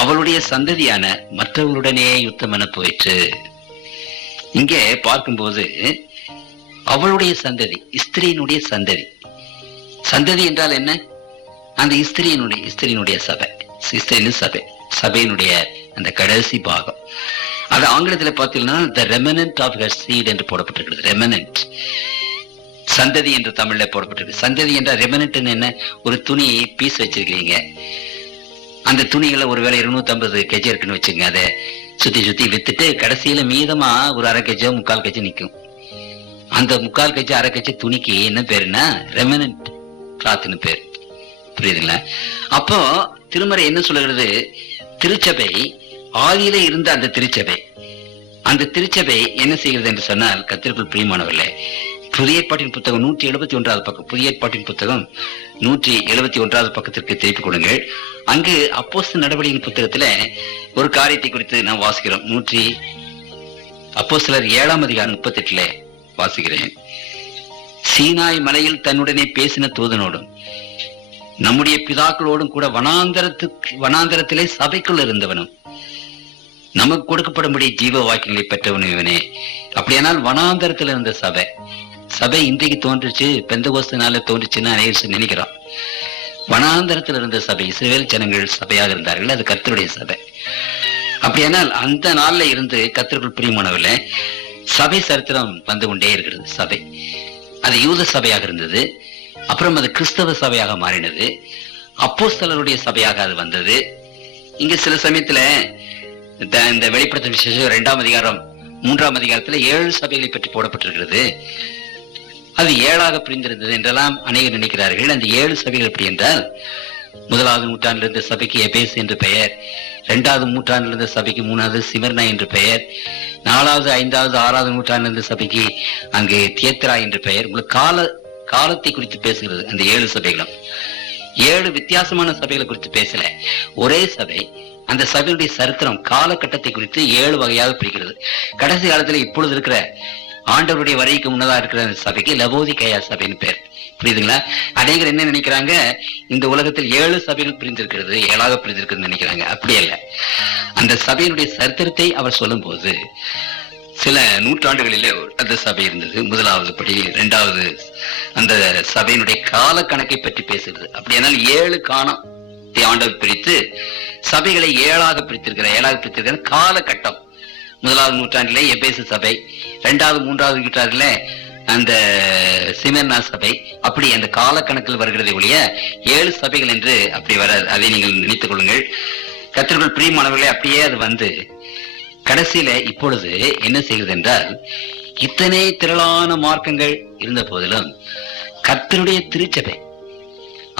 அவளுடைய சந்ததியான மற்றவர்களுடனே யுத்தம் என போயிற்று. இங்கே பார்க்கும்போது அவளுடைய சந்ததி, ஸ்திரீனுடைய சந்ததி. சந்ததி என்றால் என்ன? அந்த ஸ்திரீனுடைய சபை, சபையினுடைய அந்த கடைசி பாகம். அது ஆங்கிலத்தில் பார்த்தீங்கன்னா the remnant of her seed என்று போடப்பட்டிருக்கிறது. ரெமனன்ட் சந்ததி என்று தமிழ்ல போடப்பட்டிருக்கு. சந்ததி என்ற ரெமனன்ட் என்ன? ஒரு துணி பீஸ் வச்சிருக்கீங்க, அந்த துணிகளை ஒருவேளை 250 kg இருக்குன்னு வச்சுங்க, அதை சுத்தி வித்துட்டு கடைசியில மீதமா ஒரு 1/2 kg 3/4 kg நிற்கும். அந்த 3/4 kg 1/2 kg துணிக்கு என்ன பேருன்னா ரெமனன்ட் கிளாத்னு பேர். புரியுதுங்களா? அப்போ திருமறை என்ன சொல்லுகிறது? திருச்சபை, ஆதியில இருந்த அந்த திருச்சபை என்ன செய்கிறது என்று சொன்னால், கர்த்தருக்குள் பிரியமானவர்களே, புதிய ஏற்பாட்டின் புத்தகம் 171வது பக்கம், புதிய ஏற்பாட்டின் புத்தகம் 171வது பக்கத்திற்கு திருப்பிக் கொள்ளுங்கள். அங்கு அப்போஸ்தலர் நடவடிக்கையின் புத்தகத்துல ஒரு காரியத்தை குறித்து நான் வாசிக்கிறோம். அப்போஸ்தலர் 7ஆம் அதிகாரம் 38 வாசிக்கிறேன். சீனாய் மலையில் தன்னுடனே பேசின தூதனோடும் நம்முடைய பிதாக்களோடும் கூட வனாந்தரத்திலே சபைக்குள் இருந்தவனும் நமக்கு கொடுக்கப்படும்படி ஜீவ வாக்கியங்களை பெற்றவனும் இவனே. அப்படியானால் வனாந்தரத்தில் இருந்த சபை இன்றைக்கு தோன்றுச்சு, பெந்தகோஸ்தினால தோன்றுச்சுன்னு அநேகர் நினைக்கிறோம். வனாந்தரத்தில் இருந்த சபை, இஸ்ரவேல் ஜனங்கள் சபையாக இருந்தார்கள். அது கர்த்தருடைய சபை. அப்படியானால் அந்த நாள்ல இருந்து கர்த்தருக்குள் பிரியமானவர்களே, சபை சரித்திரம் வந்து கொண்டே இருக்கிறது. சபை அது யூத சபையாக இருந்தது. அப்புறம் அது கிறிஸ்தவ சபையாக மாறினது, அப்போஸ்தலருடைய சபையாக அது வந்தது. இங்க சில சமயத்துல இந்த வெளிப்படுத்தும் விசேஷம் 2ஆம் அதிகாரம் 3ஆம் அதிகாரத்துல 7 சபைகளை பற்றி போடப்பட்டிருக்கிறது. அது 7ஆக பிரிந்திருந்தது என்றெல்லாம் அநேகர் நினைக்கிறார்கள். அந்த 7 சபைகள் எப்படி என்றால், 1வது நூற்றாண்டில் இருந்த சபைக்கு எபேசு என்று பெயர், 2வது நூற்றாண்டில் இருந்த சபைக்கு 3வது சிமர்னா என்று பெயர், 4வது 5வது 6வது நூற்றாண்டில் இருந்த சபைக்கு அங்கு தியத்ரா என்று பெயர். உங்களுக்கு காலத்தை குறித்து பேசுகிறது. அந்த 7 சபைகளும் 7 வித்தியாசமான சபைகளை குறித்து பேசல, ஒரே சபை. அந்த சபையுடைய சரித்திரம் காலகட்டத்தை குறித்து 7 வகையாக பிரிக்கிறது. கடைசி காலத்துல இப்பொழுது இருக்கிற ஆண்டவருடைய வரைக்கு முன்னதா இருக்கிற சபைக்கு லவோதிகேயா சபைன்னு பேர். புரியுதுங்களா? அநேகர் என்ன நினைக்கிறாங்க, இந்த உலகத்தில் 7 சபைகள் பிரிந்திருக்கிறது, 7ஆக பிரிந்திருக்கிறது நினைக்கிறாங்க. அப்படி அல்ல. அந்த சபையினுடைய சரித்திரத்தை அவர் சொல்லும் போது சில நூற்றாண்டுகளிலே அந்த சபை இருந்தது, 1வது படி, 2வது அந்த சபையினுடைய கால கணக்கை பற்றி பேசுகிறது. அப்படியானால் 7 காலத்தை ஆண்டவர் பிரித்து சபைகளை 7ஆக பிரித்திருக்கிற காலகட்டம். 1வது நூற்றாண்டிலே எபேசு சபை, 2வது 3வது நூற்றாண்டில அந்த சிமர்னா சபை. அப்படி அந்த காலக்கணக்கில் வருகிறதை ஒழிய 7 சபைகள் என்று அப்படி வராது. அதை நீங்கள் நினைத்துக் கொள்ளுங்கள். கர்த்தருக்குள் பிரியமானவர்களே, அப்படியே அது வந்து கடைசியில இப்பொழுது என்ன செய்கிறது என்றால், இத்தனை திரளான மார்க்கங்கள் இருந்த போதிலும் கர்த்தருடைய திருச்சபை,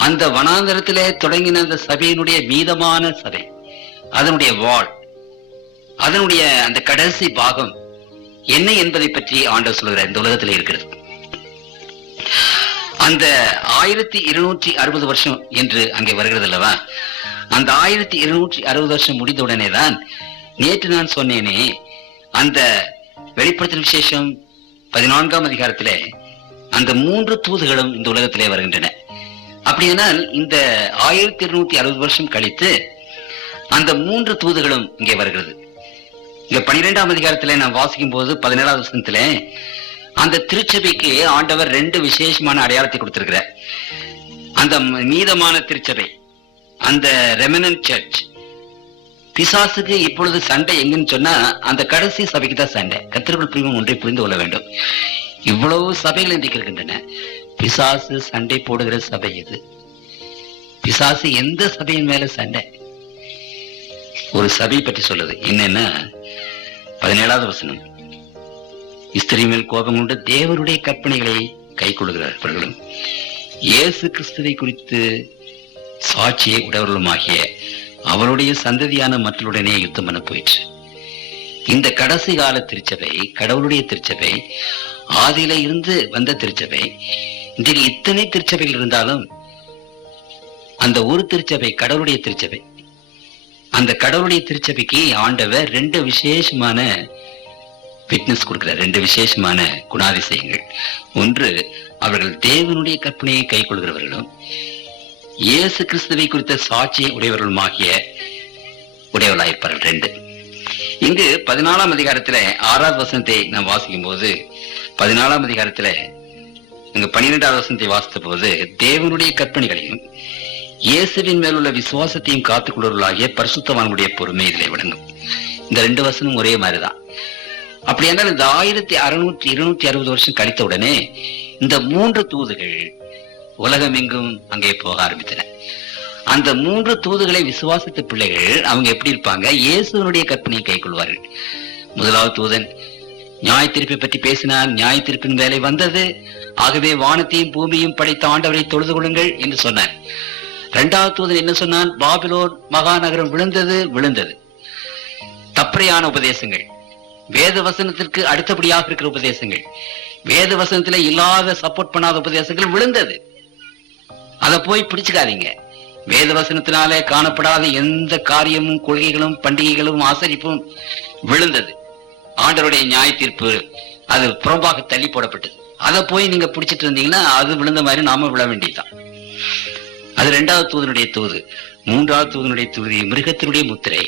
அந்த வனாந்தரத்திலே தொடங்கின அந்த சபையினுடைய மீதமான சபை, அதனுடைய வாழ், அதனுடைய அந்த கடைசி பாகம் என்ன என்பதை பற்றி ஆண்டவர் சொல்கிறார். இந்த உலகத்தில் இருக்கிறது அந்த 1260 வருஷம் என்று அங்கே வருகிறது அல்லவா? அந்த 1260 வருஷம் முடிந்த உடனே தான் நேற்று நான் சொன்னேனே, அந்த வெளிப்படுத்தல் விசேஷம் 14ஆம் அதிகாரத்திலே அந்த 3 தூதுகளும் இந்த உலகத்திலே வருகின்றன. அப்படியானால் இந்த 1260 வருஷம் கழித்து அந்த 3 தூதுகளும் இங்கே வருகிறது. இங்க 12ஆம் அதிகாரத்திலே நான் வாசிக்கும் போது 17வது வசனத்திலே அந்த திருச்சபைக்கு ஆண்டவர் 2 விசேஷமான அடையாளத்தை கொடுத்திருக்கிறார். அந்த மீதமான திருச்சபை, அந்த ரெமனன்ட் சர்ச், பிசாசுக்கு இப்பொழுது சண்டை எங்கன்னு சொன்னா அந்த கடைசி சபைக்கு தான் சண்டை. கர்த்தருக்குள் பிரிவும் ஒன்றை புரிந்து கொள்ள வேண்டும். இவ்வளவு சபைகள் இன்றைக்கு இருக்கின்றன. பிசாசு சண்டை போடுகிற சபை எது? பிசாசு எந்த சபையின் மேல சண்டை? ஒரு சபை பற்றி சொல்லுது. என்னன்னா 17வது வசனம், ஸ்திரீ மேல் கோபம் கொண்டு தேவனுடைய கற்பனைகளை கை கொள்ளுகிறவர்களும் இயேசு கிறிஸ்துவை குறித்து சாட்சியை உடையவர்களுமாகிய அவருடைய சந்ததியான மக்களுடனே யுத்தம் பண்ண போயிற்று. இந்த கடைசி கால திருச்சபை, கடவுளுடைய திருச்சபை, ஆதியில இருந்து வந்த திருச்சபை. இன்றைக்கு இத்தனை திருச்சபைகள் இருந்தாலும் அந்த ஒரு திருச்சபை கடவுளுடைய திருச்சபை. அந்த கடவுளுடைய திருச்சபைக்கு ஆண்டவர் 2 விசேஷமான விட்னஸ் கொடுக்கிறார், 2 விசேஷமான குணாதிசயங்கள். ஒன்று, அவர்கள் தேவனுடைய கற்பனையை கை கொள்கிறவர்களும் இயேசு கிறிஸ்துவை குறித்த சாட்சியை உடையவர்களாயிருப்பார்கள். 2. இங்கு 14ஆம் அதிகாரத்துல 6வது வசனத்தை நாம் வாசிக்கும் போது, 14ஆம் அதிகாரத்துல இங்கு 12வது வசனத்தை வாசித்த போது, தேவனுடைய கற்பனைகளையும் இயேசுவின் மேல் உள்ள விசுவாசத்தையும் காத்துக் கொள்வர்களாகிய பரிசுத்தவான்களுடைய பொறுமை இதிலே விளங்கும். இந்த 2 வசனம் ஒரே மாதிரிதான். அப்படி என்றால் இந்த 1660 வருஷம் கழித்த உடனே இந்த 3 தூதுகள் உலகம் எங்கும் அங்கே போக ஆரம்பித்தன. அந்த 3 தூதுகளை விசுவாசித்த பிள்ளைகள் அவங்க எப்படி இருப்பாங்க? இயேசுவனுடைய கற்பனையை கை கொள்வார்கள். 1வது தூதன் நியாய தீர்ப்பை பற்றி பேசினான். நியாய தீர்ப்பின் வேலை வந்தது. ஆகவே வானத்தையும் பூமியையும் படைத்த ஆண்டவரை தொழுது கொள்ளுங்கள் என்று சொன்னான். 2வது தூதன் என்ன சொன்னான்? பாபிலோன் மகாநகரம் விழுந்தது. தப்பறையான உபதேசங்கள், வேத வசனத்திற்கு அடுத்தபடியாக இருக்கிற உபதேசங்கள், வேத வசனத்துல இல்லாத சப்போர்ட் பண்ணாத உபதேசங்கள் விழுந்தது. அதை போய் பிடிச்சுக்காதீங்க. வேத வசனத்தினாலே காணப்படாத எந்த காரியமும், கொள்கைகளும், பண்டிகைகளும், ஆசரிப்பும் விழுந்தது. ஆண்டவருடைய நியாய தீர்ப்பு அது புறம்பாக தள்ளி போடப்பட்டது. அதை போய் நீங்க பிடிச்சிட்டு இருந்தீங்கன்னா அது விழுந்த மாதிரி நாம விழ வேண்டியதுதான். அது 2வது தூதனுடைய தூது. 3வது தூதனுடைய தூது மிருகத்தினுடைய முத்திரை,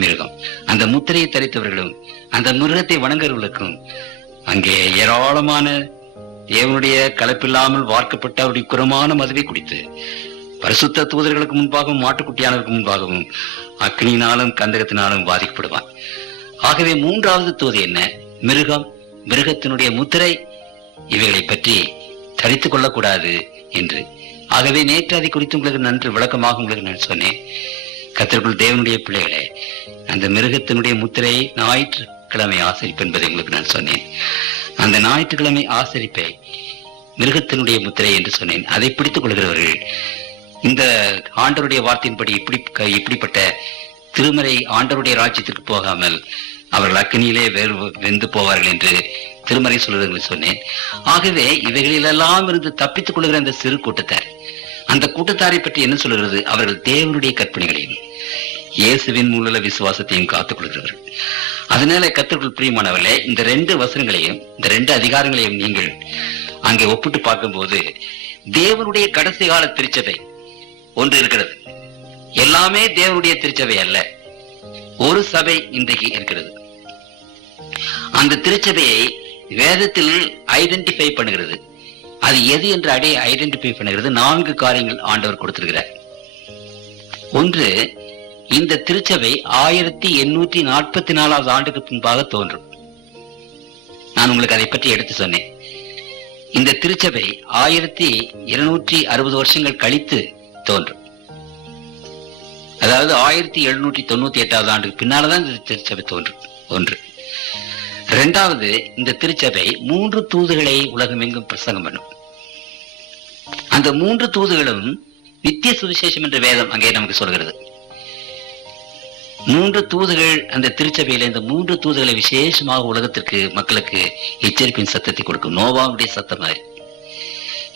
மிருகம். அந்த முத்திரையை தரித்தவர்களும் அந்த மிருகத்தை வணங்குறவர்களுக்கும் அங்கே ஏராளமான தேவனுடைய கலப்பில்லாமல் வார்க்கப்பட்ட அவருடைய குரமான மதுவை குடித்து பரிசுத்த தூதர்களுக்கு முன்பாகவும் மாட்டுக்குட்டியானவருக்கு முன்பாகவும் அக்னியினாலும் கந்தகத்தினாலும் பாதிக்கப்படுவான். ஆகவே 3வது தூது என்ன? மிருகம், மிருகத்தினுடைய முத்திரை. இவைகளை பற்றி தரித்துக் கொள்ளக்கூடாது, என்று. ஆகவே நேற்று அதை குறித்து உங்களுக்கு நன்று விளக்கமாக உங்களுக்கு நான் சொன்னேன். கர்த்தருக்குள் தேவனுடைய பிள்ளைகளே, அந்த மிருகத்தினுடைய முத்திரை ஞாயிற்றுக்கிழமை ஆசரிப்பு என்பதை உங்களுக்கு நான் சொன்னேன். அந்த ஞாயிற்றுக்கிழமை ஆசரிப்பை மிருகத்தினுடைய முத்திரை என்று சொன்னேன். அதை பிடித்துக் கொள்கிறவர்கள் இந்த ஆண்டவருடைய வார்த்தையின்படி இப்படிப்பட்ட திருமறை ஆண்டவருடைய ராஜ்யத்திற்கு போகாமல் அவர்கள் அக்கினியிலே வெந்து போவார்கள் என்று திருமறை சொல்வதை சொன்னேன். ஆகவே இவைகளிலெல்லாம் இருந்து தப்பித்துக் கொள்கிற அந்த சிறு கூட்டத்தார், அந்த கூட்டத்தாரை பற்றி என்ன சொல்கிறது? அவர்கள் தேவனுடைய கற்பனைகளையும் இயேசுவின் மூல விசுவாசத்தையும் காத்துக் கொள்கிறவர்கள். அதனால கர்த்தருக்குள் பிரியமானவர்களே, இந்த 2 வசனங்களையும் இந்த 2 அதிகாரங்களையும் நீங்கள் அங்கே ஒப்பிட்டு பார்க்கும்போது தேவனுடைய கடைசி கால திருச்சபை ஒன்று இருக்கிறது. எல்லாமே தேவனுடைய திருச்சபை அல்ல. ஒரு சபை இன்றைக்கு இருக்கிறது. அந்த திருச்சபையை வேதத்தில் ஐடென்டிஃபை பண்ணுகிறது. அது எது என்று ஐடென்டிஃபை பண்ணுகிறது. 4 காரியங்கள் ஆண்டவர் கொடுத்திருக்கிறார். ஒன்று, இந்த திருச்சபை 1844 ஆண்டுக்கு பின்பாக தோன்றும். நான் உங்களுக்கு அதை பற்றி எடுத்து சொன்னேன். இந்த திருச்சபை 1260 வருஷங்கள் கழித்து தோன்றும். அதாவது 1798 ஆண்டுக்கு பின்னால்தான் இந்த திருச்சபை தோன்றும். ஒன்று. 2வது, இந்த திருச்சபை 3 தூதுகளை உலகமெங்கும் பிரசங்கம் பண்ணும். அந்த 3 தூதுகளும் நித்திய சுவிசேஷம் என்ற வேதம் அங்கே நமக்கு சொல்கிறது. 3 தூதுகள் அந்த திருச்சபையில, இந்த 3 தூதுகளை விசேஷமாக உலகத்திற்கு மக்களுக்கு எச்சரிப்பின் சத்தத்தை கொடுக்கும். நோவாவுடைய சத்தம் மாதிரி.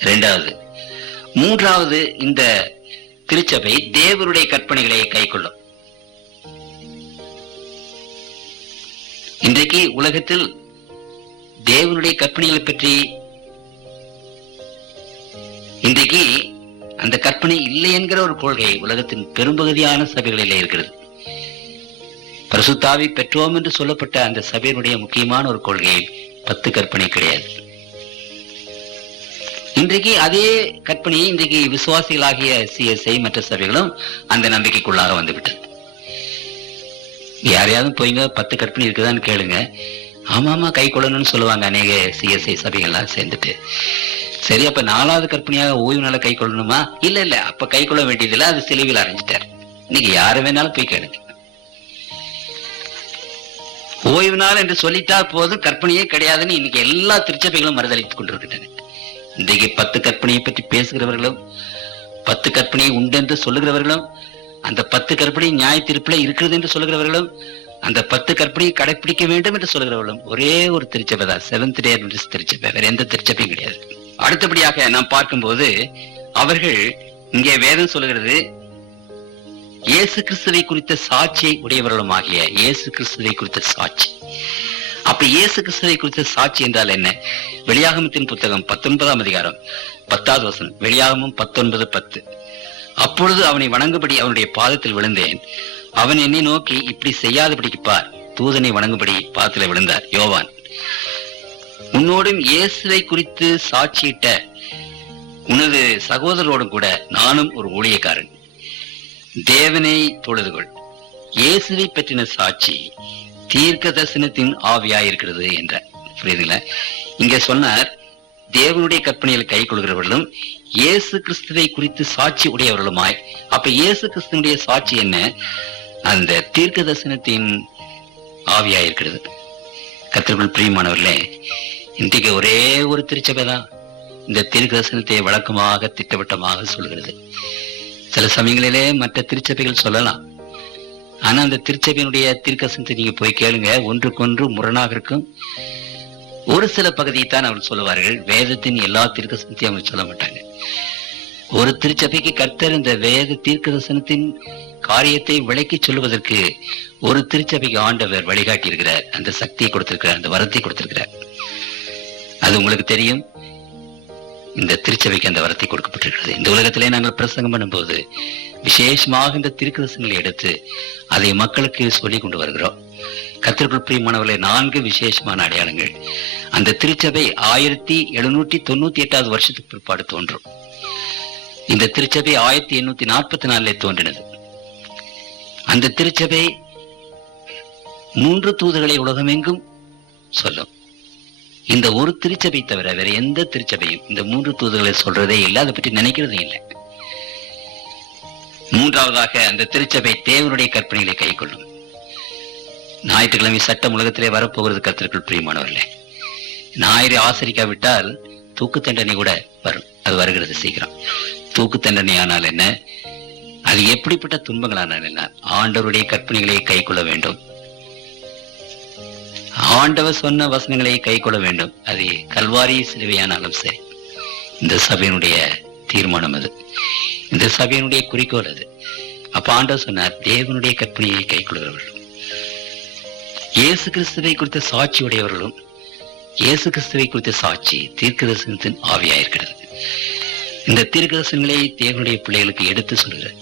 2வது. 3வது, இந்த திருச்சபை தேவனுடைய கற்பனைகளை கைக்கொள்ளும். இன்றைக்கு உலகத்தில் தேவனுடைய கற்பனைகளை பற்றி இன்றைக்கு அந்த கற்பனை இல்லை என்கிற ஒரு கொள்கை உலகத்தின் பெரும்பகுதியான சபைகளிலே இருக்கிறது. பரிசுத்தாவி பெற்றோம் என்று சொல்லப்பட்ட அந்த சபையினுடைய முக்கியமான ஒரு கொள்கை 10 கற்பனை கிடையாது. இன்றைக்கு அதே கற்பனையை இன்றைக்கு விசுவாசிகளாகிய CSI மற்ற சபைகளும் அந்த நம்பிக்கைக்குள்ளாக வந்துவிட்டது. யாரையாவது போய்ங்க 10 கற்பனை இருக்குதான்னு கேளுங்க. ஆமாமா கை கொள்ளணும்னு சொல்லுவாங்க அநேக CSI சபைகள்லாம் சேர்ந்துட்டு. சரி, அப்ப 4வது கற்பனையாக ஓய்வு நாள கை கொள்ளணுமா? இல்ல, அப்ப கை கொள்ள வேண்டியதில்லை, அது சிலுவையில் அரைஞ்சிட்டார். இன்னைக்கு யாரு வேணாலும் போய் கேளுங்க. ஓய்வு நாள் என்று சொல்லிட்டா போதும், கற்பனையே கிடையாதுன்னு இன்னைக்கு எல்லா திருச்சபைகளும் மறுதளித்துக் கொண்டிருக்கின்றன. இன்றைக்கு 10 கற்பனையை பற்றி பேசுகிறவர்களும் 10 கற்பனையை உண்டு என்று சொல்லுகிறவர்களும், அந்த 10 கற்பனை நியாய தீர்ப்பில் இருக்கிறது என்று சொல்லுகிறவர்களும், அந்த 10 கற்பனையை கடைபிடிக்க வேண்டும் என்று சொல்லுகிறவர்களும் ஒரே ஒரு திருச்சபை தான், செவன்த் டே அட்வென்டிஸ்ட் திருச்சபை. வேற எந்த திருச்சபையும் கிடையாது. அடுத்தபடியாக நாம் பார்க்கும்போது அவர்கள் இங்கே வேதம் சொல்லுகிறது இயேசு கிறிஸ்துவை குறித்த சாட்சியை உடையவர்களும் ஆகிய இயேசு கிறிஸ்துவை குறித்த சாட்சி. அப்ப இயேசு கிறிஸ்துவை குறித்த சாட்சி என்றால் என்ன? வெளியாகமத்தின் புத்தகம் 19ஆம் அதிகாரம் 10வது வசனம். வெளியாகமும் 19:10. அப்பொழுது அவனை வணங்கும்படி அவனுடைய பாதத்தில் விழுந்தேன். அவன் என்னை நோக்கி, இப்படி செய்யாதபடிக்கு பார். தூதனை வணங்கும்படி பாதத்தில் விழுந்தார். யோவான், உன்னோடும் இயேசுவை குறித்து சாட்சியிட்ட உனது சகோதரரோடும் கூட நானும் ஒரு ஊழியக்காரன். தேவனை தொழுதுகொள். இயேசுவை பற்றின சாட்சி தீர்க்க தரிசனத்தின் ஆவியாயிருக்கிறது என்ற. புரியுதுங்களா? இங்க சொன்னார் தேவனுடைய கற்பனைகளை கை கொள்கிறவர்களும் இயேசு கிறிஸ்துவை குறித்து சாட்சி உடையவர்களுமாய். அப்ப இயேசு கிறிஸ்துவனுடைய சாட்சி என்ன? அந்த தீர்க்க தரிசனத்தின் ஆவியாயிருக்கிறது. கர்த்தருக்குள் பிரியமானவர்களே, இன்றைக்கு ஒரே ஒரு திருச்சபை தான் இந்த தீர்க்க தரிசனத்தை வழக்கமாக திட்டவட்டமாக சொல்கிறது. சில சமயங்களிலே மற்ற திருச்சபைகள் சொல்லலாம். ஆனா அந்த திருச்சபையினுடைய தீர்க்கதரிசனத்தை நீங்க போய் கேளுங்க, ஒன்றுக்கொன்று முரணாக இருக்கும். ஒரு சில பகுதியை தான் அவர்கள் சொல்லுவார்கள். வேதத்தின் எல்லா தீர்க்கதரிசனத்தையும் அவங்க சொல்ல மாட்டாங்க. ஒரு திருச்சபைக்கு கர்த்தர் இந்த வேத தீர்க்கதரிசனத்தின் காரியத்தை விளக்கி சொல்லுவதற்கு ஒரு திருச்சபைக்கு ஆண்டவர் வழிகாட்டி இருக்கிறார். அந்த சக்தியை கொடுத்திருக்கிறார், அந்த வரத்தை கொடுத்திருக்கிறார். அது உங்களுக்கு தெரியும். இந்த திருச்சபைக்கு அந்த வரத்தை கொடுக்கப்பட்டிருக்கிறது. இந்த உலகத்திலே நாங்கள் பிரசங்கம் பண்ணும்போது விசேஷமாக இந்த தீர்க்கதரிசனங்களை எடுத்து அதை மக்களுக்கு சொல்லி கொண்டு வருகிறோம். கர்த்தருக்குள் பிரியமானவர்களே, 4 விசேஷமான அடையாளங்கள். அந்த திருச்சபை 1798வது வருஷத்துக்கு பிற்பாடு தோன்றும். இந்த திருச்சபை 1844 தோன்றினது. அந்த திருச்சபை 3 தூதுகளை உலகமெங்கும் சொல்லும். இந்த ஒரு திருச்சபை தவிர வேற எந்த திருச்சபையும் இந்த 3 தூதர்களை சொல்றதே இல்லை, அதை பற்றி நினைக்கிறதே இல்லை. மூன்றாவதாக, அந்த திருச்சபை தேவனுடைய கற்பனைகளை கை கொள்ளும். ஞாயிற்றுக்கிழமை சட்டம் உலகத்திலே வரப்போகிறது கர்த்தருக்குள் பிரியமானவர்களே. ஞாயிறு ஆசரிக்காவிட்டால் தூக்கு தண்டனை கூட வரும். அது வருகிறது சீக்கிரம். தூக்கு தண்டனை ஆனால் என்ன, அது எப்படிப்பட்ட துன்பங்களானால் என்ன, ஆண்டவருடைய கற்பனைகளை கை கொள்ள வேண்டும். ஆண்டவர் சொன்ன வசனங்களை கை கொள்ள வேண்டும். அது கல்வாரி சிலுவையானாலும் சரி. இந்த சபையினுடைய தீர்மானம் அது, இந்த சபையினுடைய குறிக்கோள் அது. அப்ப ஆண்டவர் சொன்னார், தேவனுடைய கற்பனையை கை கொள்கிறவர்களும் இயேசு கிறிஸ்துவை குறித்த சாட்சி உடையவர்களும். இயேசு கிறிஸ்துவை குறித்த சாட்சி தீர்க்கதரிசனத்தின் ஆவியாயிருக்கிறது. இந்த தீர்க்கதரிசனங்களை தேவனுடைய பிள்ளைகளுக்கு எடுத்து சொல்கிறார்.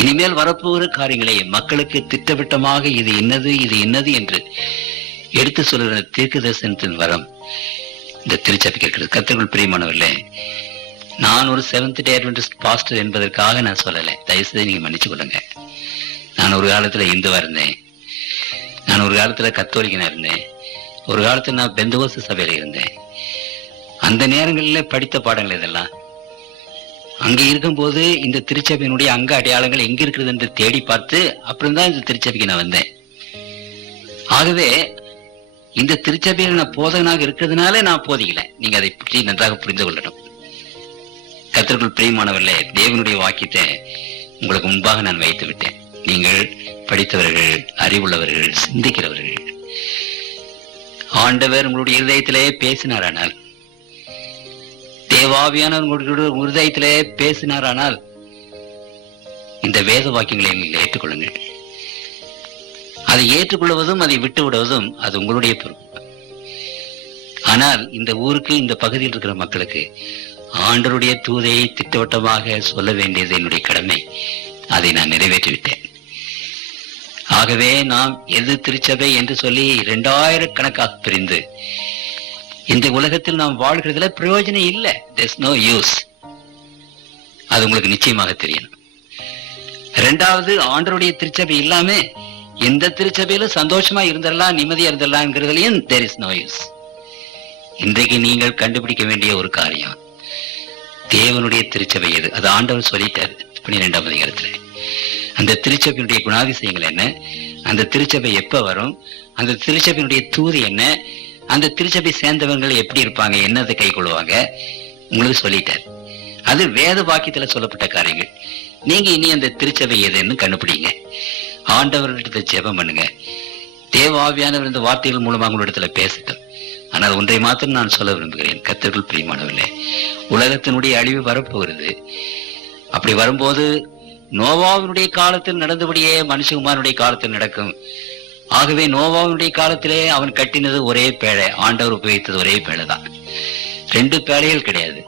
இனிமேல் வரப்போகிற காரியங்களை மக்களுக்கு திட்டவட்டமாக இது என்னது இது என்னது என்று எடுத்து சொல்லுகிற தீர்க்கதரிசனத்தின் வரம் இந்த திருச்சபைக்கு இருக்கிறது. கர்த்தருக்குள் பிரியமானவர்களே, நான் ஒரு செவன்த் டே அட்வென்டிஸ்ட் பாஸ்டர் என்பதற்காக நான் சொல்லலை, தயவுசெய்து நீங்க மன்னிச்சு கொள்ளுங்க. நான் ஒரு காலத்துல இந்துவா இருந்தேன், நான் ஒரு காலத்துல கத்தோலிக்கனா இருந்தேன், ஒரு காலத்துல நான் பெந்தகோஸ்து சபையில இருந்தேன். அந்த நேரங்களில் படித்த பாடங்கள் இதெல்லாம். அங்க இருக்கும்போது இந்த திருச்சபையினுடைய அங்க அடையாளங்கள் எங்க இருக்கிறது என்று தேடி பார்த்து அப்புறம் தான் இந்த திருச்சபைக்கு நான் வந்தேன். ஆகவே இந்த திருச்சபையில் நான் போதகனாக இருக்கிறதுனால நான் போதிக்கல. நீங்க அதை பற்றி நன்றாக புரிந்து கொள்ளணும். கர்த்தருக்குள் பிரியமானவர்களே, தேவனுடைய வாக்கியத்தை உங்களுக்கு முன்பாக நான் வைத்து விட்டேன். நீங்கள் படித்தவர்கள், அறிவுள்ளவர்கள், சிந்திக்கிறவர்கள். ஆண்டவர் உங்களுடைய இருதயத்திலே பேசினாரானால், தேவாவியானவர் உங்களுடைய இருதயத்திலே பேசினாரானால் இந்த வேத வாக்கியங்களை நீங்கள் ஏற்றுக்கொள்ளுங்கள். அதை ஏற்றுக்கொள்வதும் அதை விட்டு விடுவதும் அது உங்களுடைய பொறுப்பு. ஆனால் இந்த ஊருக்கு, இந்த பகுதியில் இருக்கிற மக்களுக்கு ஆண்டவருடைய தூதையை திட்டவட்டமாக சொல்ல வேண்டியது என்னுடைய கடமை. அதை நான் நிறைவேற்றிவிட்டேன். ஆகவே நாம் எது திருச்சபை என்று சொல்லி 2000 கணக்காக பிரிந்து இந்த உலகத்தில் நாம் வாழ்கிறதுல பிரயோஜனம் இல்லை. there's no use. அது உங்களுக்கு நிச்சயமாக தெரியணும். இரண்டாவது, ஆண்டவருடைய திருச்சபை இல்லாம எந்த திருச்சபையில சந்தோஷமா இருந்துடலாம், நிம்மதியா இருந்துடலாம்ங்கிறதுலயும் there is no use. இன்றைக்கு நீங்கள் கண்டுபிடிக்க வேண்டிய ஒரு காரியம், தேவனுடைய திருச்சபை எது? அது ஆண்டவர் சொல்லிட்டார் 12ஆம் அதிகாரத்துல. அந்த திருச்சபையினுடைய குணாதிசயங்கள் என்ன, அந்த திருச்சபை எப்ப வரும், அந்த திருச்சபையினுடைய தூது என்ன, அந்த திருச்சபை சேர்ந்தவர்கள் எப்படி இருப்பாங்க, என்னதை கை கொள்வாங்க, உங்களுக்கு சொல்லிட்டார். அது வேத வாக்கியத்துல சொல்லப்பட்ட காரியங்கள். நீங்க இனி அந்த திருச்சபை எதுன்னு கண்டுபிடிங்க. ஆண்டவர்கிட்ட ஜெபம் பண்ணுங்க. தேவாவியானவர் இந்த வார்த்தைகள் மூலமாக உங்களிடத்துல பேசட்டும். ஆனால் ஒன்றை மாத்திரம் நான் சொல்ல விரும்புகிறேன், கர்த்தருக்குள் பிரியமானவர்களே, உலகத்தினுடைய அழிவு வரப்போகிறது. அப்படி வரும்போது நோவாவினுடைய காலத்தில் நடந்தபடியே மனுஷகுமாரனுடைய காலத்தில் நடக்கும். ஆகவே நோவாவினுடைய காலத்திலே அவன் கட்டினது ஒரே பேழை, ஆண்டவர் உபயோகித்தது ஒரே பேழை தான், 2 பேழைகள் கிடையாது.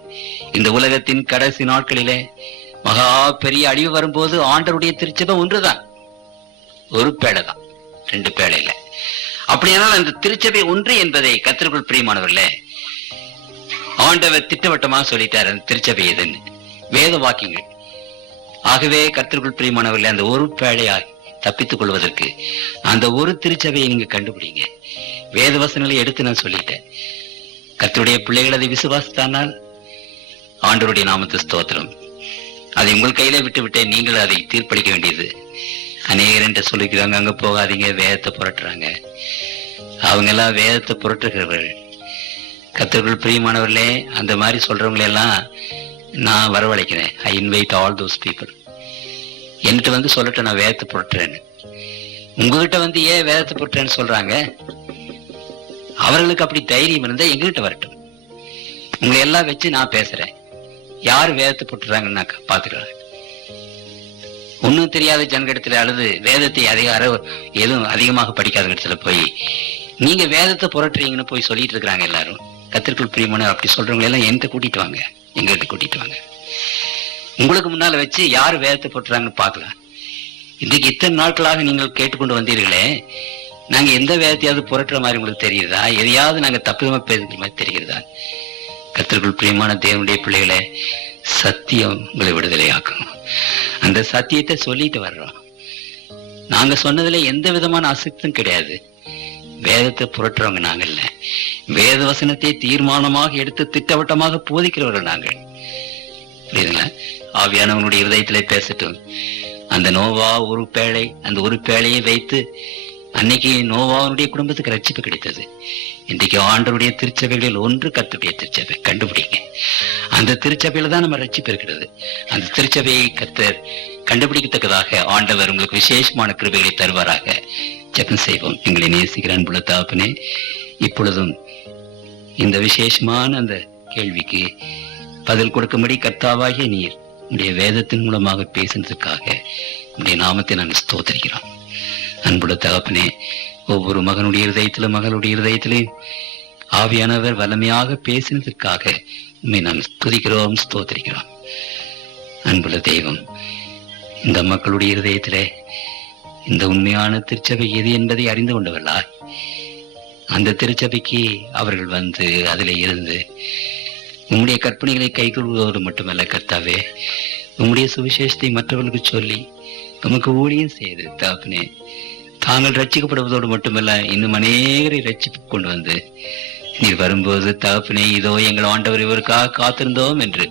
இந்த உலகத்தின் கடைசி நாட்களிலே மகா பெரிய அழிவு வரும்போது ஆண்டவருடைய திருச்சபை ஒன்றுதான், ஒரு பேழை தான், 2 பேழை இல்லை. அப்படியானால் அந்த திருச்சபை ஒன்று என்பதை கர்த்தருக்குள் பிரியமானவர்களே ஆண்டவர் திட்டவட்டமாக சொல்லிட்டார். அந்த திருச்சபை எதுன்னு வேத வாக்கியங்கள். ஆகவே கர்த்தருக்குள் பிரியமானவர்களே, அந்த ஒரு பேழையாய் தப்பித்துக் கொள்வதற்கு அந்த ஒரு திருச்சபையை நீங்க கண்டுபிடிங்க. வேத வசனங்களை எடுத்து நான் சொல்லிட்டேன். கர்த்தருடைய பிள்ளைகள் அதை விசுவாசித்தானால் ஆண்டவருடைய நாமத்து ஸ்தோத்திரம். அதை உங்கள் கையில விட்டு விட்டேன், நீங்கள் அதை தீர்ப்பளிக்க வேண்டியது. அநேகர் என்று சொல்லிக்கிறாங்க, அங்க போகாதீங்க, வேதத்தை புரட்டுறாங்க. அவங்க எல்லாம் வேதத்தை புரட்டுகிறவர்கள். கர்த்தருக்குள் பிரியமானவர்களே, அந்த மாதிரி சொல்றவங்களை எல்லாம் நான் வரவழைக்கிறேன். I invite all those people. என்கிட்ட வந்து சொல்லட்டும், நான் வேதத்தை புரட்டுறேன்னு. உங்ககிட்ட வந்து ஏன் வேதத்தை புரட்டுறேன்னு சொல்றாங்க? அவர்களுக்கு அப்படி தைரியம் இருந்தா எங்ககிட்ட வரட்டும். உங்களை எல்லாம் வச்சு நான் பேசுறேன். யார் வேதத்தை புரட்டுறாங்கன்னு நான் பாத்துக்கிறேன். ஒன்னும் தெரியாத ஜனகிடத்துல அழுது வேதத்தை எதுவும் அதிகமாக படிக்காத இடத்துல போய் நீங்க வேதத்தை புரட்டுறீங்கன்னு போய் சொல்லிட்டு இருக்கிறாங்க எல்லாரும். கர்த்தருக்குள் பிரியமான அப்படி சொல்றவங்க எல்லாம் என்கிட்ட கூட்டிட்டு வாங்க, எங்கிட்ட கூட்டிட்டு வாங்க. உங்களுக்கு முன்னால வச்சு யார் வேதத்தை புரட்டுறாங்கன்னு பார்க்கலாம். இன்றைக்கு இத்தனை நாட்களாக நீங்கள் கேட்டுக்கொண்டு வந்தீர்களே, நாங்க எந்த வேதத்தையாவது புரட்டுற மாதிரி உங்களுக்கு தெரியுதா? எதையாவது நாங்க தப்புதமா பேசுற மாதிரி தெரிகிறதா? கர்த்தருக்குள் பிரியமான தேவனுடைய பிள்ளைகளே, சத்தியம் உங்களை விடுதலையாக்கும். அந்த சத்தியத்தை சொல்லிட்டு வர்றோம். நாங்க சொன்னதுல எந்த விதமான அசக்தும் கிடையாது. வேதத்தை புரட்டுறவங்க நாங்க இல்ல. வேத வசனத்தை தீர்மானமாக எடுத்து திட்டவட்டமாக போதிக்கிறவர்கள் நாங்கள். புரியுதுங்களா? ஆவியானவனுடைய இருதயத்திலே பேசட்டும். அந்த நோவா ஒரு பேழை, அந்த ஒரு பேழையை வைத்து அன்னைக்கு நோவாவுடைய குடும்பத்துக்கு ரட்சிப்பு கிடைத்தது. இன்றைக்கு ஆண்டவருடைய திருச்சபைகளில் ஒன்று கர்த்தருடைய திருச்சபை. கண்டுபிடிங்க. அந்த திருச்சபையில தான் நம்ம ரட்சிப்பு இருக்கிறது. அந்த திருச்சபையை கர்த்தர் கண்டுபிடிக்கத்தக்கதாக ஆண்டவர் உங்களுக்கு விசேஷமான கிருபைகளை தருவாராக. ஜெபம் செய்வோம். எங்களை நேசிக்கிற அன்புள்ள தகப்பனே, இப்பொழுதும் இந்த விசேஷமான அந்த கேள்விக்கு பதில் கொடுக்கும்படி கர்த்தாவாகிய நீர் உடைய வேதத்தின் மூலமாக பேசினதுக்காக உடைய நாமத்தை நாங்கள் ஸ்தோத்திரிக்கிறோம். அன்புள்ள தகப்பனே, ஒவ்வொரு மகனுடைய இருதயத்திலும் மகளுடைய இருதயத்திலையும் ஆவியானவர் வல்லமையாக பேசினதற்காக உண்மை நாங்கள் துதிக்கிறோம், ஸ்தோத்திரிக்கிறோம். அன்புள்ள தெய்வம், இந்த மக்களுடைய இருதயத்திலே இந்த உண்மையான திருச்சபை எது என்பதை அறிந்து கொண்டவர்களா? அந்த திருச்சபைக்கு அவர்கள் வந்து அதிலே இருந்து உம்முடைய கற்பனைகளை கைகொள்வதோடு மட்டுமல்ல கர்த்தாவே, உம்முடைய சுவிசேஷத்தை மற்றவர்களுக்கு சொல்லி உமக்கு ஊழியம் செய்து தகப்பனே, தாங்கள் ரட்சிக்கப்படுவதோடு மட்டுமல்ல இன்னும் அநேகரை ரட்சிப்பு கொண்டு வந்து நீர் வரும்போது தகப்பனே, இதோ எங்கள் ஆண்டவர் இவருக்காக காத்திருந்தோம் என்று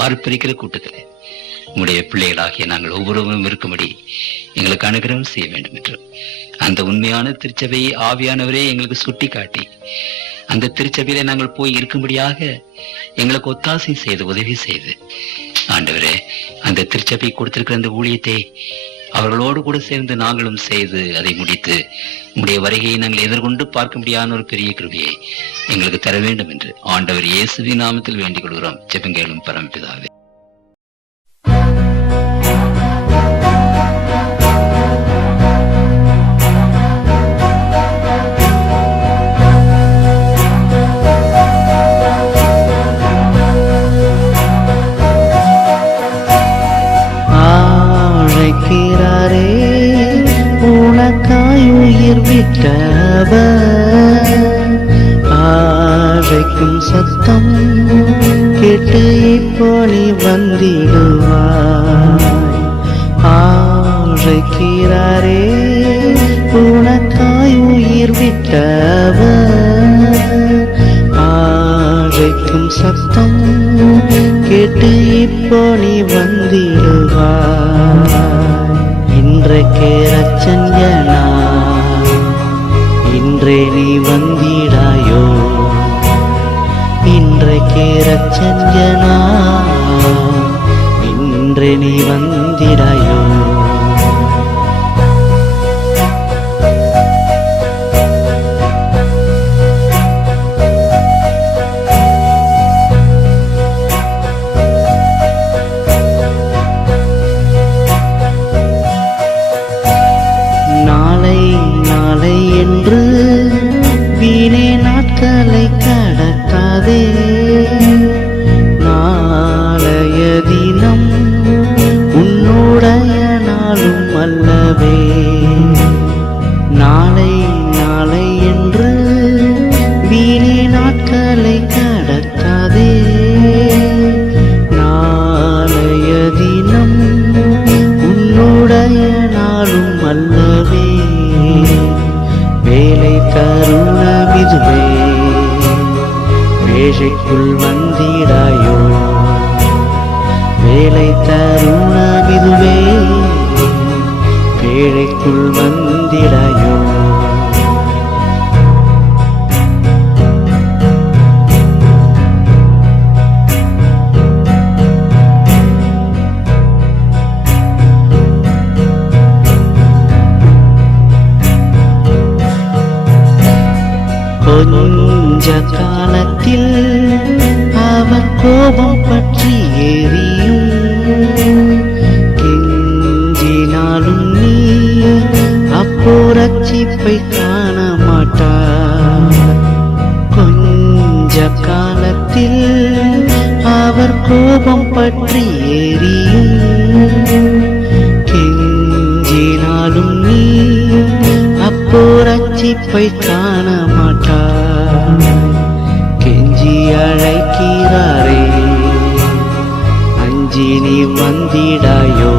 ஆர்ப்பரிக்கிற கூட்டத்தில் உம்முடைய பிள்ளைகளாகிய நாங்கள் ஒவ்வொருவரும் இருக்கும்படி எங்களுக்கு அனுகிரகம் செய்ய வேண்டும் என்று அந்த உண்மையான திருச்சபையை ஆவியானவரே எங்களுக்கு சுட்டி காட்டி அந்த திருச்சபையிலே நாங்கள் போய் இருக்கும்படியாக எங்களுக்கு ஒத்தாசை செய்து உதவி செய்து ஆண்டவரே, அந்த திருச்சபை கொடுத்திருக்கிற அந்த ஊழியத்தை அவர்களோடு கூட சேர்ந்து நாங்களும் செய்து அதை முடித்து உம்முடைய வருகையை நாங்கள் எதிர்கொண்டு பார்க்க முடியாத ஒரு பெரிய கிருபையை எங்களுக்கு தர வேண்டும் என்று ஆண்டவர் இயேசுவின் நாமத்தில் வேண்டிக் கொள்கிறோம். ஜெபங்கேளும் பரமபிதாவே. உனக்காயுயிர் விட்டவர் அழைக்கும் சத்தம் கேட்டு இப்போ நீ வந்திடுவாய். அழைக்கிறாரே உனக்காயுயிர் விட்டவர் அழைக்கும் சத்தம் கேட்டு இப்போ நீ வந்திடுவாய். இன்றைக்கே ரட்சன்யனா, இன்றே நீ வந்திடாயோ. இன்றைக்கே ரட்சன்யனா, இன்றே நீ வந்திடாயோ. என்று வீணே நாட்களை கடத்தாதே. நாளைய தினம் உன்னுடைய நாளும் அல்லவே. நாளை நாளை என்று வீணே நாட்களை கடத்தாதே. நாளைய தினம் உன்னுடைய நாளும் அல்லவே. வேலை தருணமிதுவே, வேஷைக்குள் வந்திடாயோ. வேலை தருணமிதுவே, வேலைக்குள் வந்திடாயோ. கொஞ்ச காலத்தில் அவர் கோபம் பற்றி எரியும். கெஞ்சினாலும் நீ அப்போ ரட்சிப்பை காண மாட்டார். கொஞ்ச காலத்தில் அவர் கோபம் பற்றி எரியும். கெஞ்சினாலும் நீ அப்போ ரட்சிப்பை காண மாட்டாய். கெஞ்சி அழைக்கிறாரே, அஞ்சி நீ வந்திடாயோ.